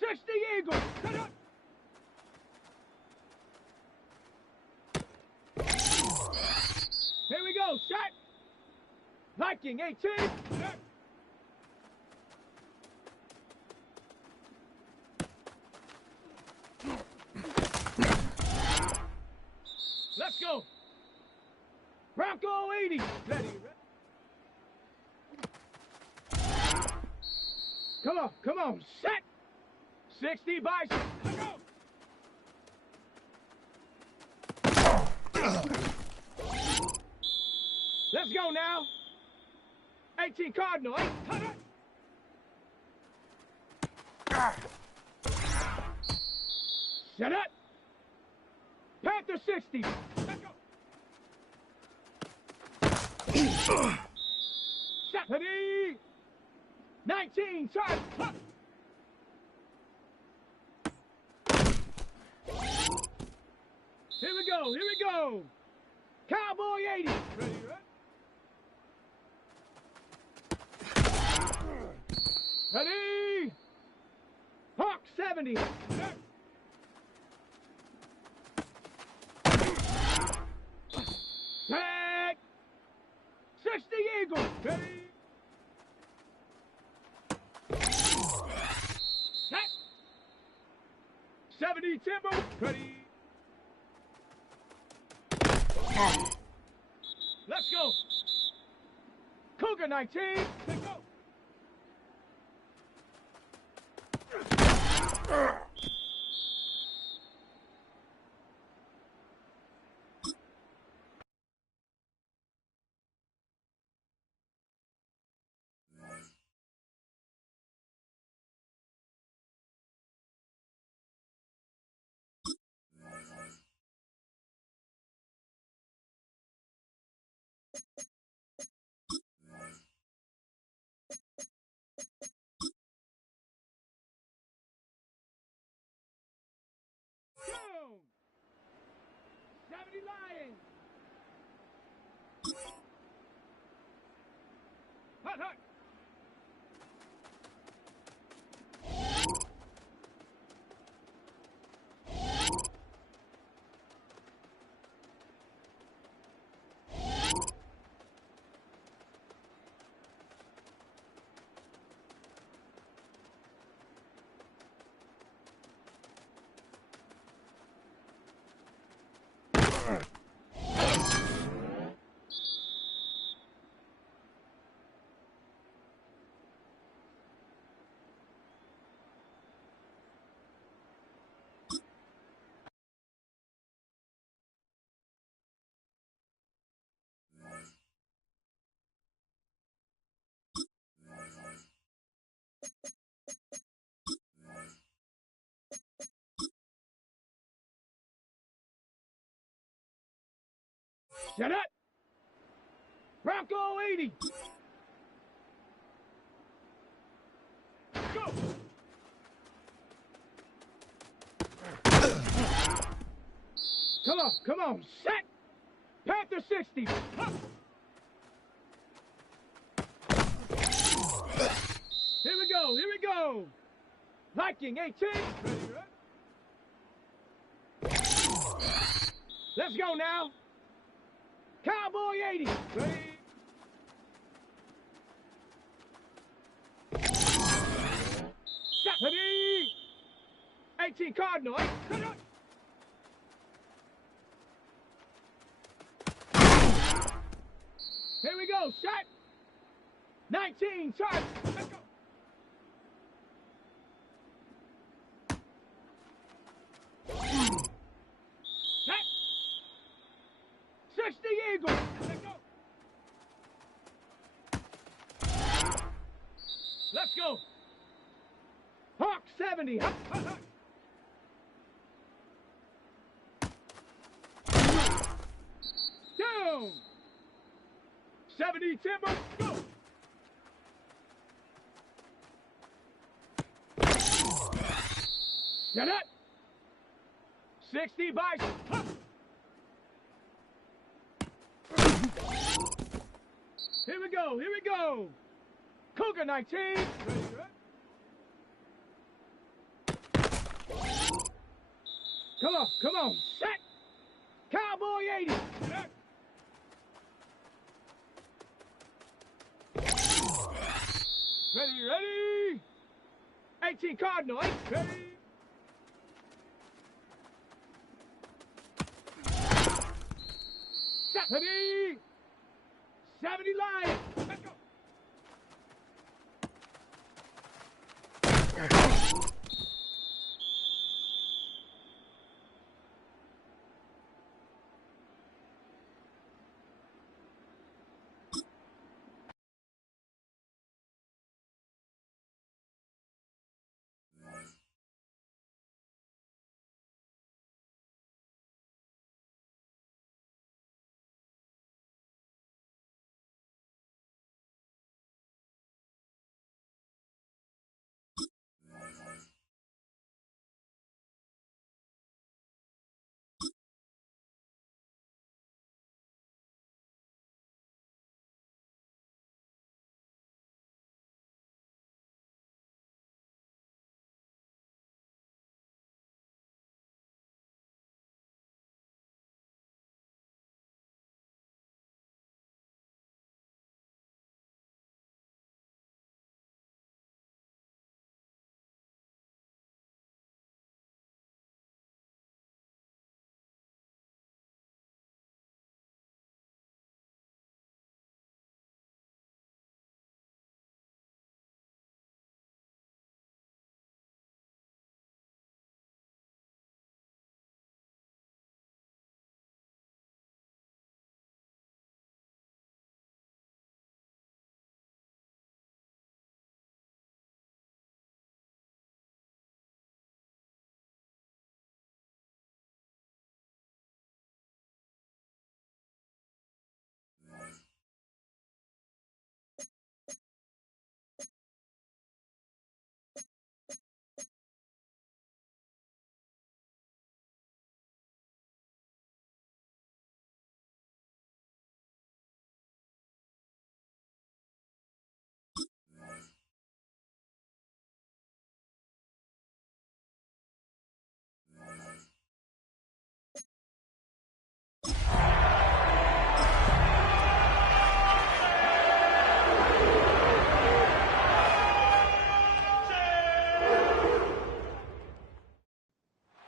60 Eagles. Cut up. Here we go. Shot. Viking 18. Set. Let's go. Bronco 80. Ready. Come on, come on. Set. 60 Bison. Let's go. Let's go now. 18 Cardinal. 8. Set up. Panther 60. Let's go. Set. Ready. 19 charge. Here we go. Here we go. Cowboy 80. Ready, ready? Hawk 70. Set. 60 Eagle. Ready? Set. 70 Timber. Ready? Let's go. Cougar 19. Let's go. Down. 70 Lions. Hut, hut. Set up. Bronco 80. Go. Come on, come on. Set. Panther 60. Up. Here we go, here we go. Viking 18. Let's go now. Cowboy 80. Ready? Ready? 18 Cardinal. Here we go. Shot. 19 charge. Let's go. Let's go. Hawk 70. Down. 70 timber. Go. Get it. 60 bison. Here we go. Here we go. Cougar 19. Ready, right? Come on, come on. Set. Cowboy 80. Ready, ready. 18 Cardinal. Ready. Set. Ready. 70 Lion. Let's go.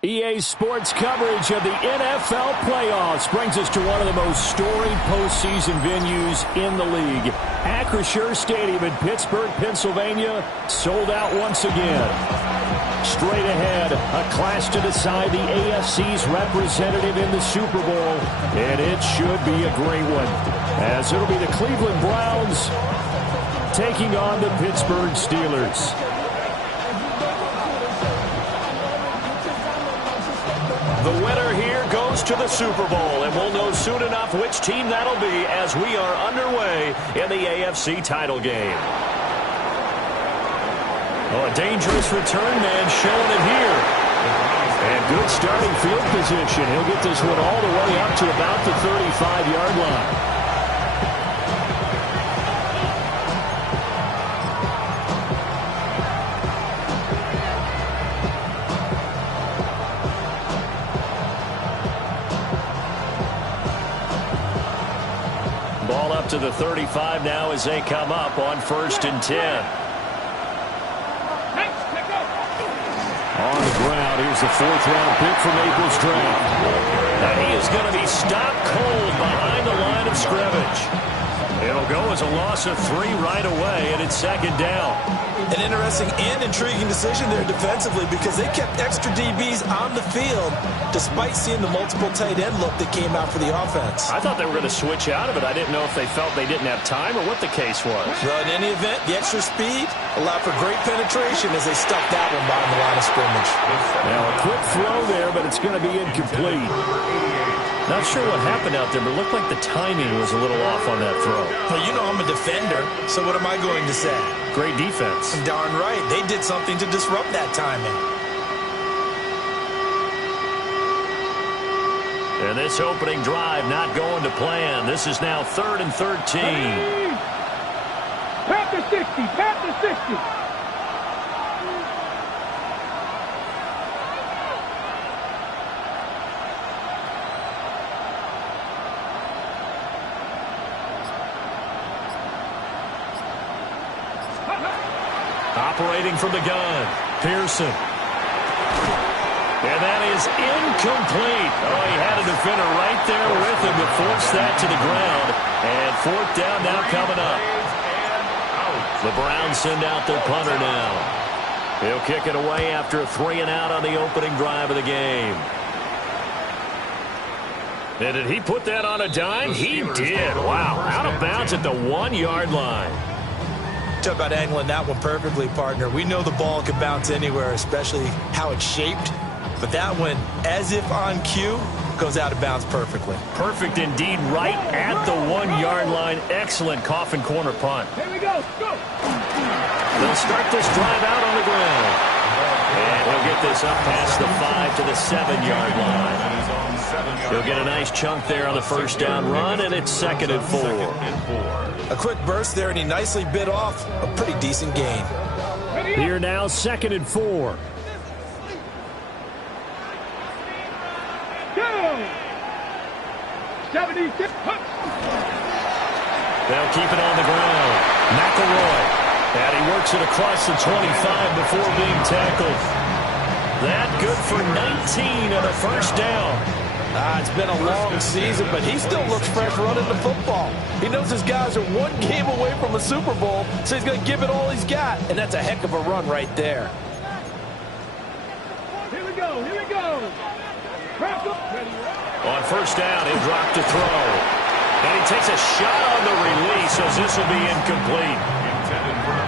EA Sports coverage of the NFL playoffs brings us to one of the most storied postseason venues in the league. Acrisure Stadium in Pittsburgh, Pennsylvania, sold out once again. Straight ahead, a clash to decide the AFC's representative in the Super Bowl, and it should be a great one, as it'll be the Cleveland Browns taking on the Pittsburgh Steelers. The winner here goes to the Super Bowl, and we'll know soon enough which team that'll be as we are underway in the AFC title game. Oh, a dangerous return man showing it here. And good starting field position. He'll get this one all the way up to about the 35-yard line. Ball up to the 35 now as they come up on 1st and 10. On the ground, here's the 4th-round pick from April's draft. Now he is going to be stopped cold behind the line of scrimmage. It'll go as a loss of 3 right away, and it's 2nd down. An interesting and intriguing decision there defensively because they kept extra DBs on the field despite seeing the multiple tight end look that came out for the offense. I thought they were going to switch out of it. I didn't know if they felt they didn't have time or what the case was. Well, in any event, the extra speed allowed for great penetration as they stuffed that one behind the line of scrimmage. Now a quick throw there, but it's going to be incomplete. Not sure what happened out there, but it looked like the timing was a little off on that throw. Well, you know I'm a defender, so what am I going to say? Great defense. Darn right. They did something to disrupt that timing. And this opening drive not going to plan. This is now 3rd and 13. Pat the 60, pat the 60. Operating from the gun, Pearson. And that is incomplete. Oh, he had a defender right there with him to force that to the ground. And 4th down now coming up. The Browns send out their punter now. He'll kick it away after a 3-and-out on the opening drive of the game. And did he put that on a dime? He did. Wow, out of bounds at the 1-yard line. Talk about angling that one perfectly, partner. We know the ball can bounce anywhere, especially how it's shaped. But that one, as if on cue, goes out of bounds perfectly. Perfect indeed, right at the 1-yard line. Excellent coffin corner punt. Here we go, go. They'll start this drive out on the ground. And he'll get this up past the 5 to the 7-yard line. He'll get a nice chunk there on the 1st down run, and it's 2nd and 4. A quick burst there, and he nicely bit off a pretty decent gain. Here now, 2nd and 4. Go! 76. They'll keep it on the ground. McElroy. And he works it across the 25 before being tackled. That good for 19 and a 1st down. It's been a long season, but he still looks fresh running the football. He knows his guys are 1 game away from a Super Bowl, so he's going to give it all he's got. And that's a heck of a run right there. Here we go, here we go. On 1st down, he'll drop to throw. And he takes a shot on the release, as this will be incomplete.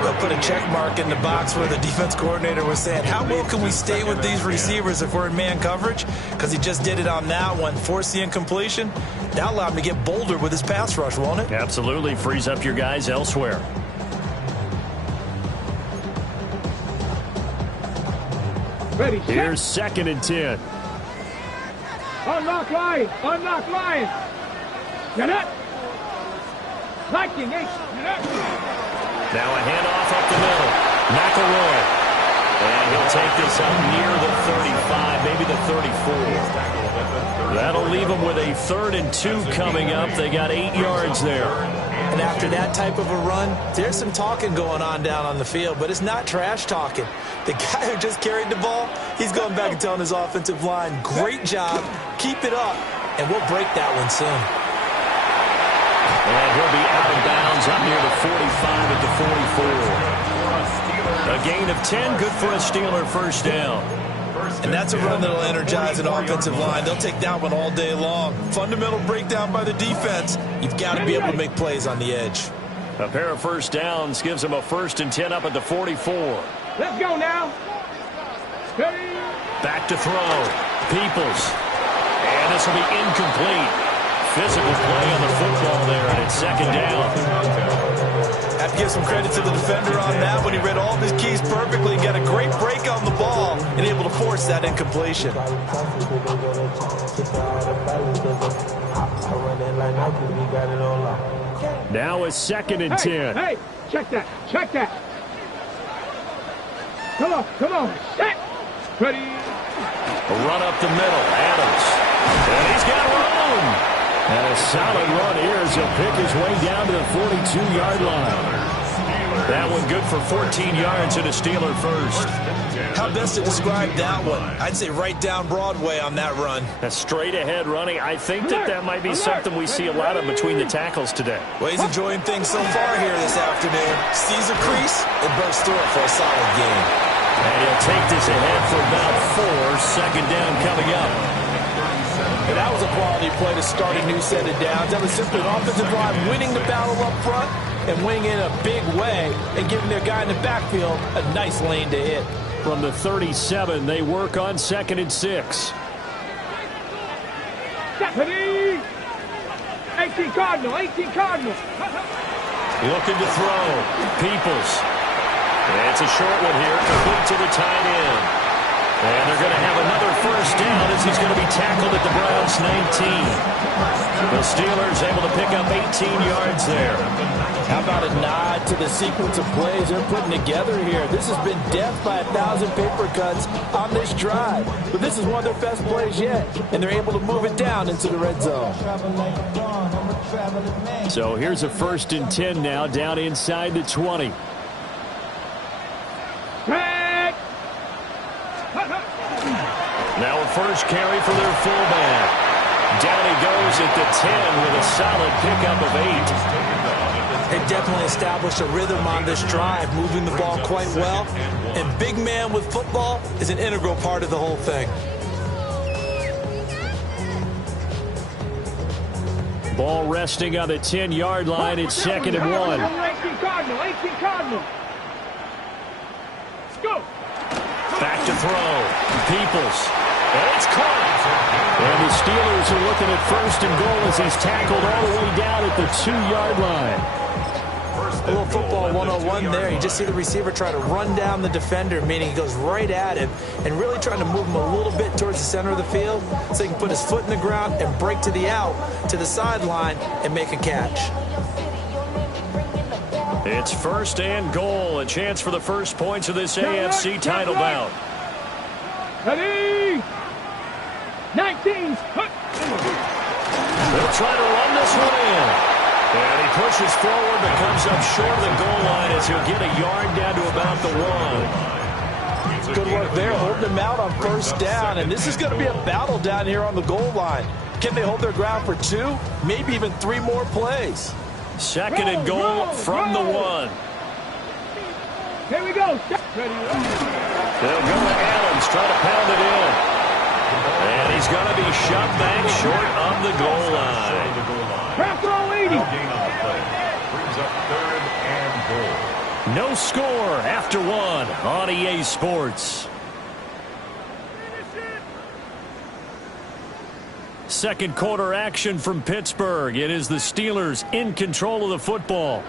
They'll put a check mark in the box where the defense coordinator was saying, how well can we stay with these receivers if we're in man coverage? Because he just did it on that one, forced the incompletion. That'll allow him to get bolder with his pass rush, won't it? Absolutely. Frees up your guys elsewhere. Ready, here's 2nd and 10. Unlock line, unlock line. Get up. Liking, get up. Now a handoff up the middle. McElroy. And he'll take this up near the 35, maybe the 34. That'll leave them with a 3rd and 2 coming up. They got 8 yards there. And after that type of a run, there's some talking going on down on the field, but it's not trash talking. The guy who just carried the ball, he's going back and telling his offensive line, great job, keep it up, and we'll break that one soon. And he'll be out of bounds up near the 45 at the 44. A gain of 10, good for a Steeler 1st down. And that's a run that'll energize an offensive line. They'll take that one all day long. Fundamental breakdown by the defense. You've got to be able to make plays on the edge. A pair of 1st downs gives them a 1st and 10 up at the 44. Let's go now. Ready. Back to throw. Peoples. And this will be incomplete. Physical play on the football there, and it's 2nd down. Have to give some credit to the defender on that when he read all of his keys perfectly and got a great break on the ball and able to force that incompletion. Now it's 2nd and 10. Hey, check that, check that. Come on, set. Ready. A run up the middle, Adams. And he's got room. And a solid run here as he'll pick his way down to the 42-yard line. That one good for 14 yards and a Steeler first. How best to describe that one? I'd say right down Broadway on that run. A straight-ahead running. I think that might be something we see a lot of between the tackles today. Well, he's enjoying things so far here this afternoon. Sees a crease and bursts through it for a solid gain. And he'll take this ahead for about 4. Second down coming up. And that was a quality play to start a new set of downs. That was simply an offensive drive winning the battle up front and winning in a big way and giving their guy in the backfield a nice lane to hit. From the 37, they work on 2nd and 6. 18 Cardinal, 18 Cardinal. Looking to throw. Peoples. It's a short one here, complete to the tight end. And they're going to have another first down as he's going to be tackled at the Browns' 19. The Steelers able to pick up 18 yards there. How about a nod to the sequence of plays they're putting together here? This has been death by 1,000 paper cuts on this drive. But this is one of their best plays yet, and they're able to move it down into the red zone. So here's a 1st and 10 now, down inside the 20. Now a first carry for their fullback. Down he goes at the 10 with a solid pickup of 8. They definitely established a rhythm on this drive, moving the ball quite well. And big man with football is an integral part of the whole thing. Ball resting on the 10-yard line. It's 2nd and 1. 18 Cardinal, 18 Cardinal. Let's go. Back to throw. Peoples. And it's caught. And the Steelers are looking at 1st and goal as he's tackled all the way down at the 2-yard line. A little football 101 there. You just see the receiver try to run down the defender, meaning he goes right at him and really trying to move him a little bit towards the center of the field so he can put his foot in the ground and break to the out, to the sideline, and make a catch. It's 1st and goal. A chance for the first points of this AFC title bout. Ready? 19. They'll try to run this one in. And he pushes forward but comes up short of the goal line as he'll get a yard down to about the 1. Good work there, holding them out on 1st down. And this is going to be a battle down here on the goal line. Can they hold their ground for 2, maybe even 3 more plays? 2nd and goal from the 1. Here we go. They'll go to Adams, try to pound it in. And he's going to be shot back short of the goal line. Crap throw 80. Brings up 3rd and goal. No score after 1 on EA Sports. Second quarter action from Pittsburgh. It is the Steelers in control of the football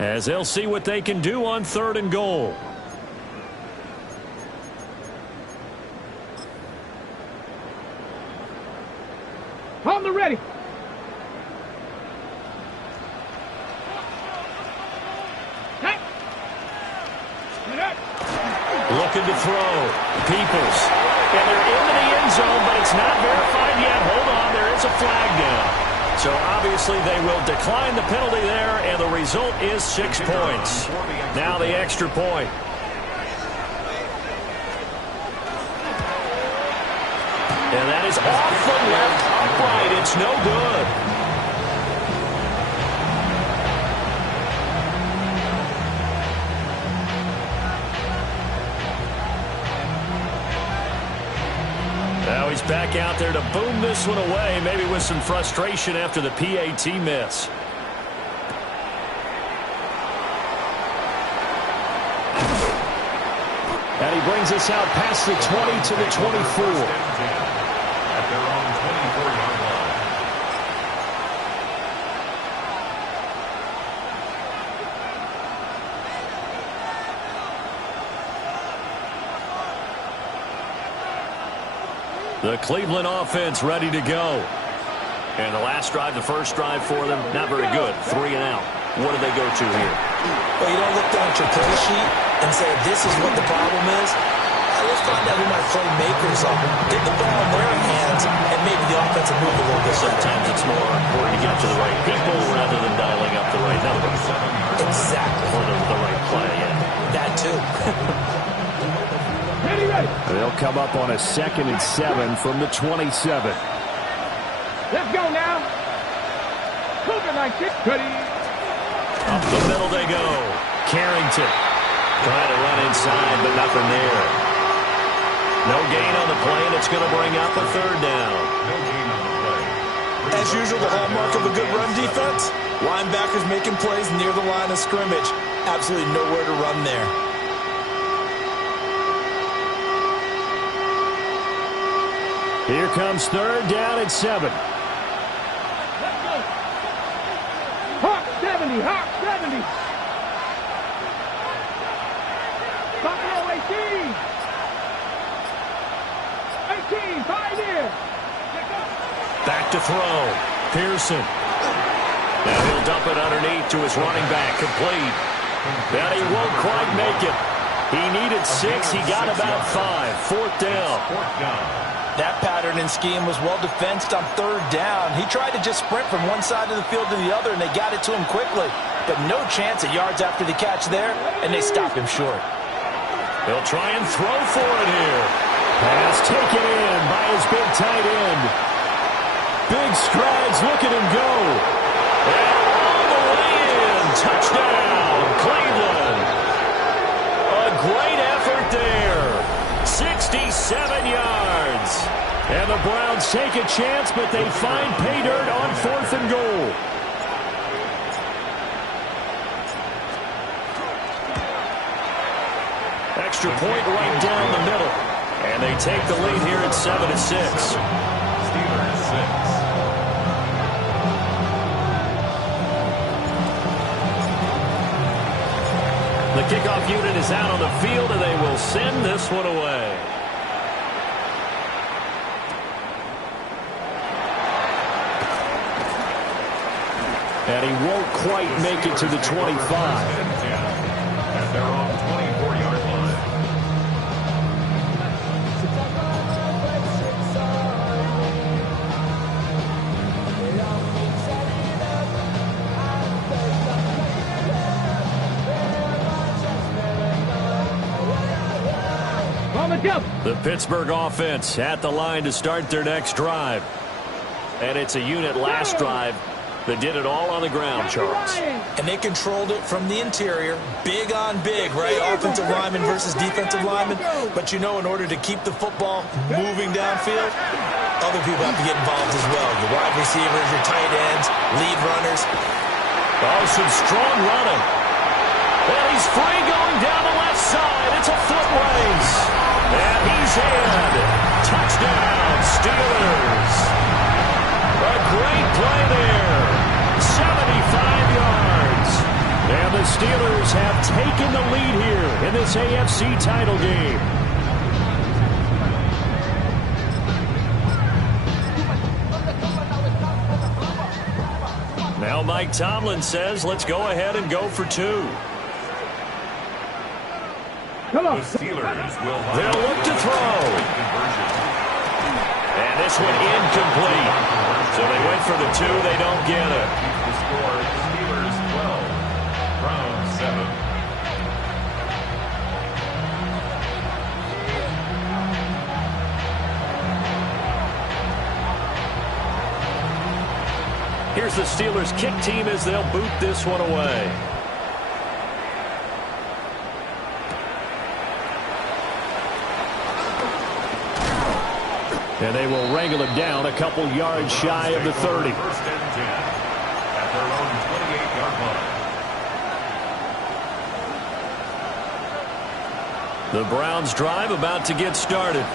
as they'll see what they can do on 3rd and goal. On the ready. Looking to throw. Peoples. And they're into the end zone, but it's not verified yet. Hold on, there is a flag down. So obviously they will decline the penalty there, and the result is 6 points. Now the extra point. And that is off the left upright. It's no good. Now he's back out there to boom this one away, maybe with some frustration after the PAT miss. And he brings us out past the 20 to the 24. At their own 24-yard line. The Cleveland offense ready to go. And the last drive, the first drive for them, not very good. 3 and out. What do they go to here? Well, you don't look down at your play sheet and say, this is what the problem is. let's find out who my playmakers are. Get the ball in their hands and maybe the offensive move a little bit. Sometimes it's more important to get to the right people rather than dialing up the right number. Exactly. Or the right play, yeah. That too. They'll come up on a 2nd and 7 from the 27. Let's go now. Cougar like this. Up the middle they go. Carrington trying to run inside, but nothing there. No gain on the play, and it's going to bring up a 3rd down. No gain on the play. As usual, the hallmark of a good run defense, linebackers making plays near the line of scrimmage. Absolutely nowhere to run there. Here comes 3rd down and 7. Let's go. Hawk 70, Hawk 70. Buffalo 18. 18, 5 here. Back to throw. Pearson. Now he'll dump it underneath to his running back. Complete. But he won't quite make it. He needed 6. He got about 5. 4th down. That pattern and scheme was well defensed on 3rd down. He tried to just sprint from one side of the field to the other, and they got it to him quickly. But no chance at yards after the catch there, and they stopped him short. He'll try and throw for it here. Pass taken in by his big tight end. Big strides, look at him go. And all the way in. Touchdown, Cleveland. A great effort there. 67 yards. And the Browns take a chance, but they find pay dirt on 4th and goal. Extra point right down the middle. And they take the lead here at 7-6. Steelers 6. The kickoff unit is out on the field, and they will send this one away. And he won't quite make it to the 25. At their own 24-yard line. The Pittsburgh offense at the line to start their next drive. And it's a unit last drive that did it all on the ground, Charles. And they controlled it from the interior. Big on big, right? Offensive lineman versus defensive lineman. But you know, in order to keep the football moving downfield, other people have to get involved as well. Your wide receivers, your tight ends, lead runners. Oh, some strong running. And he's free going down the left side. It's a foot race. And he's in. Touchdown, Steelers. A great play there. 75 yards. And the Steelers have taken the lead here in this AFC title game. Now Mike Tomlin says, let's go ahead and go for 2. Come on. The Steelers will They'll look to throw. And this one incomplete. So they went for the 2. They don't get it. The score, Steelers 12, Browns 7. Here's the Steelers kick team as they'll boot this one away. And they will wrangle him down a couple yards shy of the 30. First and 10 at their own 28-yard line. The Browns drive about to get started.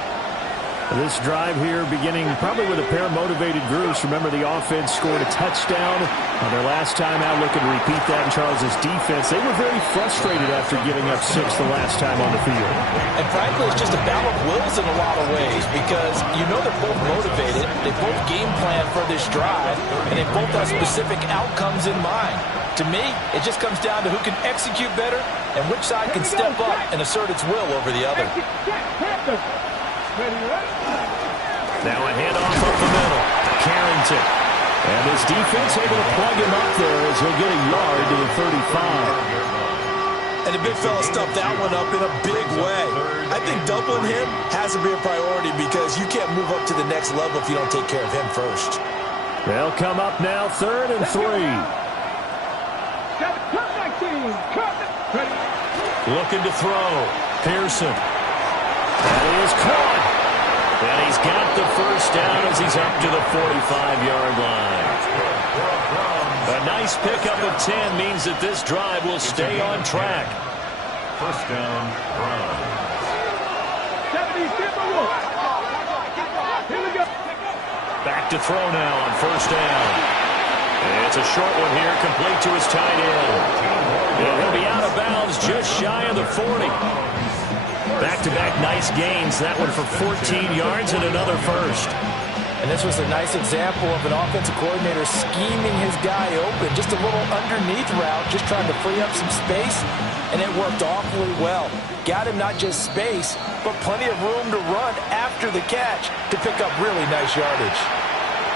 This drive here beginning probably with a pair of motivated groups. Remember, the offense scored a touchdown on their last time out. Looking to repeat that in Charles's defense. They were very frustrated after giving up 6 the last time on the field. And frankly, it's just a battle of wills in a lot of ways because you know they're both motivated. They both game plan for this drive, and they both have specific outcomes in mind. To me, it just comes down to who can execute better and which side can step up and assert its will over the other. Now a handoff up the middle. Carrington. And his defense able to plug him up there as he'll get a yard to the 35. And the big fella stuffed that one up in a big way. I think doubling him has to be a priority because you can't move up to the next level if you don't take care of him first. They'll come up now 3rd and 3. Looking to throw. Pearson. That is caught. And he's got the first down as he's up to the 45-yard line. A nice pickup of 10 means that this drive will stay on track. First down, run. Back to throw now on first down. It's a short one here, complete to his tight end. And he'll be out of bounds just shy of the 40. Back-to-back nice gains. That one for 14 yards and another first. And this was a nice example of an offensive coordinator scheming his guy open. Just a little underneath route, just trying to free up some space, and it worked awfully well. Got him not just space, but plenty of room to run after the catch to pick up really nice yardage.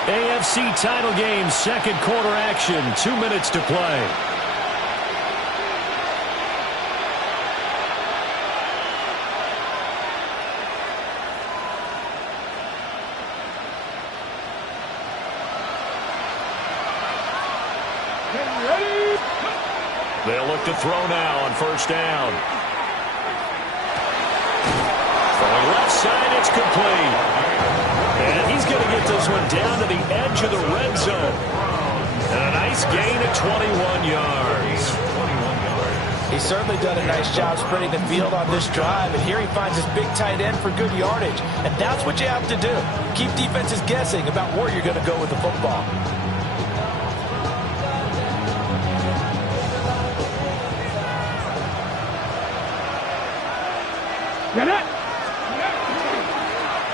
AFC title game, second quarter action, 2 minutes to play. They'll look to throw now on first down. From the left side, it's complete. And he's going to get this one down to the edge of the red zone. And a nice gain of 21 yards. He's certainly done a nice job spreading the field on this drive. And here he finds his big tight end for good yardage. And that's what you have to do. Keep defenses guessing about where you're going to go with the football.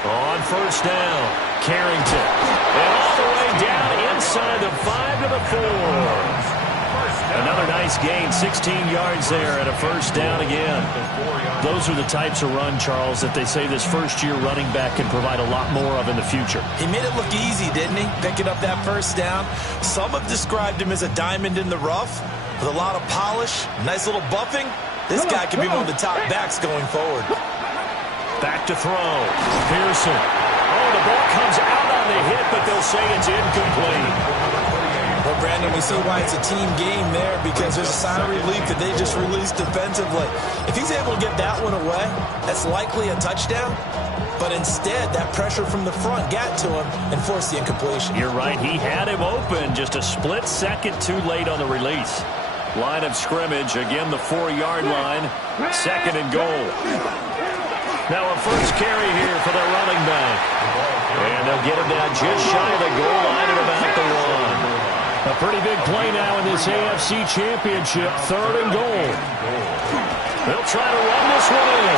On first down, Carrington. And all the way down inside the 5 to the 4. Another nice gain, 16 yards there and a first down again. Those are the types of run, Charles, that they say this first-year running back can provide a lot more of in the future. He made it look easy, didn't he? Picking up that first down. Some have described him as a diamond in the rough with a lot of polish, nice little buffing. This guy could be one of the top backs going forward. Back to throw. Pearson. Oh, the ball comes out on the hit, but they'll say it's incomplete. Well, Brandon, we see why it's a team game there because there's a sign of relief that they just released defensively. If he's able to get that one away, that's likely a touchdown. But instead, that pressure from the front got to him and forced the incompletion. You're right. He had him open just a split second too late on the release. Line of scrimmage, again the 4-yard line. Second and goal. Now a first carry here for the running back. And they'll get him down just shy of the goal line at about the 1. A pretty big play now in this AFC Championship. Third and goal. They'll try to run this one in.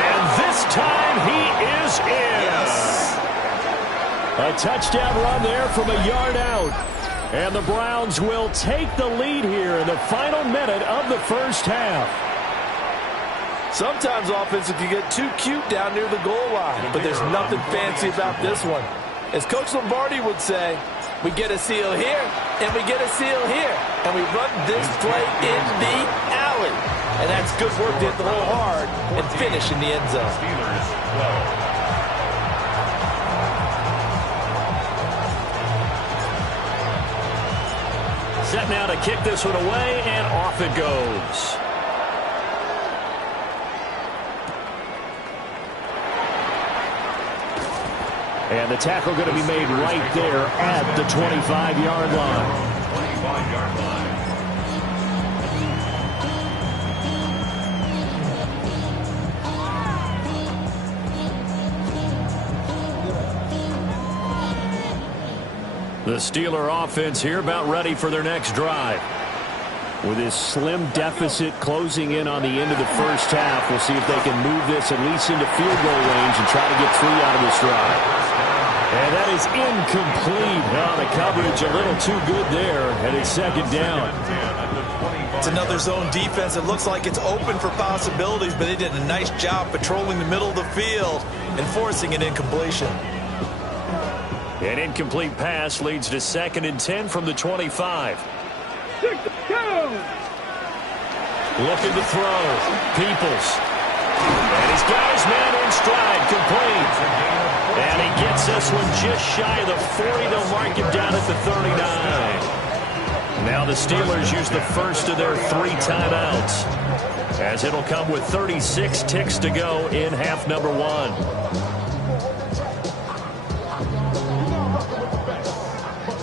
And this time he is in. Yes. A touchdown run there from a yard out. And the Browns will take the lead here in the final minute of the first half. Sometimes offense can get too cute down near the goal line, but there's nothing fancy about this one. As Coach Lombardi would say, we get a seal here, and we get a seal here, and we run this play in the alley. And that's good work to hit the hole hard and finish in the end zone. Set now to kick this one away, and off it goes. And the tackle going to be made right there at the 25-yard line. 25-yard line. The Steeler offense here about ready for their next drive. With his slim deficit closing in on the end of the first half, we'll see if they can move this at least into field goal range and try to get 3 out of this drive. And that is incomplete. Oh, the coverage a little too good there, and it's second down. It's another zone defense. It looks like it's open for possibilities, but they did a nice job patrolling the middle of the field and forcing an incompletion. An incomplete pass leads to 2nd and 10 from the 25. Looking to throw. Peoples. And he's got his man in stride, complete. And he gets this one just shy of the 40. They'll mark him down at the 39. Now the Steelers use the first of their 3 timeouts, as it'll come with 36 ticks to go in half number 1.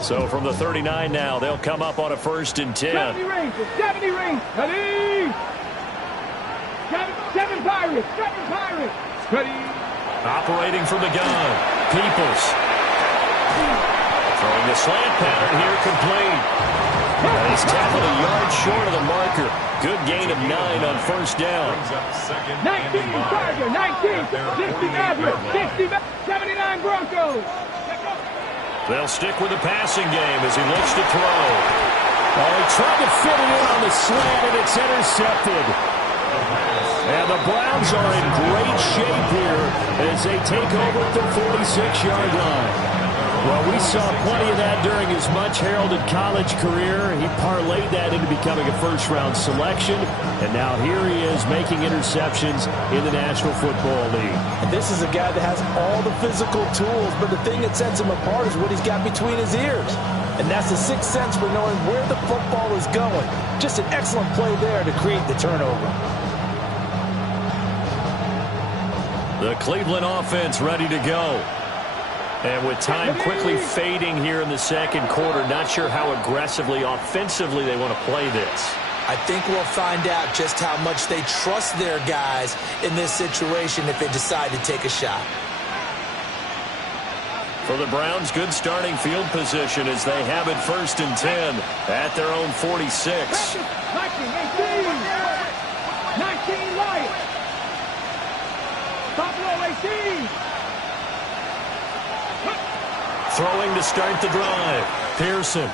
So from the 39 now, they'll come up on a 1st and 10. 70 rings. 70 rings. Ready? 7 Pirates. 7 Pirates. Ready? Operating from the gun. Peoples. Throwing the slant pattern here, complete. And he's tackled a yard short of the marker. Good gain of 9 on 1st down. 19 Charger. 19. 60 Maverick. 60 79 Broncos. They'll stick with the passing game as he looks to throw. Oh, he tried to fit it in on the slant, and it's intercepted. And the Browns are in great shape here as they take over at the 46-yard line. Well, we saw plenty of that during his much-heralded college career. He parlayed that into becoming a first-round selection, and now here he is making interceptions in the National Football League. And this is a guy that has all the physical tools, but the thing that sets him apart is what he's got between his ears. And that's the sixth sense for knowing where the football is going. Just an excellent play there to create the turnover. The Cleveland offense ready to go. And with time quickly fading here in the second quarter, not sure how aggressively, offensively they want to play this. I think we'll find out just how much they trust their guys in this situation if they decide to take a shot. For the Browns, good starting field position as they have it 1st and 10 at their own 46. 19 Lions. Buffalo 18. Throwing to start the drive. Pearson.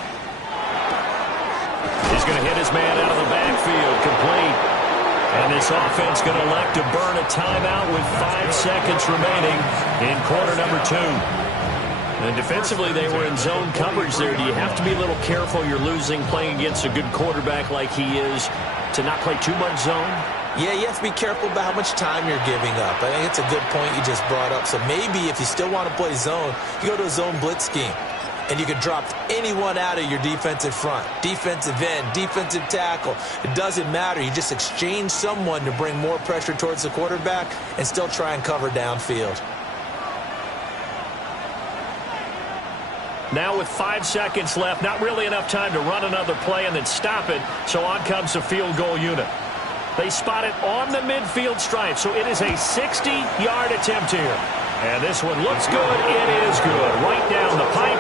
He's going to hit his man out of the backfield. Complete. And this offense going to elect to burn a timeout with 5 seconds remaining in quarter number 2. And defensively, they were in zone coverage there. Do you have to be a little careful? You're losing playing against a good quarterback like he is to not play too much zone? Yeah, you have to be careful about how much time you're giving up. I think it's a good point you just brought up. So maybe if you still want to play zone, you go to a zone blitz scheme. And you can drop anyone out of your defensive front. Defensive end, defensive tackle. It doesn't matter. You just exchange someone to bring more pressure towards the quarterback and still try and cover downfield. Now with 5 seconds left, not really enough time to run another play and then stop it. So on comes the field goal unit. They spot it on the midfield stripe, so it is a 60-yard attempt here. And this one looks good. It is good. Right down the pipe.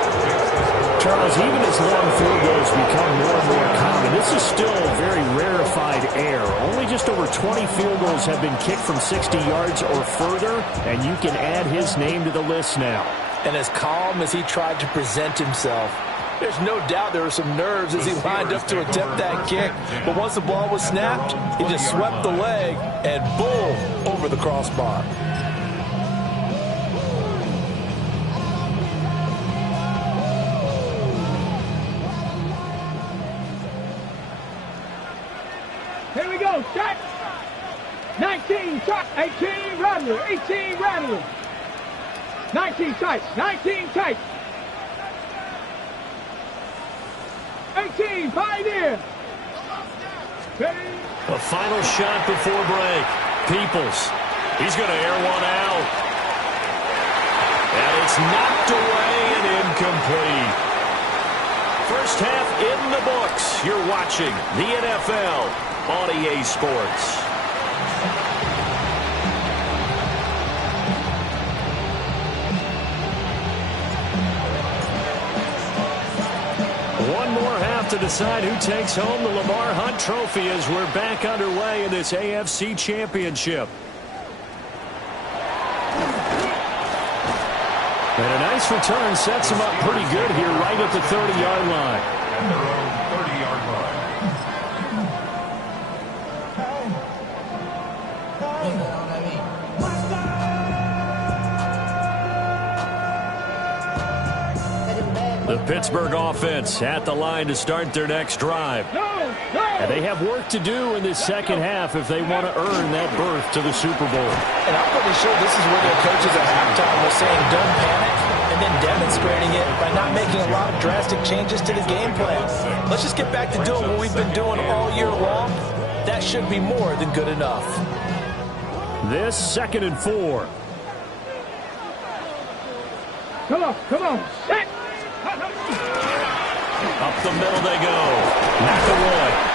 Charles, even as long field goals become more and more common, this is still very rarefied air. Only just over 20 field goals have been kicked from 60 yards or further, and you can add his name to the list now. And as calm as he tried to present himself, there's no doubt there were some nerves as he lined up to attempt that kick. But once the ball was snapped, he just swept the leg and boom, over the crossbar. Here we go, shot. 19 shot, 18 Rattler, 18 Rattler. 19 tight, 19 tight. 18, Pioneer. A final shot before break. Peoples. He's going to air one out. And it's knocked away and incomplete. First half in the books. You're watching the NFL on EA Sports. One more half to decide who takes home the Lamar Hunt Trophy as we're back underway in this AFC Championship. And a nice return sets him up pretty good here right at the 30-yard line. At their own 30-yard line. The Pittsburgh offense at the line to start their next drive. And they have work to do in this second half if they want to earn that berth to the Super Bowl. And I'm pretty sure this is where their coaches at halftime were saying, don't panic, and then demonstrating it by not making a lot of drastic changes to the game plan. Let's just get back to doing what we've been doing all year long. That should be more than good enough. This 2nd and 4. Come on, set! Up the middle they go. McElroy.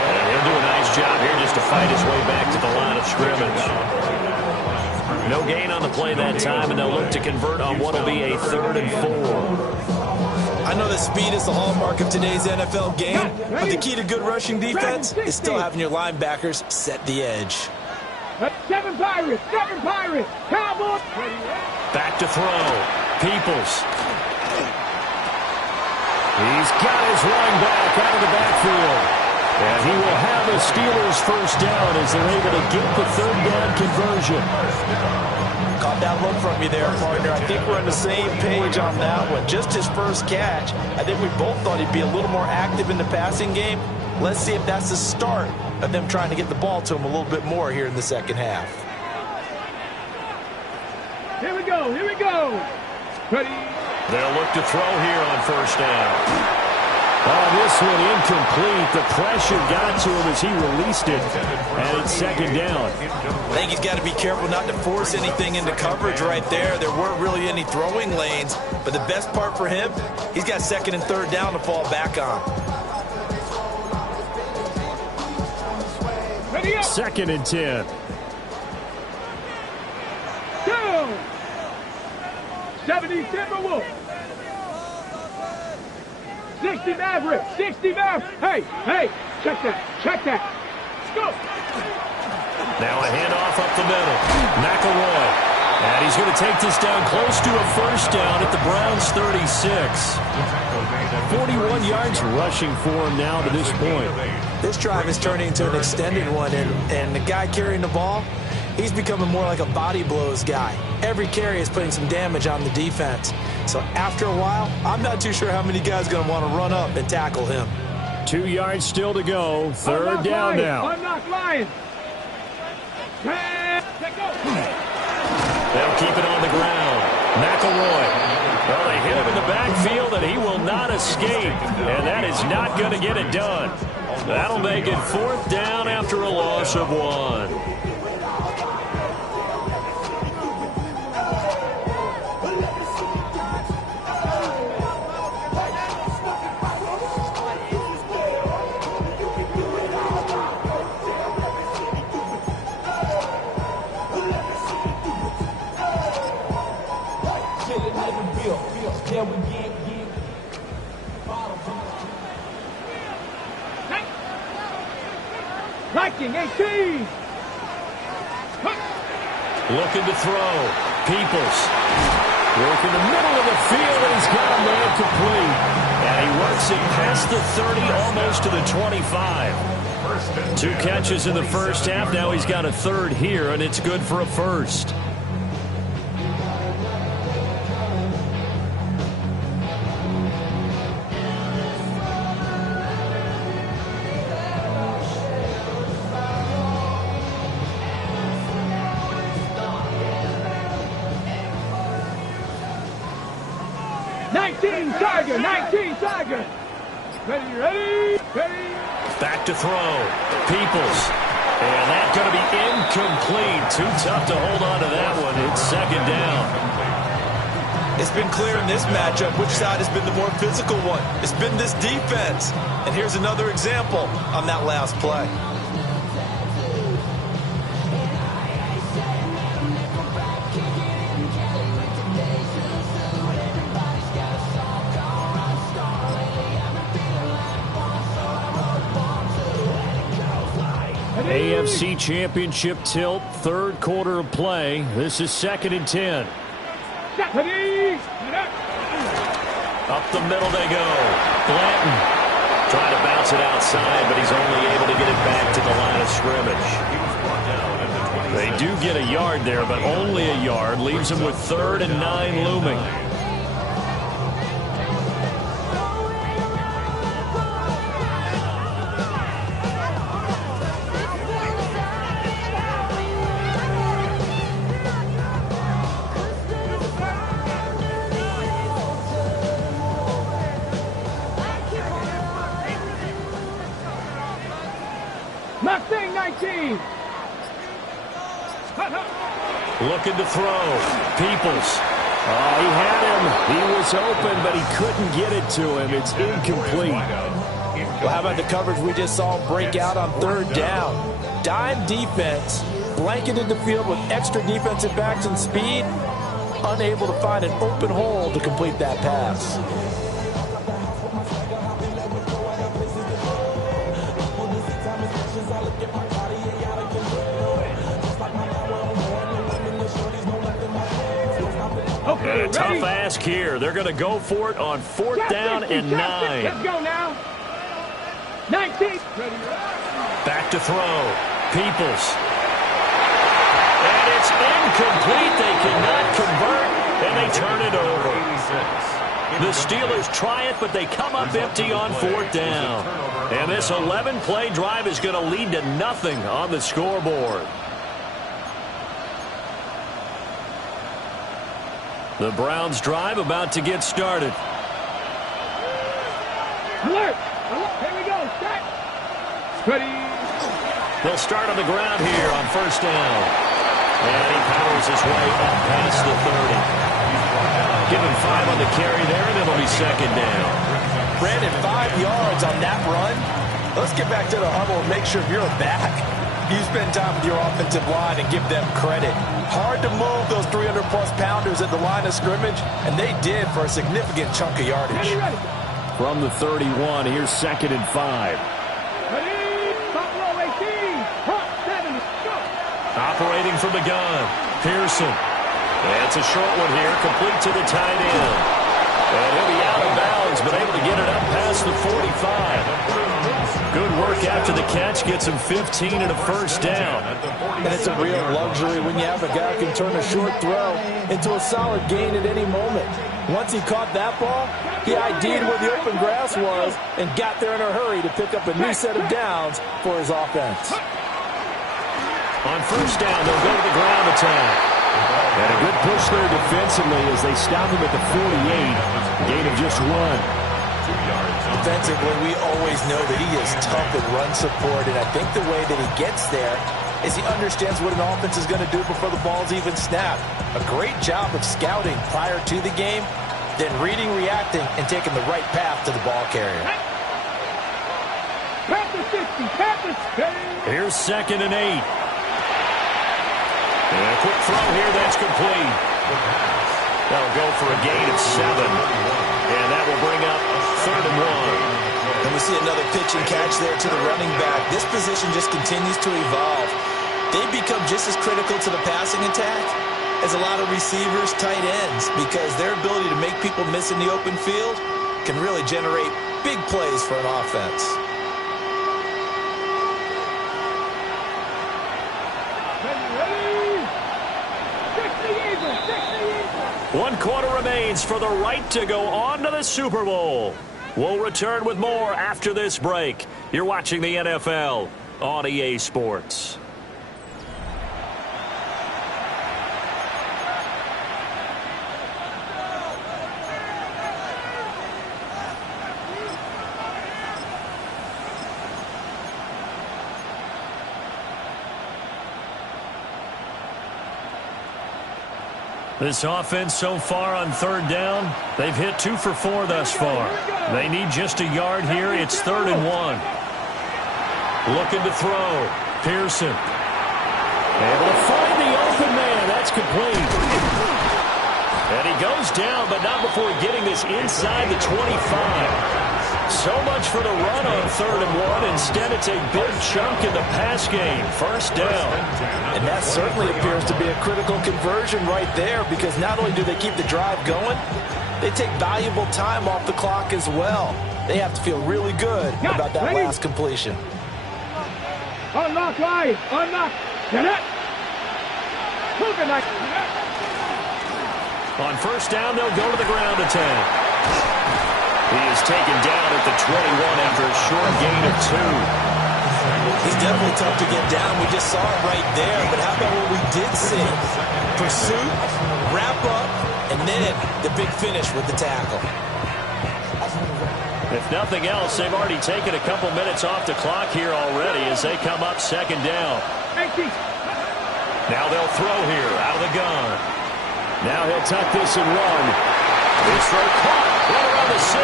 And he'll do a nice job here just to fight his way back to the line of scrimmage. No gain on the play that time, and they'll look to convert on what will be a 3rd and 4. I know that speed is the hallmark of today's NFL game, but the key to good rushing defense is still having your linebackers set the edge. 7 Pirates, Cowboys! Back to throw. Peoples. He's got his running back out of the backfield. And he will have the Steelers first down as they're able to get the 3rd down conversion. Caught that look from you there, partner. I think we're on the same page on that one. Just his first catch. I think we both thought he'd be a little more active in the passing game. Let's see if that's the start of them trying to get the ball to him a little bit more here in the second half. Here we go. Ready? They'll look to throw here on 1st down. Oh, this one incomplete. The pressure got to him as he released it. And it's 2nd down. I think he's got to be careful not to force anything into coverage right there. There weren't really any throwing lanes. But the best part for him, he's got 2nd and 3rd down to fall back on. Ready up. 2nd and 10. Go! 70 Timberwolves. 60 Mavericks. Hey, check that. Let's go. Now a handoff up the middle. McElroy. And he's going to take this down close to a 1st down at the Browns' 36. 41 yards rushing for him now to this point. This drive is turning into an extended one, and the guy carrying the ball, he's becoming more like a body blows guy. Every carry is putting some damage on the defense. So after a while, I'm not too sure how many guys are going to want to run up and tackle him. 2 yards still to go. 3rd down now. I'm not lying. They'll keep it on the ground. McElroy. Well, they hit him in the backfield, and he will not escape. And that is not going to get it done. That'll make it 4th down after a loss of 1. Viking 18. Looking to throw. Peoples. Working the middle of the field, and he's got a man complete. And he works it past the 30, almost to the 25. 2 catches in the first half. Now he's got a 3rd here, and it's good for a 1st. Tiger. Ready. Back to throw. Peoples. And that's going to be incomplete. Too tough to hold on to that one. It's 2nd down. It's been clear in this matchup which side has been the more physical one. It's been this defense. And here's another example on that last play. AFC Championship tilt, 3rd quarter of play. This is 2nd and 10. Ready? Up the middle they go. Blanton trying to bounce it outside, but he's only able to get it back to the line of scrimmage. They do get a yard there, but only a yard. Leaves them with 3rd and 9 looming. Mustang 19. Looking to throw. Peoples. Oh, he had him. He was open, but he couldn't get it to him. It's incomplete. Well, how about the coverage we just saw break out on 3rd down? Dime defense, blanketed the field with extra defensive backs and speed, unable to find an open hole to complete that pass. And a tough ask here. They're going to go for it on 4th down and 9. Let's go now. 19. Back to throw. Peoples. And it's incomplete. They cannot convert, and they turn it over. The Steelers try it, but they come up empty on 4th down. And this 11-play drive is going to lead to nothing on the scoreboard. The Browns drive about to get started. Alert! Here we go. Set. Ready. They'll start on the ground here on 1st down. And he powers his way up past the 30. Give him 5 on the carry there, and it'll be 2nd down. Brandon, 5 yards on that run. Let's get back to the huddle and make sure you're back. You spend time with your offensive line and give them credit. Hard to move those 300-plus pounders at the line of scrimmage, and they did for a significant chunk of yardage. Ready. From the 31, here's 2nd and 5. Ready. Buffalo 18. Hot 7. Go. Operating from the gun. Pearson. That's a short one here, complete to the tight end. And he'll be out of bounds, but able to get it up past the 45. Good work after the catch, gets him 15 and a 1st down. And it's a real luxury when you have a guy who can turn a short throw into a solid gain at any moment. Once he caught that ball, he ID'd where the open grass was and got there in a hurry to pick up a new set of downs for his offense. On 1st down, they'll go to the ground attack. And a good push there defensively as they stop him at the 48. Gain of just 1. Defensively, we always know that he is tough at run support, and I think the way that he gets there is he understands what an offense is going to do before the ball's even snapped. A great job of scouting prior to the game, then reading, reacting, and taking the right path to the ball carrier. Here's 2nd and 8. And a quick throw here, that's complete. That'll go for a gain of 7. And that will bring up 3rd and 1. And we see another pitch and catch there to the running back. This position just continues to evolve. They become just as critical to the passing attack as a lot of receivers, tight ends, because their ability to make people miss in the open field can really generate big plays for an offense. One quarter remains for the right to go on to the Super Bowl. We'll return with more after this break. You're watching the NFL on EA Sports. This offense so far on 3rd down, they've hit 2 for 4 thus far. They need just a yard here. It's 3rd and 1. Looking to throw. Pearson. Able to find the open man. That's complete. And he goes down, but not before getting this inside the 25. So much for the run on 3rd and 1. Instead, it's a big chunk in the pass game. First down. And that certainly appears to be a critical conversion right there, because not only do they keep the drive going, they take valuable time off the clock as well. They have to feel really good about that last completion. Unlock line. Unlock. Get it. Moving like. On first down, they'll go to the ground attack. He is taken down at the 21 after a short gain of 2. He's definitely tough to get down. We just saw it right there. But how about what we did see? Pursuit, wrap up, and then the big finish with the tackle. If nothing else, they've already taken a couple minutes off the clock here already as they come up second down. Now they'll throw here out of the gun. Now he'll tuck this and run. This throw caught right around the 6.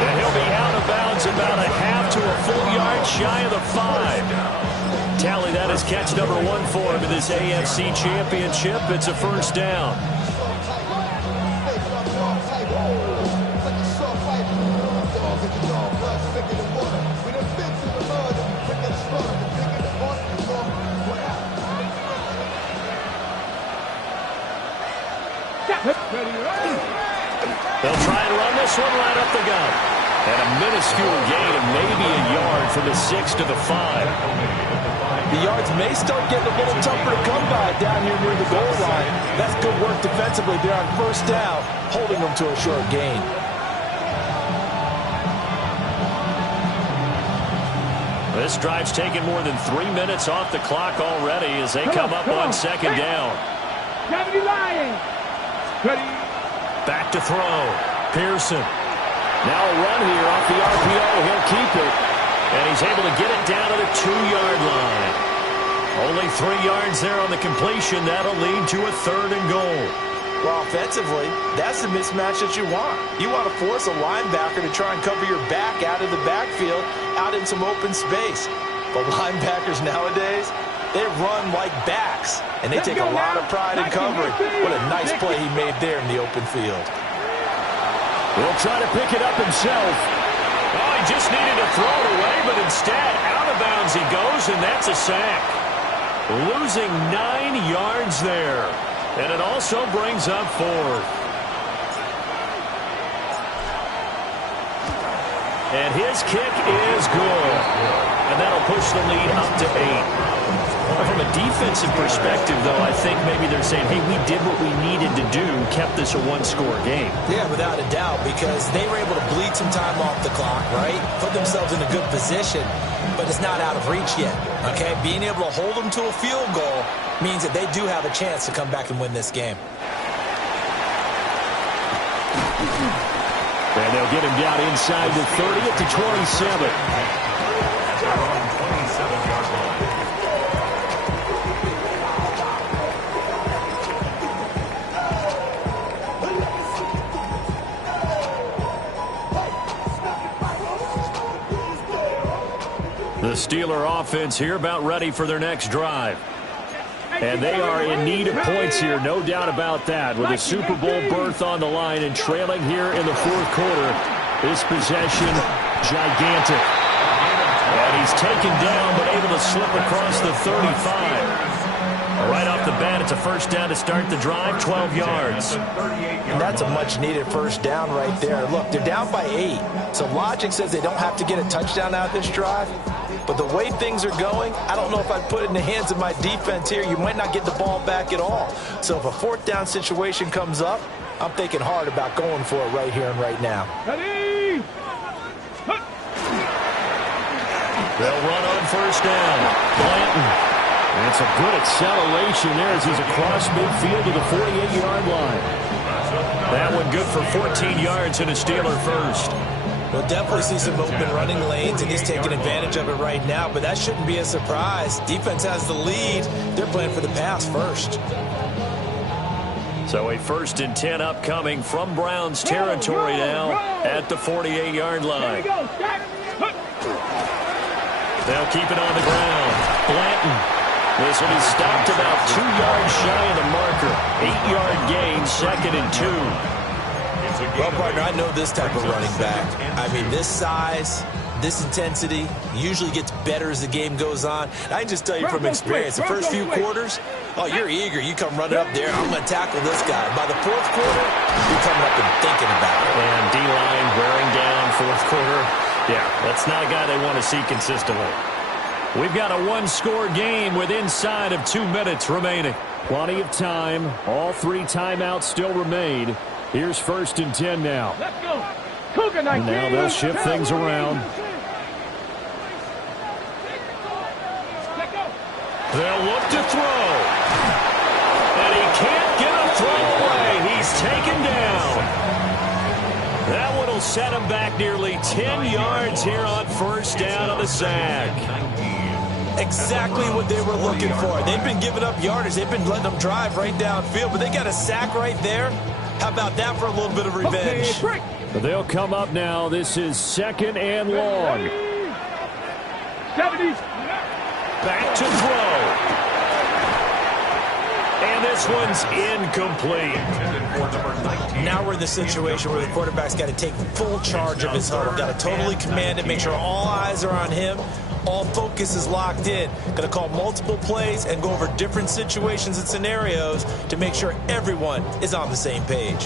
And he'll be out of bounds about a half to a full yard shy of the 5. Tally that is catch number 1 for him in this AFC Championship. It's a first down. They'll try and run this one right up the gut. And a minuscule gain of maybe a yard from the 6 to the 5. The yards may start getting a little tougher to come by down here near the goal line. That's good work defensively there on first down, holding them to a short gain. This drive's taken more than 3 minutes off the clock already as they come up on second down. Back to throw. Pearson. Now a run here off the RPO. He'll keep it. And he's able to get it down to the 2-yard line. Only 3 yards there on the completion. That'll lead to a 3rd and goal. Well, offensively, that's the mismatch that you want. You want to force a linebacker to try and cover your back out of the backfield, out in some open space. But linebackers nowadays, they run like backs, and they take a lot of pride in covering. What a nice play he made there in the open field. He'll try to pick it up himself. Oh, he just needed to throw it away, but instead, out of bounds he goes, and that's a sack. Losing 9 yards there. And it also brings up 4th. And his kick is good. And that'll push the lead up to 8. From a defensive perspective, though, I think maybe they're saying, hey, we did what we needed to do, kept this a 1-score game. Yeah, without a doubt, because they were able to bleed some time off the clock, right? Put themselves in a good position, but it's not out of reach yet, okay? Being able to hold them to a field goal means that they do have a chance to come back and win this game. And they'll get him down inside the 30 at the 27. The Steeler offense here about ready for their next drive. And they are in need of points here, no doubt about that. With a Super Bowl berth on the line and trailing here in the 4th quarter, this possession gigantic. And he's taken down but able to slip across the 35. Right off the bat, it's a first down to start the drive, 12 yards. And that's a much-needed first down right there. Look, they're down by 8, so logic says they don't have to get a touchdown out of this drive. But the way things are going, I don't know if I'd put it in the hands of my defense here. You might not get the ball back at all. So if a 4th down situation comes up, I'm thinking hard about going for it right here and right now. They'll run on first down. Blanton. And it's a good acceleration there as he's across midfield to the 48-yard line. That one good for 14 yards and a Steeler first. We'll definitely see some open running lanes, and he's taking advantage of it right now, but that shouldn't be a surprise. Defense has the lead. They're playing for the pass first. So a 1st and 10 upcoming from Browns territory now at the 48-yard line. They'll keep it on the ground. Blanton. This one is stopped about 2 yards shy of the marker. 8-yard gain, 2nd and 2. Well, partner, I know this type of running back. I mean, this size, this intensity usually gets better as the game goes on. I can just tell you from experience, the first few quarters, oh, you're eager. You come running up there, I'm going to tackle this guy. By the fourth quarter, you're coming up and thinking about it. And D-line wearing down fourth quarter. Yeah, that's not a guy they want to see consistently. We've got a one-score game with inside of 2 minutes remaining. Plenty of time. All 3 timeouts still remain. Here's 1st and 10 now. Let's go. Cougar 19. Now they'll shift things around. They'll look to throw. And he can't get a throw away. He's taken down. That one will set him back nearly 10 yards here on 1st down on the sack. Exactly what they were looking for. They've been giving up yardage. They've been letting them drive right downfield, but they got a sack right there. How about that for a little bit of revenge? But they'll come up now. This is 2nd and long. 70. Back to throw. And this one's incomplete. Now we're in the situation where the quarterback's got to take full charge of his huddle. Got to totally command it, make sure all eyes are on him. All focus is locked in. Going to call multiple plays and go over different situations and scenarios to make sure everyone is on the same page.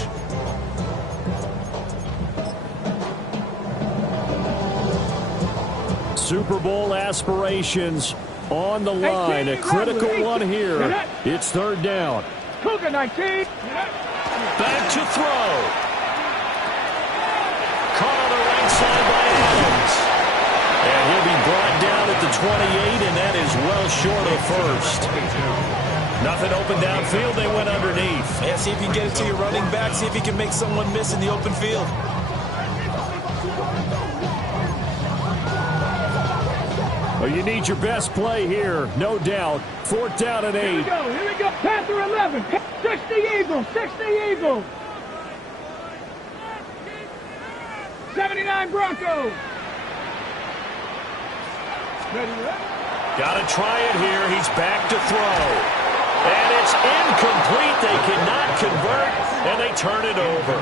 Super Bowl aspirations on the line. A critical one here. It's 3rd down. Cougar 19. Back to throw. Caught on the right side by Adams. And he'll be brought down at the 28, and that is well short of 1st. Nothing open downfield. They went underneath. Yeah, see if you can get it to your running back. See if you can make someone miss in the open field. Well, you need your best play here, no doubt. 4th down and 8. Here we go. Panther 11. 60 Eagles. 60 Eagles. 79 Broncos. Got to try it here. He's back to throw. And it's incomplete. They cannot convert, and they turn it over.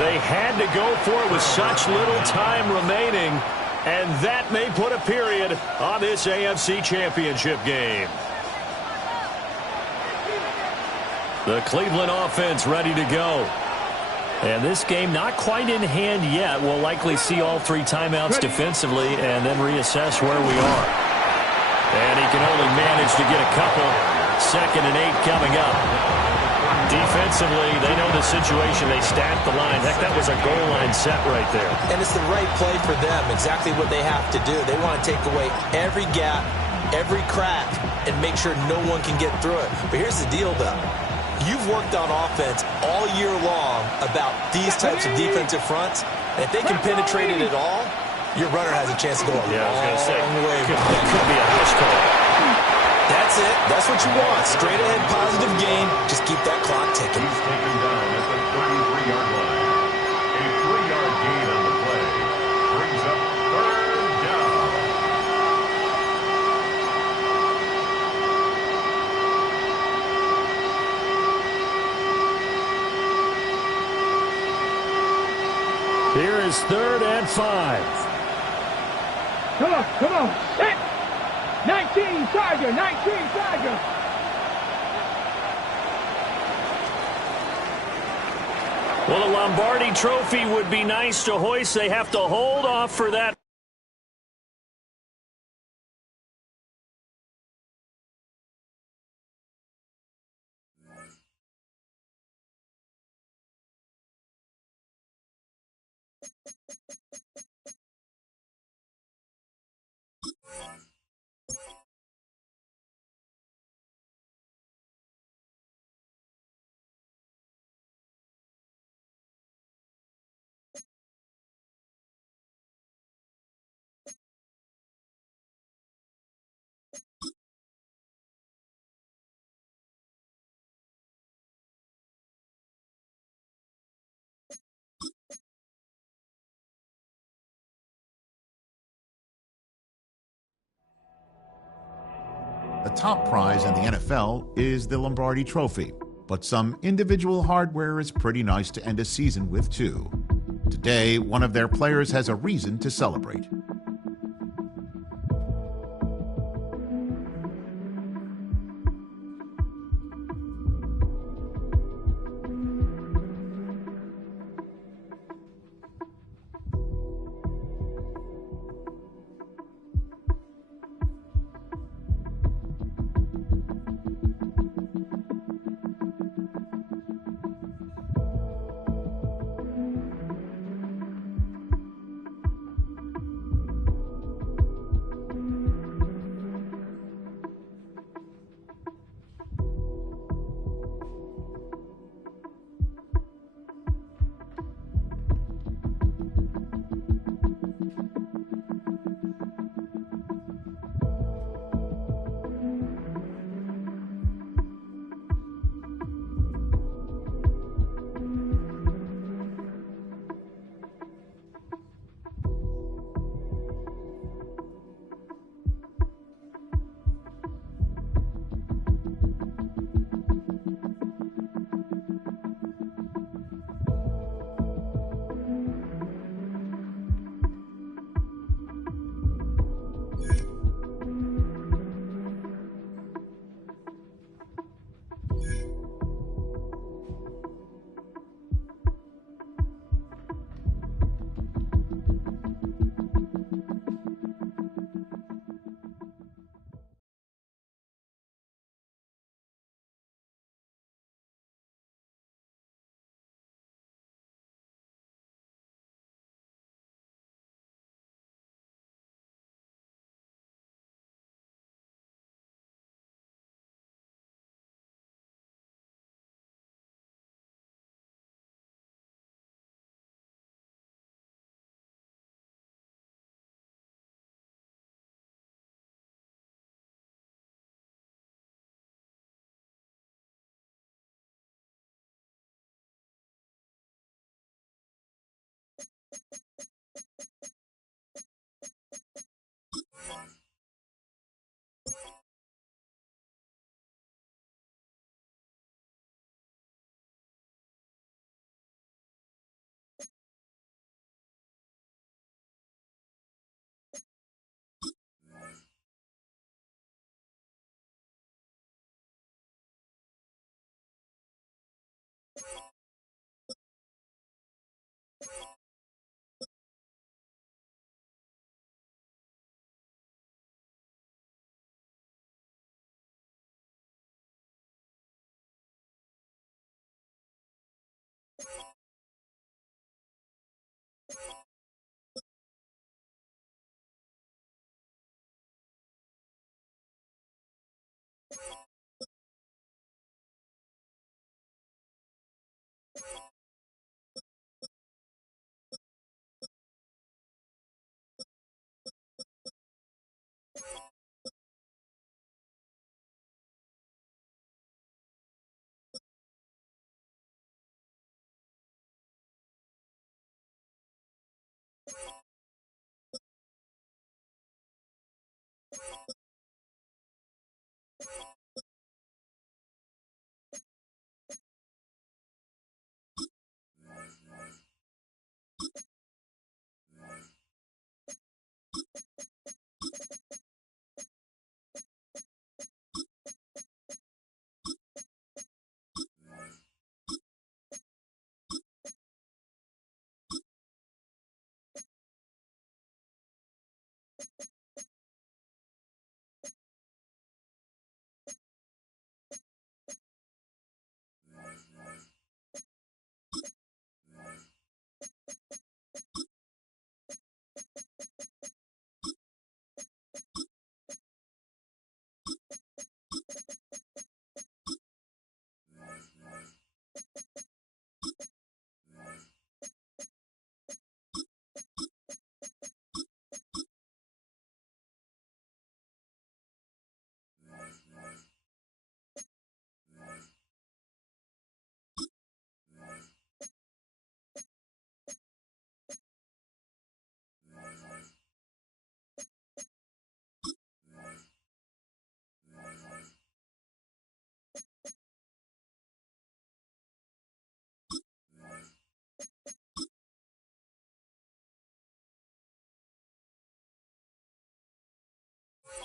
They had to go for it with such little time remaining, and that may put a period on this AFC Championship game. The Cleveland offense ready to go. And this game not quite in hand yet. We'll likely see all 3 timeouts defensively and then reassess where we are. And he can only manage to get a couple. 2nd and 8 coming up. Defensively, they know the situation. They stacked the line. Heck, that was a goal line set right there. And it's the right play for them. Exactly what they have to do. They want to take away every gap, every crack, and make sure no one can get through it. But here's the deal, though. You've worked on offense all year long about these types of defensive fronts. And if they can penetrate it at all, your runner has a chance to go a long way. It could be a house call. That's it. That's what you want. Straight ahead, positive gain. Just keep that clock ticking. He's taken down at the 33-yard line. A 3-yard gain on the play brings up 3rd down. Here is 3rd and 5. Come on, come on. Set. 19 Tiger, 19 Tiger. Well, a Lombardi trophy would be nice to hoist. They have to hold off for that. The top prize in the NFL is the Lombardi Trophy, but some individual hardware is pretty nice to end a season with, too. Today, one of their players has a reason to celebrate.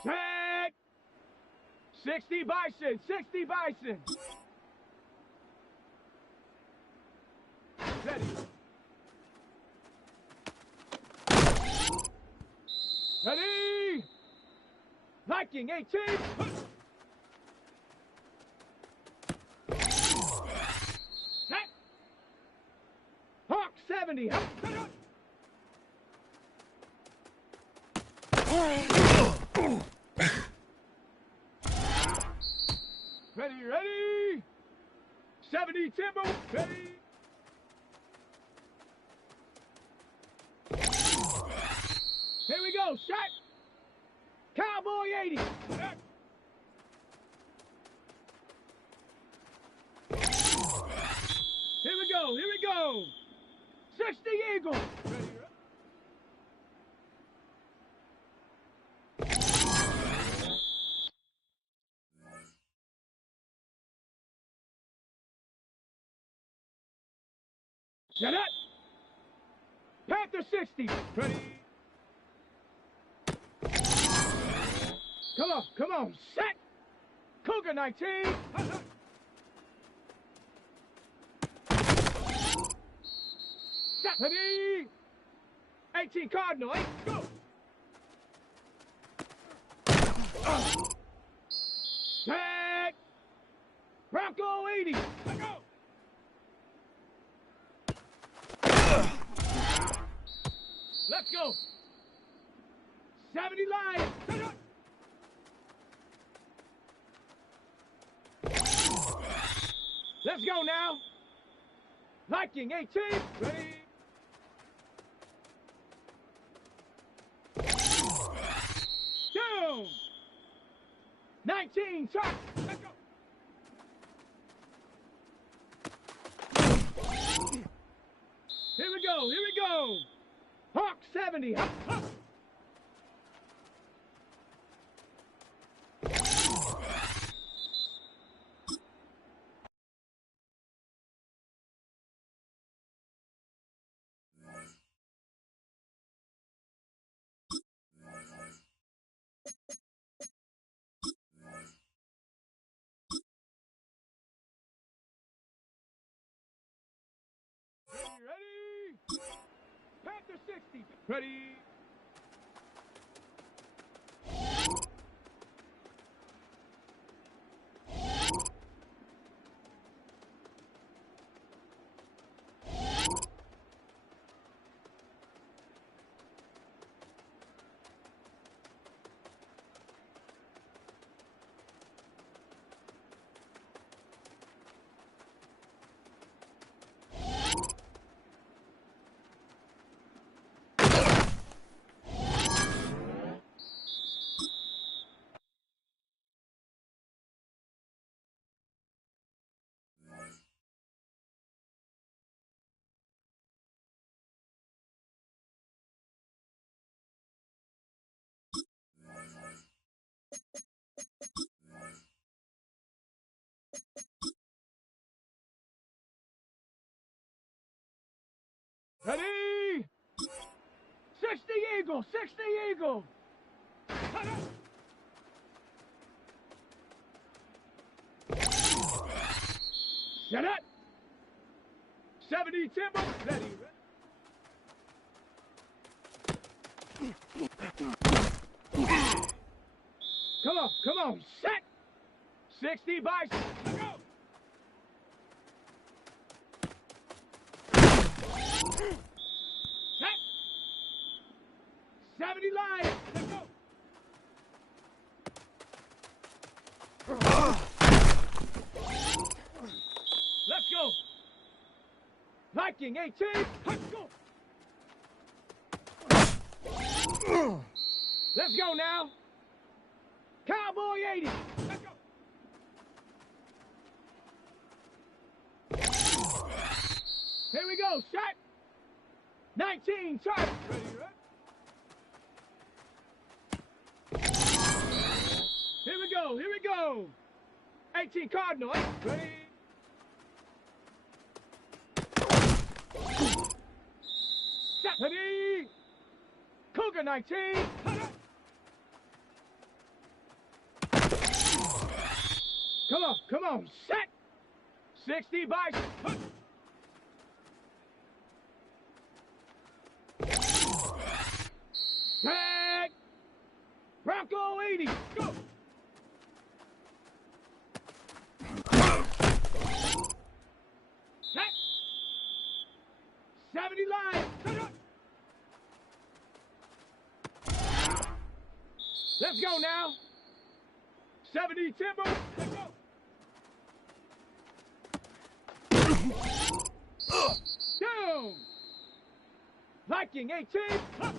Set. 60 Bison, 60 Bison. Ready. Ready. Viking 18. Set. Hawk 70. Ready, ready. 70 Timber. Ready. Here we go. Shot. Cowboy 80. Here we go. Here we go. 60 Eagle. Ready, set up. Panther 60. Ready. Come on, come on. Set. Cougar 19. Set. Ready. 18 Cardinal. 8. Go. Set. Bronco 80. Let go. Let's go. 70 Lions. Let's go now. Viking 18. Ready. Down. 19. Shot. Let's go. Here we go. Here we go. Hawk 70. Hup, hup. Ready? Panther 60. Ready? Ready? 60 Eagle, 60 Eagle. Set up. 70 Timber. Ready. Come on, come on. Set. 60 Bison. Let's go. Set. 70 Lions. Let's go. Let's go. Viking 18. Let's go. Let's go now. Cowboy 80. Let's go. Here we go. Shot. 19. Shot. Ready, ready. Here we go. Here we go. 18 Cardinal. Ready. Shot. Ready. Cougar 19. Come on, set. 60 by. Set. Bronco 80. Go. Set. 70 line. Cut up. Let's go now. 70 timber. Let's go. Down. Viking 18. Up.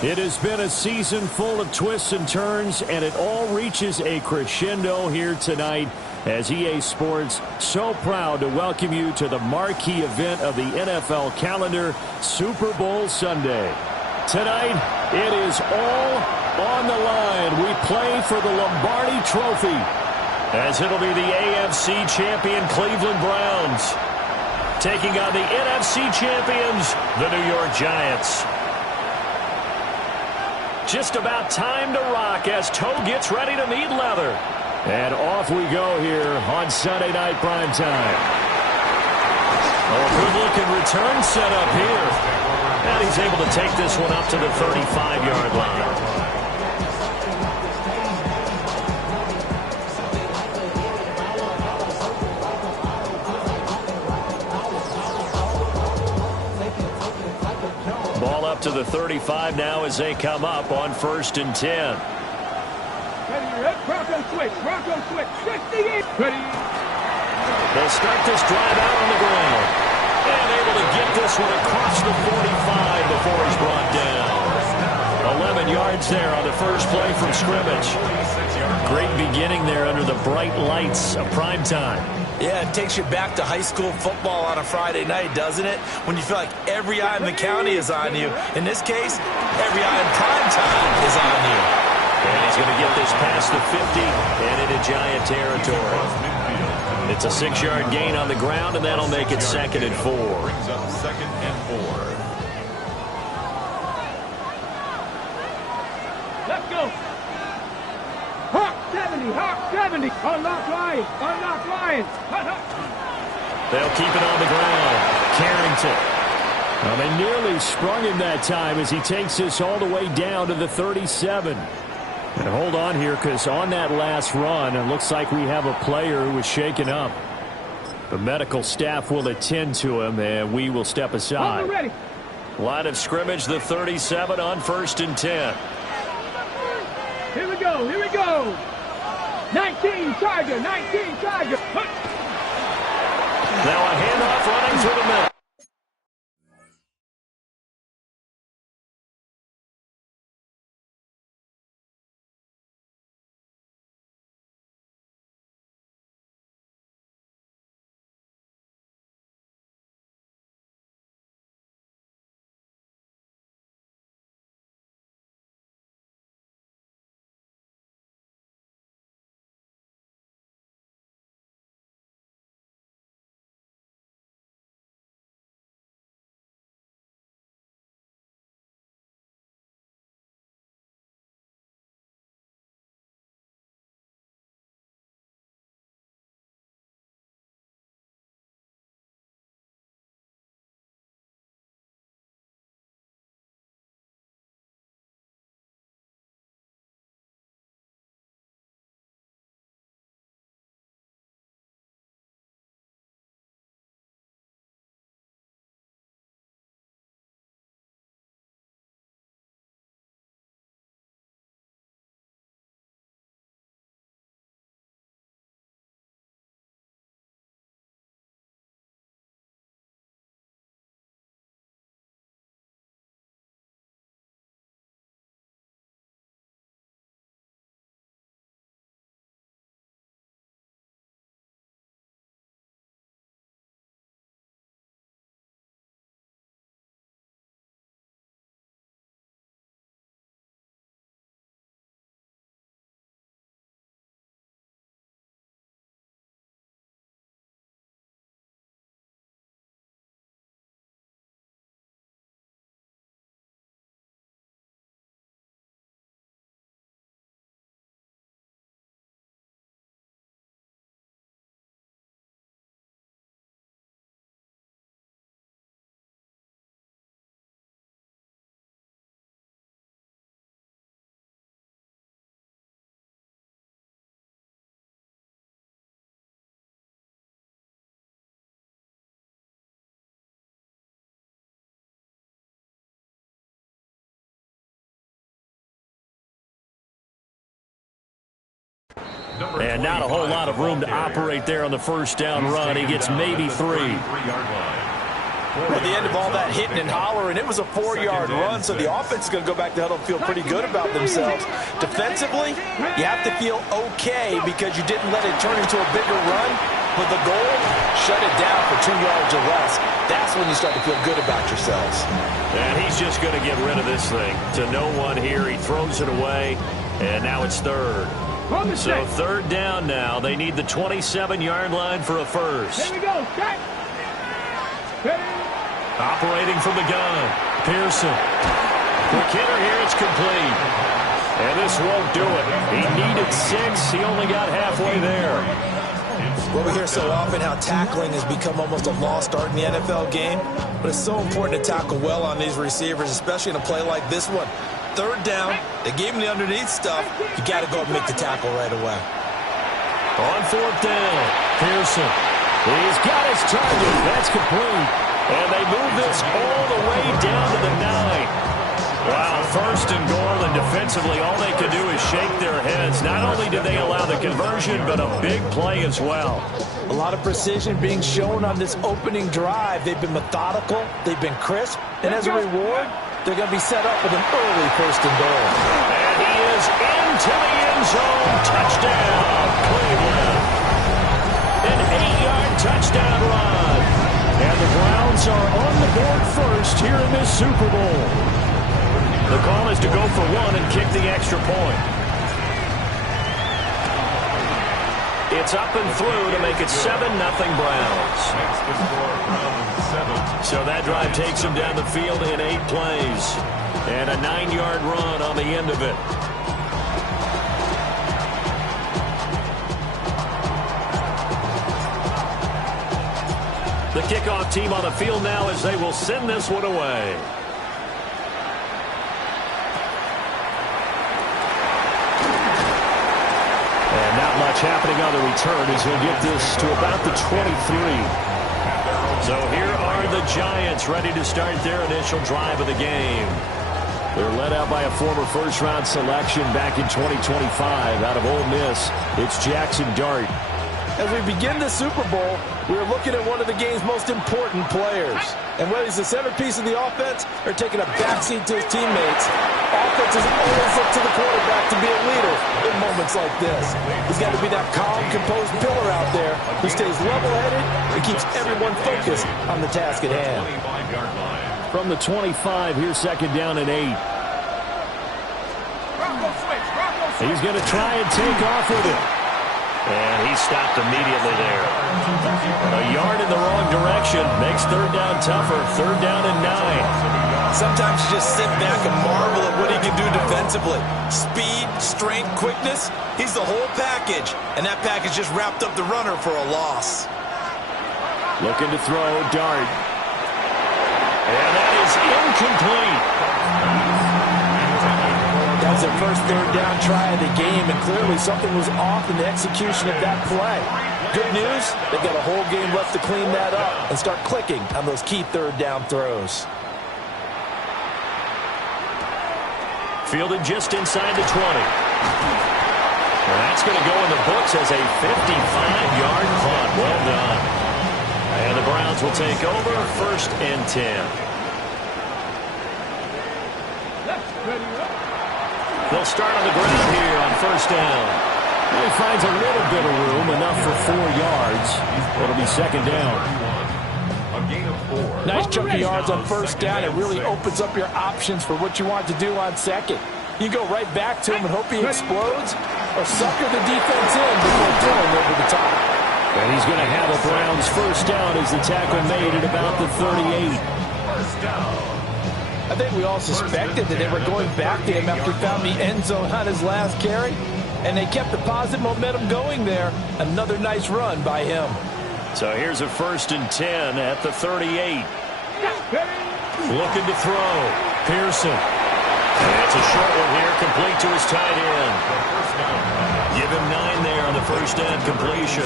It has been a season full of twists and turns, and it all reaches a crescendo here tonight as EA Sports so proud to welcome you to the marquee event of the NFL calendar, Super Bowl Sunday. Tonight, it is all on the line. We play for the Lombardi Trophy, as it'll be the AFC champion Cleveland Browns taking on the NFC champions, the New York Giants. Just about time to rock as toe gets ready to meet leather. And off we go here on Sunday Night Primetime. Oh, good-looking return set up here. And he's able to take this one up to the 35-yard line. To the 35 now as they come up on 1st and 10. Bronco switch. Bronco switch. 68. Ready. They'll start this drive out on the ground. And able to get this one across the 45 before he's brought down. 11 yards there on the first play from scrimmage. Great beginning there under the bright lights of prime time. Yeah, it takes you back to high school football on a Friday night, doesn't it? When you feel like every eye in the county is on you. In this case, every eye in prime time is on you. And he's going to get this past the 50 and into Giant territory. It's a 6-yard gain on the ground, and that'll make it 2nd and 4. Brings up 2nd and 4. Let's go. Hawk 70, Hawk 70. Unlock Lions, unlock Lions. They'll keep it on the ground. Carrington. Well, they nearly sprung him that time as he takes this all the way down to the 37. And hold on here, because on that last run, it looks like we have a player who was shaken up. The medical staff will attend to him, and we will step aside. Ready. Line of scrimmage, the 37 on 1st and 10. Here we go, here we go. 19 Charger, 19 Charger. Now a handoff running through the middle. And not a whole lot of room to operate there on the first down run. He gets maybe 3. At the end of all that hitting and hollering, it was a 4-yard run, so the offense is going to go back to huddle and feel pretty good about themselves. Defensively, you have to feel okay because you didn't let it turn into a bigger run, but the goal, shut it down for 2 yards or less. That's when you start to feel good about yourselves. And he's just going to get rid of this thing. To no one here, he throws it away, and now it's 3rd. So 3rd down now. They need the 27-yard line for a first. Here we go. Check. Operating from the gun. Pearson. McKinnon here. It's complete. And this won't do it. He needed 6. He only got halfway there. Well, we hear so often how tackling has become almost a lost art in the NFL game. But it's so important to tackle well on these receivers, especially in a play like this one. 3rd down, they gave him the underneath stuff. You got to go and make the tackle right away. On 4th down, Pearson. He's got his target. That's complete. And they move this all the way down to the 9. Wow, 1st and goal, and defensively all they could do is shake their heads. Not only did they allow the conversion, but a big play as well. A lot of precision being shown on this opening drive. They've been methodical. They've been crisp. And as a reward, they're going to be set up with an early 1st and goal. And he is into the end zone. Touchdown, Cleveland. An 8-yard touchdown run. And the Browns are on the board first here in this Super Bowl. The call is to go for one and kick the extra point. It's up and through to make it 7-0 Browns. So that drive takes them down the field in 8 plays. And a 9-yard run on the end of it. The kickoff team on the field now as they will send this one away. And not much happening on the return as he'll get this to about the 23. So here are the Giants ready to start their initial drive of the game. They're led out by a former first-round selection back in 2025 out of Ole Miss. It's Jackson Dart. As we begin the Super Bowl, we're looking at one of the game's most important players. And whether he's the centerpiece of the offense or taking a backseat to his teammates, offenses always look to the quarterback to be a leader in moments like this. He's got to be that calm, composed pillar out there who stays level-headed and keeps everyone focused on the task at hand. From the 25, here's second down and 8. He's going to try and take off with it. And he stopped immediately there. A yard in the wrong direction makes third down tougher. Third down and 9. Sometimes you just sit back and marvel at what he can do defensively. Speed, strength, quickness. He's the whole package. And that package just wrapped up the runner for a loss. Looking to throw, Dart. And that is incomplete. That was their first third down try of the game, and clearly something was off in the execution of that play. Good news, they've got a whole game left to clean that up and start clicking on those key third down throws. Fielded just inside the 20. And that's going to go in the books as a 55-yard punt. Well done. And the Browns will take over first and 10. They'll start on the ground here on first down. He finds a little bit of room, enough for 4 yards. It'll be second down. Nice chunk of yards on first down. It really opens up your options for what you want to do on second. You go right back to him and hope he explodes, or sucker the defense in before throwing over the top. And he's going to have a Browns first down as the tackle made at about the 38. First down. I think we all suspected that they were going back to him after he found the end zone on his last carry, and they kept the positive momentum going there. Another nice run by him. So here's a first and 10 at the 38. Looking to throw. Pearson. And it's a short one here, complete to his tight end. Give him 9 there on the first down completion.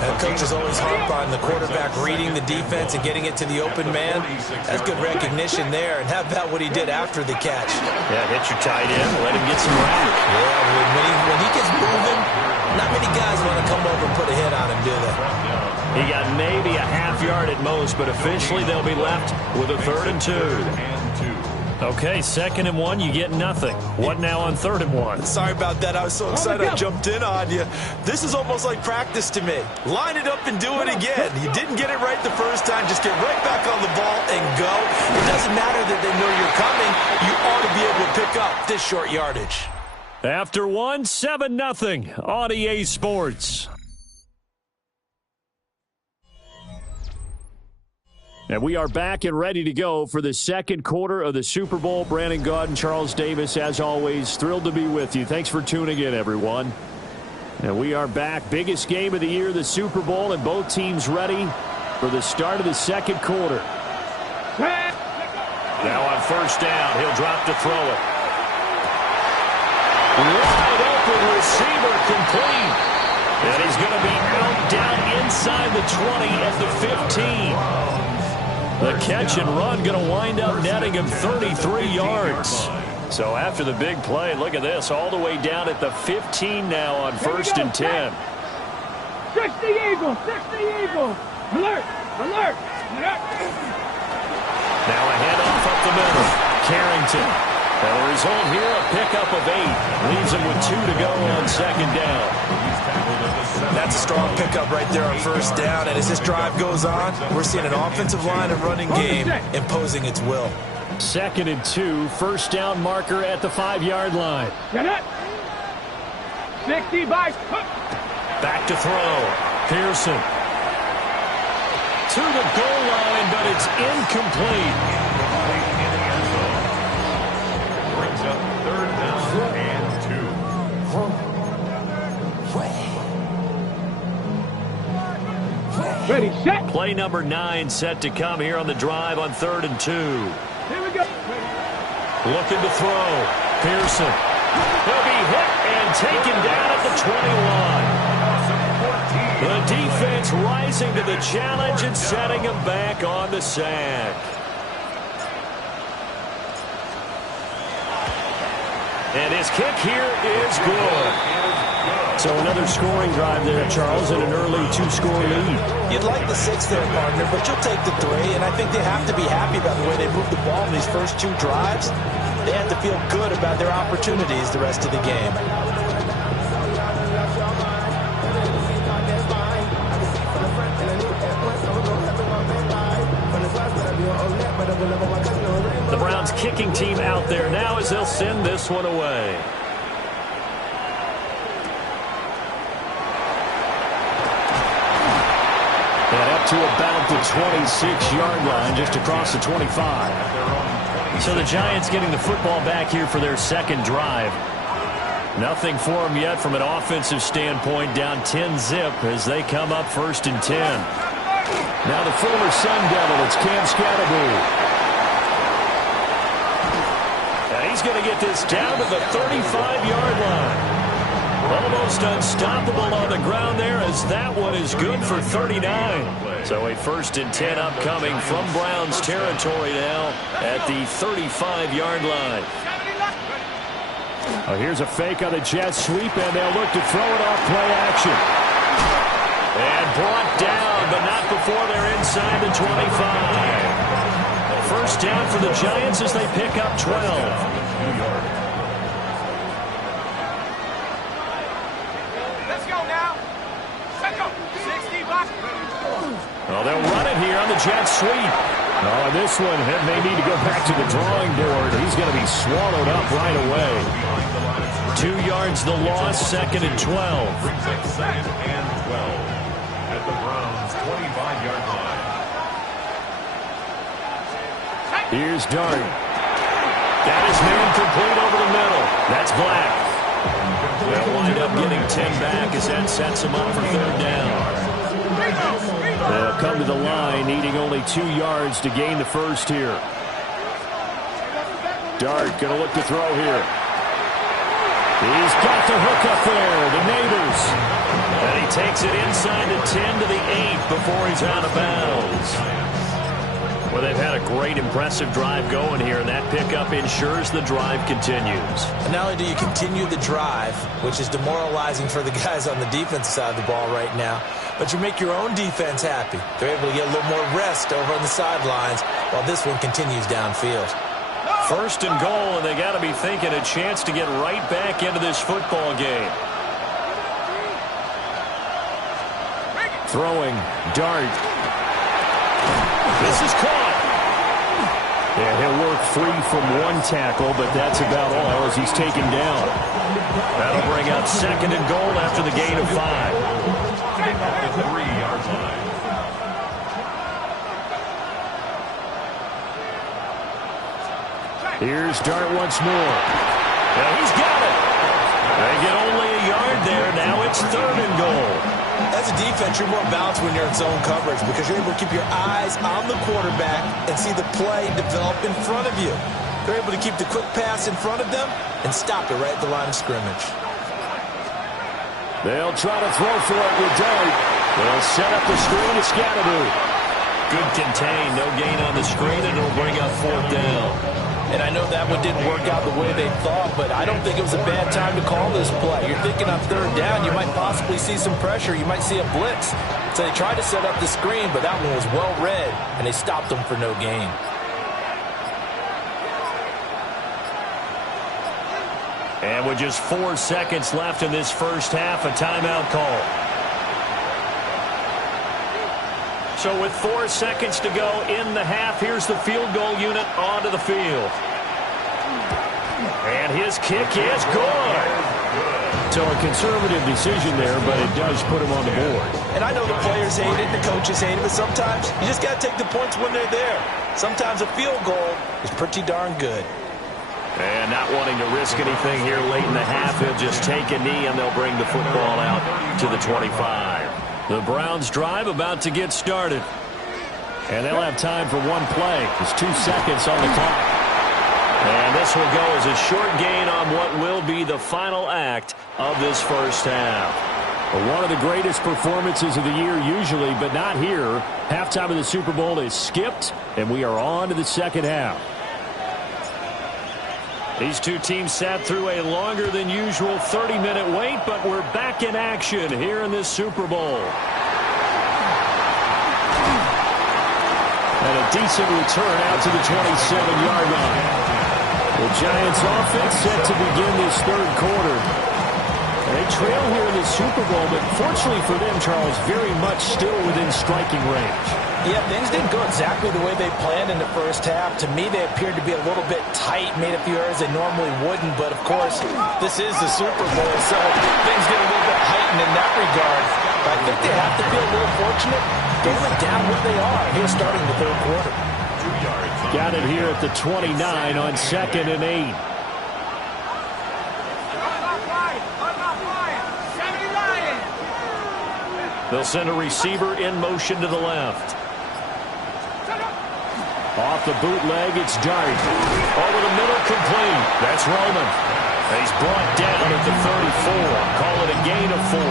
And coach is always harp on the quarterback reading the defense and getting it to the open man. That's good recognition there. And how about what he did after the catch? Yeah, hit your tight end, let him get some rack. Yeah, when he gets moving, not many guys want to come over and put a hit on him, do they? He got maybe a half yard at most, but officially they'll be left with a 3rd and 2. Okay, 2nd and 1, you get nothing. What now on 3rd and 1? Sorry about that. I was so excited I jumped in on you. This is almost like practice to me. Line it up and do it again. You didn't get it right the first time. Just get right back on the ball and go. It doesn't matter that they know you're coming. You ought to be able to pick up this short yardage. After 1, 7-0 on EA Sports. And we are back and ready to go for the second quarter of the Super Bowl. Brandon Gaud and Charles Davis, as always, thrilled to be with you. Thanks for tuning in, everyone. And we are back. Biggest game of the year, the Super Bowl, and both teams ready for the start of the second quarter. Now on first down, he'll drop to throw it. Wide open receiver complete. And he's going to be out down inside the 20 at the 15. The catch and run going to wind up netting him 33 yards. So after the big play, look at this, all the way down at the 15 now on first and 10. 60 Eagles, 60 Eagles. Alert, alert, alert. Now a handoff up the middle. Carrington. And the result here, a pickup of 8. Leaves him with 2 to go on second down. That's a strong pickup right there on first down. And as this drive goes on, we're seeing an offensive line and running game imposing its will. 2nd and 2, first down marker at the 5-yard line. Get it. 60 by. Back to throw. Pearson. To the goal line, but it's incomplete. Brings up 3rd down and 2. Ready, set. Play number 9 set to come here on the drive on 3rd and 2. Here we go. Looking to throw. Pearson. He'll be hit and taken down at the 21. The defense rising to the challenge and setting him back on the sack. And his kick here is good. So another scoring drive there, Charles, and an early 2-score lead. You'd like the 6 there, partner, but you'll take the 3, and I think they have to be happy about the way they moved the ball in these first 2 drives. They have to feel good about their opportunities the rest of the game. The Browns kicking team out there now as they'll send this one away. And up to about the 26-yard line, just across the 25. So the Giants getting the football back here for their 2nd drive. Nothing for them yet from an offensive standpoint, down 10-zip as they come up 1st and 10. Now the former Sun Devil, it's Cam Scatterbury. And he's going to get this down to the 35-yard line. Almost unstoppable on the ground there as that one is good for 39. So a 1st and 10 upcoming from Browns territory now at the 35-yard line. Oh, here's a fake on the jet sweep, and they'll look to throw it off play action. And brought down, but not before they're inside the 25. First down for the Giants as they pick up 12. Well, they'll run it here on the jet sweep. Oh, and this one, they need to go back to the drawing board. He's going to be swallowed up right away. 2 yards the loss, 2nd and 12. Brings up 2nd and 12 at the Browns' 25-yard line. Here's Dart. That is man complete over the middle. That's Black. They'll wind up getting 10 back as that sets them up for 3rd down. They'll come to the line, needing only 2 yards to gain the first here. Dart going to look to throw here. He's got the hook up there, the neighbors. And he takes it inside the 10 to the 8 before he's out of bounds. Well, they've had a great, impressive drive going here, and that pickup ensures the drive continues. And not only do you continue the drive, which is demoralizing for the guys on the defensive side of the ball right now, but you make your own defense happy. They're able to get a little more rest over on the sidelines while this one continues downfield. 1st and goal, and they got to be thinking a chance to get right back into this football game. Throwing, Dart. This is caught. Yeah, he'll work free from 1 tackle, but that's about all as he's taken down. That'll bring up 2nd and goal after the gain of 5. The 3-yard line. Here's Dart once more. Now he's got it. They get only a yard there. Now it's 3rd and goal. As a defense, you're more balanced when you're in zone coverage because you're able to keep your eyes on the quarterback and see the play develop in front of you. They're able to keep the quick pass in front of them and stop it right at the line of scrimmage. They'll try to throw for it with Dart. They'll set up the screen to Scatterbury. Good contain, no gain on the screen, and it'll bring up 4th down. And I know that one didn't work out the way they thought, but I don't think it was a bad time to call this play. You're thinking on 3rd down, you might possibly see some pressure. You might see a blitz. So they tried to set up the screen, but that one was well read, and they stopped them for no gain. And with just 4 seconds left in this first half, a timeout call. So with 4 seconds to go in the half, here's the field goal unit onto the field. And his kick is good. So a conservative decision there, but it does put him on the board. And I know the players hate it, the coaches hate it, but sometimes you just got to take the points when they're there. Sometimes a field goal is pretty darn good. And not wanting to risk anything here late in the half, he'll just take a knee and they'll bring the football out to the 25. The Browns drive about to get started. And they'll have time for one play. There's 2 seconds on the clock. And this will go as a short gain on what will be the final act of this first half. Well, one of the greatest performances of the year usually, but not here. Halftime of the Super Bowl is skipped, and we are on to the second half. These two teams sat through a longer than usual 30-minute wait, but we're back in action here in this Super Bowl. And a decent return out to the 27-yard line. The Giants offense set to begin this third quarter. They trail here in the Super Bowl, but fortunately for them, Charles, very much still within striking range. Yeah, things didn't go exactly the way they planned in the first half. To me, they appeared to be a little bit tight, made a few errors they normally wouldn't. But, of course, this is the Super Bowl, so things get a little bit heightened in that regard. But I think they have to feel a little fortunate going down where they are here starting the third quarter. Got it here at the 29 on 2nd and 8. They'll send a receiver in motion to the left. Off the bootleg, it's Dart. Over the middle, complete. That's Roman. He's brought down at the 34. Call it a gain of 4.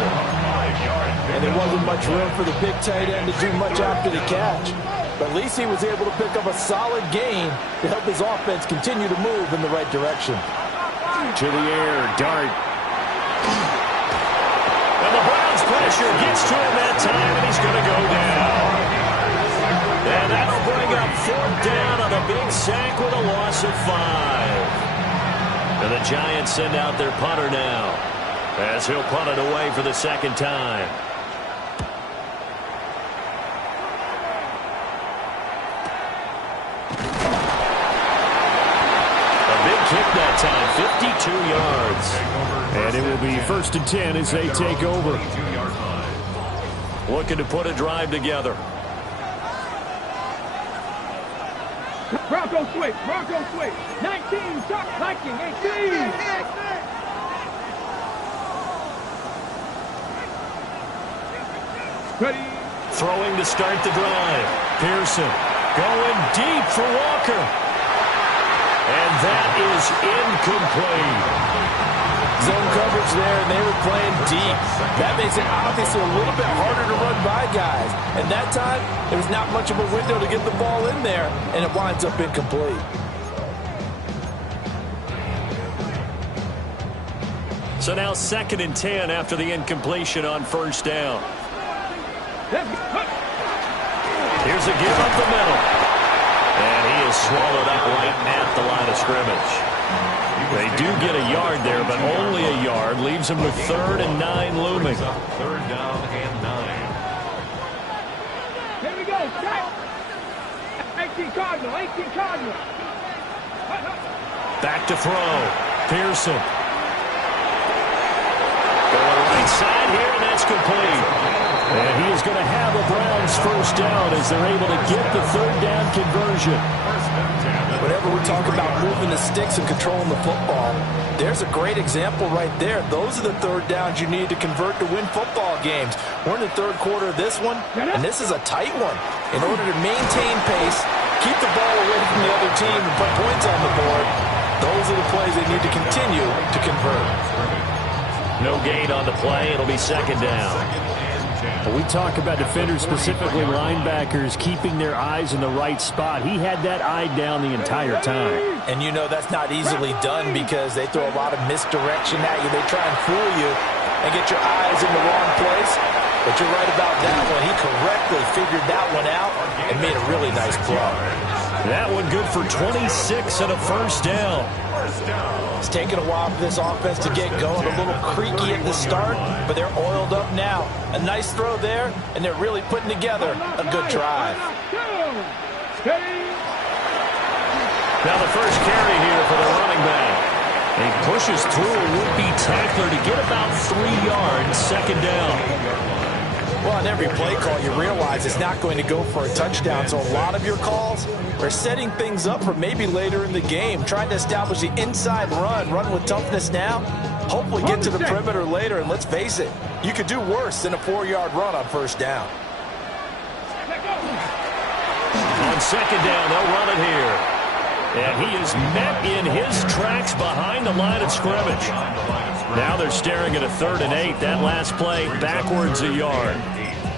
And there wasn't much room for the big tight end to do much after the catch. But at least he was able to pick up a solid gain to help his offense continue to move in the right direction. To the air, Dart. And the Browns pressure gets to him that time, and he's going to go down. And that'll bring up 4th down on a big sack with a loss of 5. And the Giants send out their punter now, as he'll punt it away for the second time. Kick that time, 52 yards. And it will be 1st and 10 as they take over. Looking to put a drive together. Bronco switch, 19, stop, Viking, 18. Ready. Throwing to start the drive. Pearson going deep for Walker. And that is incomplete. Zone coverage there, and they were playing deep. That makes it obviously a little bit harder to run by guys. And that time, there was not much of a window to get the ball in there, and it winds up incomplete. So now 2nd and 10 after the incompletion on 1st down. Here's a give up the middle. And he is swallowed up right at the line of scrimmage. They do get a yard there, but only a yard. Leaves them with 3rd and 9 looming. 3rd down and 9. Here we go, stop. 18 Cardinal. Back to throw. Pearson. Going right side here, and that's complete. And he is going to have a Browns 1st down as they're able to get the 3rd down conversion. Whenever we talk about moving the sticks and controlling the football, there's a great example right there. Those are the 3rd downs you need to convert to win football games. We're in the 3rd quarter of this one, and this is a tight one. In order to maintain pace, keep the ball away from the other team, and put points on the board, those are the plays they need to continue to convert. No gain on the play. It'll be 2nd down. But we talk about defenders, specifically linebackers, keeping their eyes in the right spot. He had that eye down the entire time. And you know that's not easily done because they throw a lot of misdirection at you. They try and fool you and get your eyes in the wrong place. But you're right about that one. He correctly figured that one out and made a really nice play. That one good for 26 and a first down. It's taken a while for this offense to get going. A little creaky at the start, but they're oiled up now. A nice throw there, and they're really putting together a good drive. Now the first carry here for the running back. He pushes through a would-be tackler to get about 3 yards, second down. Well, on every play call, you realize it's not going to go for a touchdown. So a lot of your calls are setting things up for maybe later in the game, trying to establish the inside run with toughness now. Hopefully get to the perimeter later, and let's face it, you could do worse than a 4-yard run on first down. On second down, they'll run it here. And he is met in his tracks behind the line of scrimmage. Now they're staring at a 3rd and 8. That last play backwards a yard.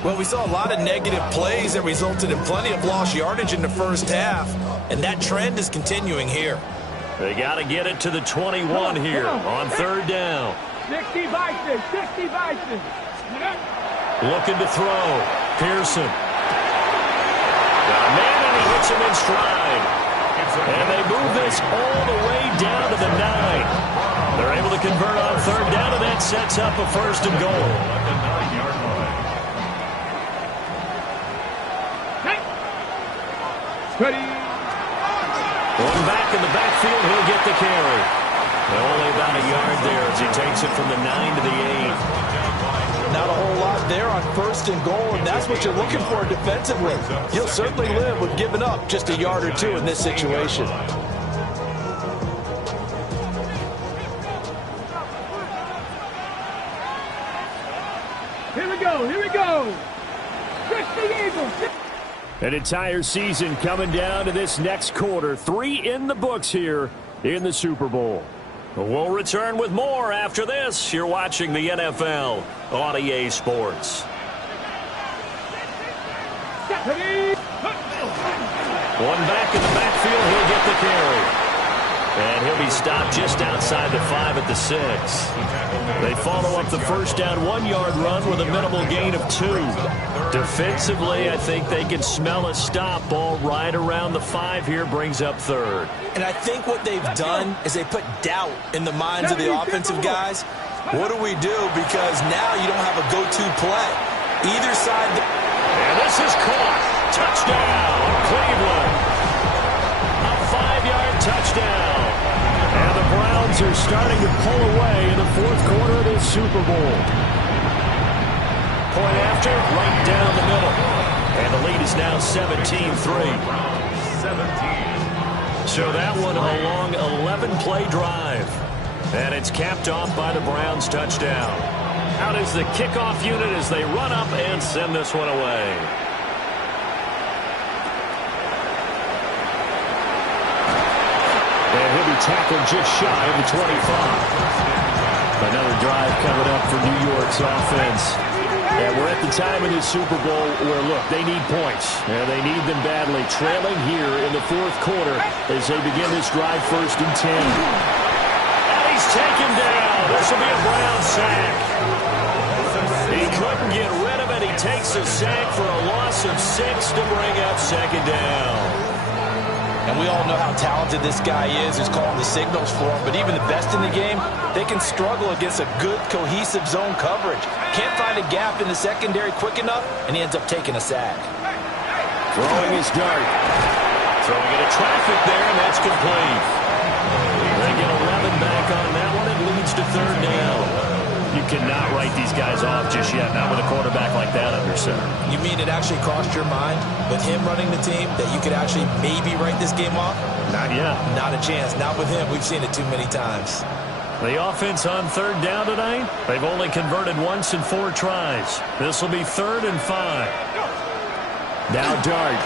Well, we saw a lot of negative plays that resulted in plenty of lost yardage in the first half, and that trend is continuing here. They got to get it to the 21 here on 3rd down. 60 Bison, 60 Bison. Looking to throw. Pearson. Got a man, and he hits him in stride. And they move this all the way down to the 9. They're able to convert on 3rd down, and that sets up a 1st and goal. Ready. One back in the backfield, he'll get the carry. Only about a yard there as he takes it from the 9 to the 8. Not a whole lot there on 1st and goal, and that's what you're looking for defensively. You'll certainly live with giving up just a yard or 2 in this situation. Here we go. Christy Eagles. An entire season coming down to this next quarter. 3 in the books here in the Super Bowl. We'll return with more after this. You're watching the NFL on EA Sports. One back in the backfield, he'll get the carry. And he'll be stopped just outside the 5 at the 6. They follow up the first down 1-yard run with a minimal gain of 2. Defensively, I think they can smell a stop. Ball right around the 5 here, brings up 3rd. And I think what they've done is they put doubt in the minds of the offensive guys. What do we do? Because now you don't have a go-to play. Either side. And this is caught. Touchdown, Cleveland. A 5-yard touchdown. And the Browns are starting to pull away in the 4th quarter of this Super Bowl. Point after, right down the middle. And the lead is now 17-3. 17. So that one a long 11-play drive. And it's capped off by the Browns touchdown. Out is the kickoff unit as they run up and send this one away. And he'll be tackled just shy of the 25. Another drive coming up for New York's offense. And we're at the time in this Super Bowl where, look, they need points. And they need them badly. Trailing here in the 4th quarter as they begin this drive 1st and 10. And he's taken down. This will be a Brown sack. He couldn't get rid of it. He takes a sack for a loss of 6 to bring up 2nd down. And we all know how talented this guy is who's calling the signals for him. But even the best in the game, they can struggle against a good, cohesive zone coverage. Can't find a gap in the secondary quick enough, and he ends up taking a sack. Throwing his dart. Throwing into traffic there, and that's complete. They get 11 back on that one. It leads to 3rd down. You cannot write these guys off just yet, not with a quarterback like that under center. You mean it actually crossed your mind with him running the team that you could actually maybe write this game off? Not yet. Not a chance. Not with him. We've seen it too many times. The offense on 3rd down tonight, they've only converted once in 4 tries. This will be 3rd and 5. Now Dart.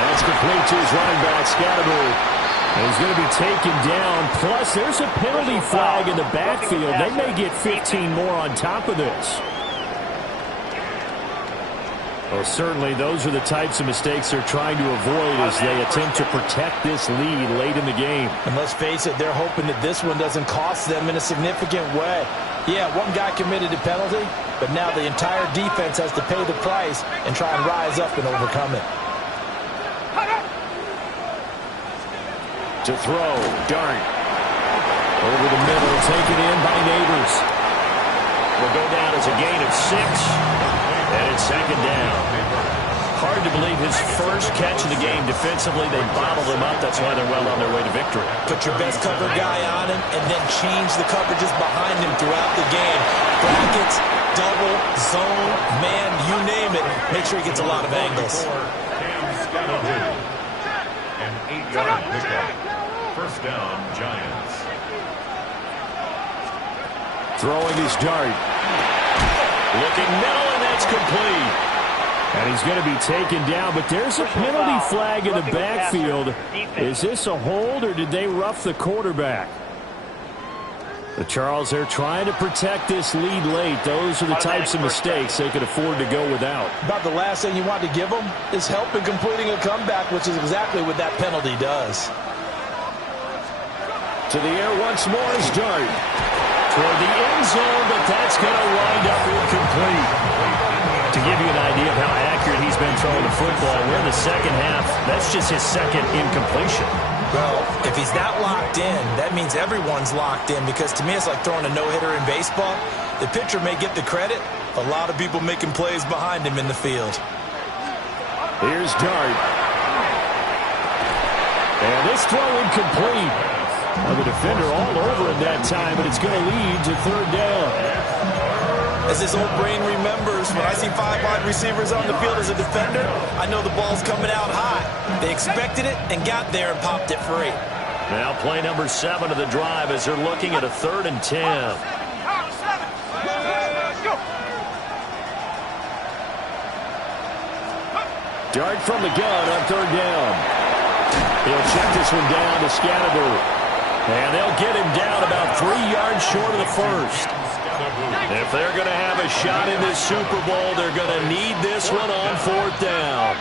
That's complete to his running back, Scatterby. He's going to be taken down. Plus, there's a penalty flag in the backfield. They may get 15 more on top of this. Well, certainly those are the types of mistakes they're trying to avoid as they attempt to protect this lead late in the game. And let's face it, they're hoping that this one doesn't cost them in a significant way. Yeah, one guy committed a penalty, but now the entire defense has to pay the price and try and rise up and overcome it. To throw, Dart. Over the middle, taken in by Neighbors. Will go down as a gain of 6, and it's second down. Hard to believe his first catch of the game defensively. They bottled him up. That's why they're well on their way to victory. Put your best cover guy on him and then change the coverages behind him throughout the game. Brackets, double, zone, man, you name it. Make sure he gets a lot of angles. An 8-yard pickup. First down, Giants. Throwing his Dart. Looking middle, and that's complete. And he's going to be taken down, but there's a penalty flag in the backfield. Is this a hold, or did they rough the quarterback? The Charles, they're trying to protect this lead late. Those are the types of mistakes they could afford to go without. About the last thing you want to give them is help in completing a comeback, which is exactly what that penalty does. To the air once more is Dart. Toward the end zone, but that's going to wind up incomplete. To give you an idea of how accurate he's been throwing the football, we're in the second half. That's just his second incompletion. Well, if he's that locked in, that means everyone's locked in, because to me it's like throwing a no-hitter in baseball. The pitcher may get the credit, a lot of people making plays behind him in the field. Here's Dart. And this throw incomplete. Well, the defender all over it that time, but it's going to lead to third down. As this old brain remembers, when I see 5 wide receivers on the field as a defender, I know the ball's coming out hot. They expected it and got there and popped it free. Now play number 7 of the drive as they're looking at a 3rd and 10. Dart from the gun on 3rd down. He'll check this one down to Scatterberg. And they'll get him down about 3 yards short of the first. If they're going to have a shot in this Super Bowl, they're going to need this one on 4th down.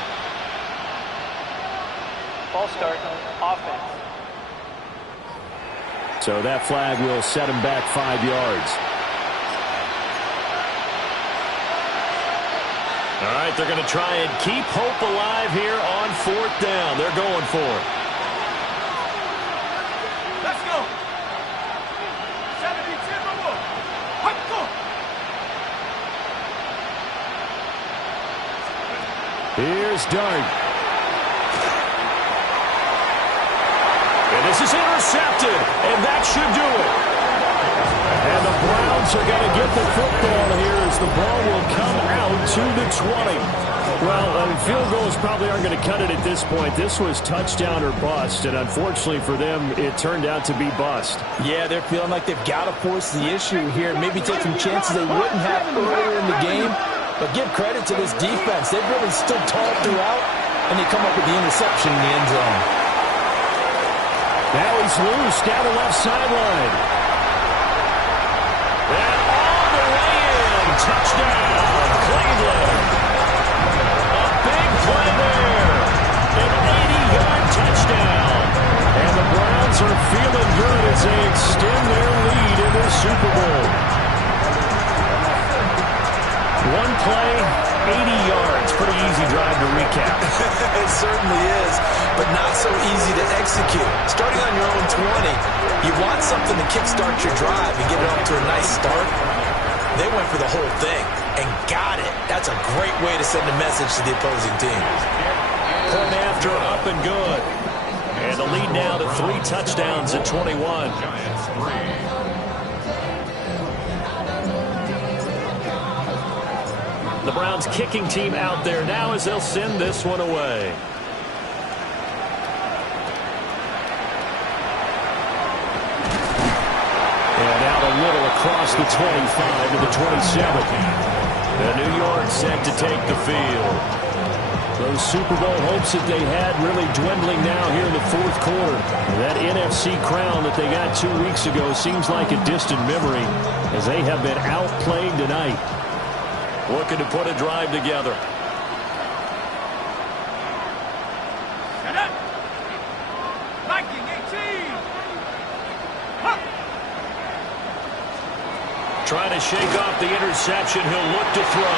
Ball start, offense. So that flag will set him back 5 yards. All right, they're going to try and keep hope alive here on 4th down. They're going for it. Let's go. 72 more. Let's go. Here's Dart. And this is intercepted, and that should do it. And the Browns are going to get the football here as the ball will come out to the 20. Well, field goals probably aren't going to cut it at this point. This was touchdown or bust, and unfortunately for them, it turned out to be bust. Yeah, they're feeling like they've got to force the issue here, maybe take some chances they wouldn't have earlier in the game. But give credit to this defense. They've really stood tall throughout, and they come up with the interception in the end zone. Now he's loose down the left sideline. And all the way in. Touchdown, Cleveland. A big play there. An 80-yard touchdown. And the Browns are feeling good as they extend their lead in this Super Bowl. One play, 80 yards. Pretty easy drive to recap. It certainly is, but not so easy to execute. Starting on your own 20, you want something to kickstart your drive and get it off to a nice start. They went for the whole thing and got it. That's a great way to send a message to the opposing team. Point after, up and good. And the lead now to 3 touchdowns at 21. Giants 3. The Browns kicking team out there now as they'll send this one away. And out a little across the 25 to the 27. And New York set to take the field. Those Super Bowl hopes that they had really dwindling now here in the 4th quarter. That NFC crown that they got 2 weeks ago seems like a distant memory as they have been outplayed tonight. Looking to put a drive together. Shut up. Viking 18. Huh. trying to shake off the interception. He'll look to throw.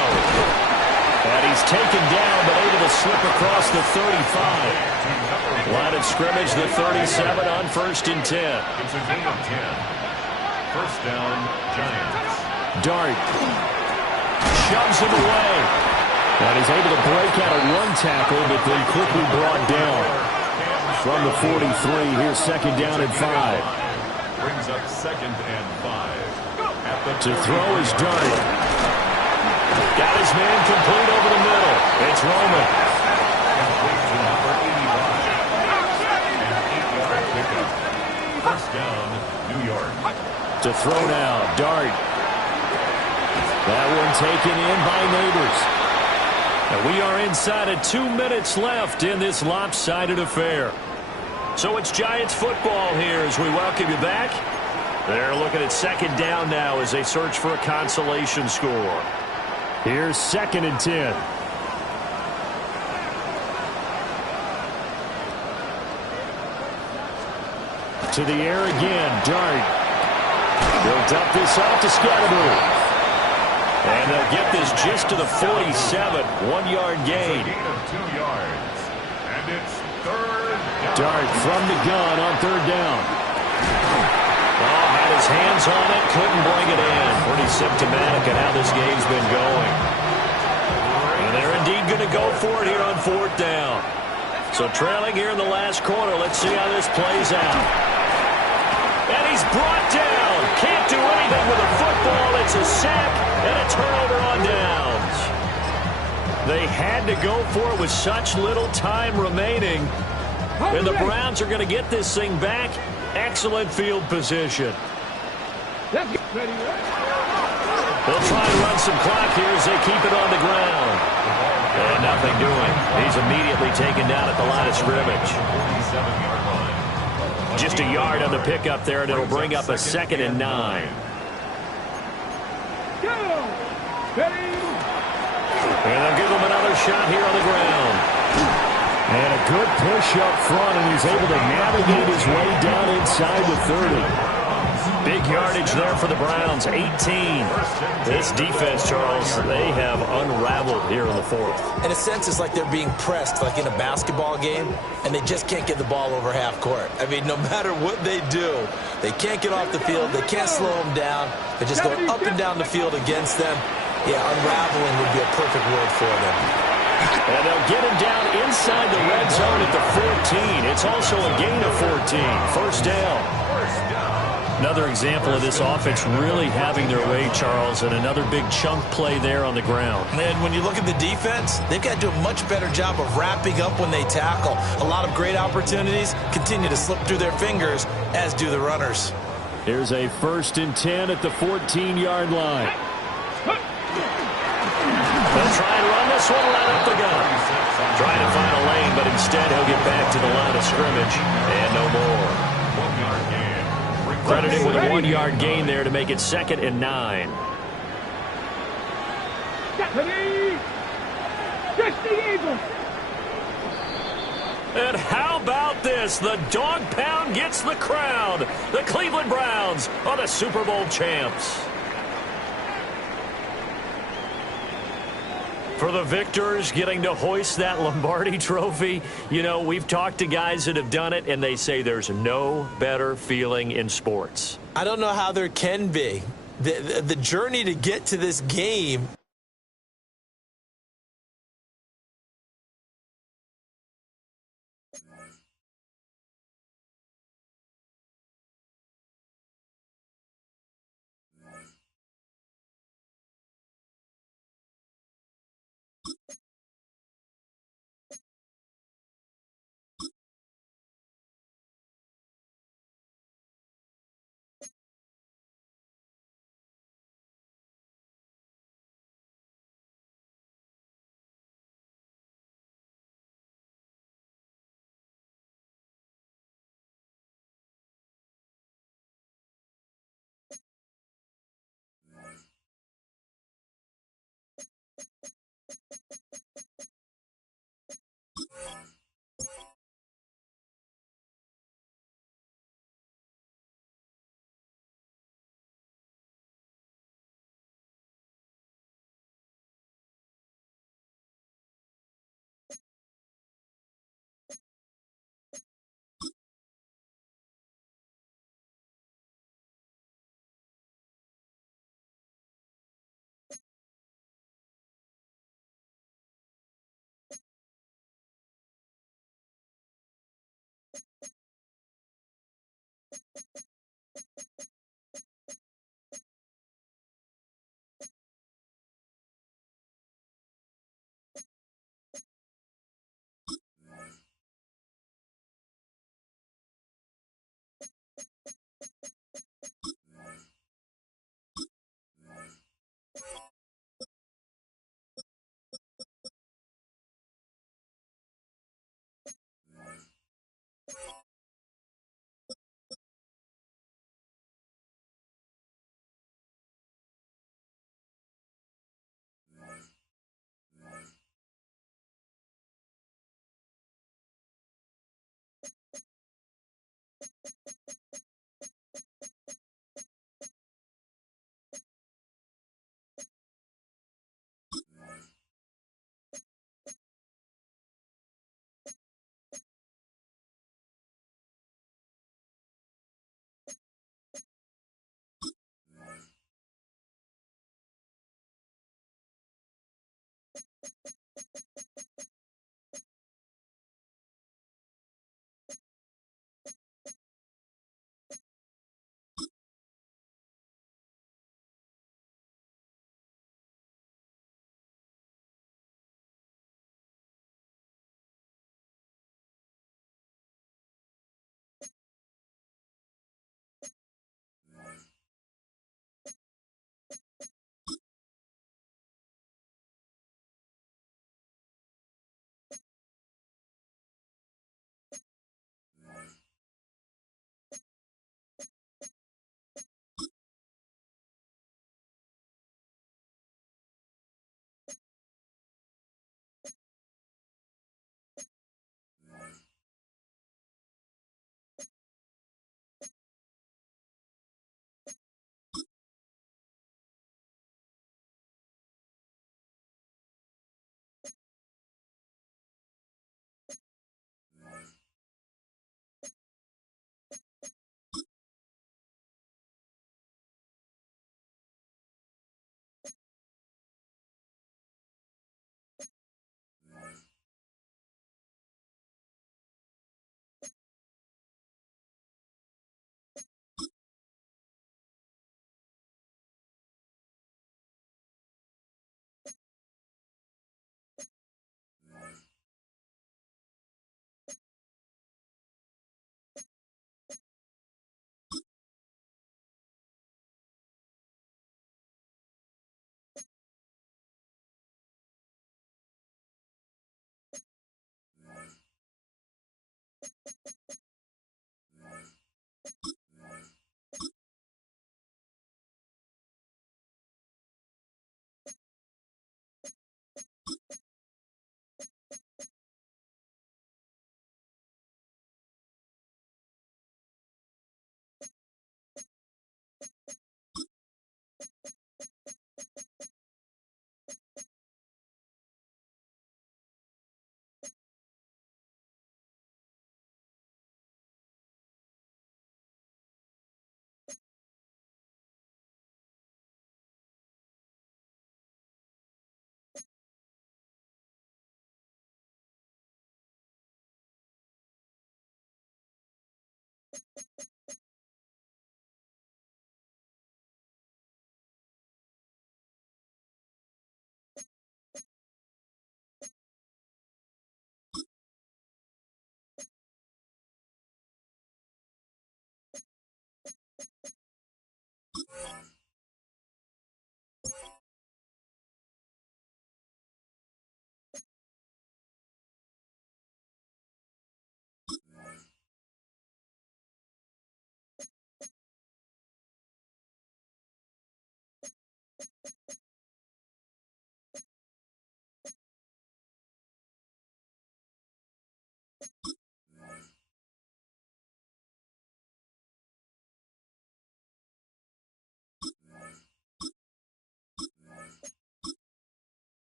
And he's taken down, but able to slip across the 35. Line of scrimmage, the 37 on 1st and 10. It's a gain of 10. First down, Giants. Dart shoves him away. And he's able to break out a run tackle, but then quickly brought down from the 43. Here's 2nd down and 5. Brings up 2nd and 5. To throw is Dart. Got his man complete over the middle. It's Roman. Complete to number 85. An 8-yard pickup. First down, New York. To throw now, Dart. That one taken in by Neighbors. And we are inside of 2 minutes left in this lopsided affair. So it's Giants football here as we welcome you back. They're looking at 2nd down now as they search for a consolation score. Here's 2nd and 10. To the air again, Dart. They'll dump this off to Scatterbury. And they'll get this just to the 47, 1-yard gain. It's a gain of 2 yards. And it's 3rd down. Dart from the gun on 3rd down. Oh, had his hands on it, couldn't bring it in. Pretty symptomatic of how this game's been going. And they're indeed going to go for it here on 4th down. So trailing here in the last quarter, let's see how this plays out. And he's brought down. Can't do anything with a football. It's a sack and a turnover on downs. They had to go for it with such little time remaining. And the Browns are going to get this thing back. Excellent field position. Let's get ready. They'll try and run some clock here as they keep it on the ground. And nothing doing. He's immediately taken down at the line of scrimmage. 47-yard line. Just a yard on the pickup there, and it'll bring up a 2nd and 9. Go! Ready? And they'll give him another shot here on the ground. And a good push up front, and he's able to navigate his way down inside the 30. Big yardage there for the Browns, 18. This defense, Charles, they have unraveled here in the 4th. In a sense, it's like they're being pressed like in a basketball game, and they just can't get the ball over half court. I mean, no matter what they do, they can't get off the field. They can't slow them down. They're just going up and down the field against them. Yeah, unraveling would be a perfect word for them. And they'll get him down inside the red zone at the 14. It's also a gain of 14. First down. Another example of this offense really having their way, Charles, and another big chunk play there on the ground. And when you look at the defense, they've got to do a much better job of wrapping up when they tackle. A lot of great opportunities continue to slip through their fingers, as do the runners. Here's a 1st and 10 at the 14-yard line. They'll try and run this one right up the gut. Trying to find a lane, but instead he'll get back to the line of scrimmage and no more. Credit him with a 1-yard gain there to make it 2nd and 9. Ready? Just the Eagles. And how about this? The dog pound gets the crown. The Cleveland Browns are the Super Bowl champs. For the victors getting to hoist that Lombardi trophy, you know, we've talked to guys that have done it, and they say there's no better feeling in sports. I don't know how there can be. The journey to get to this game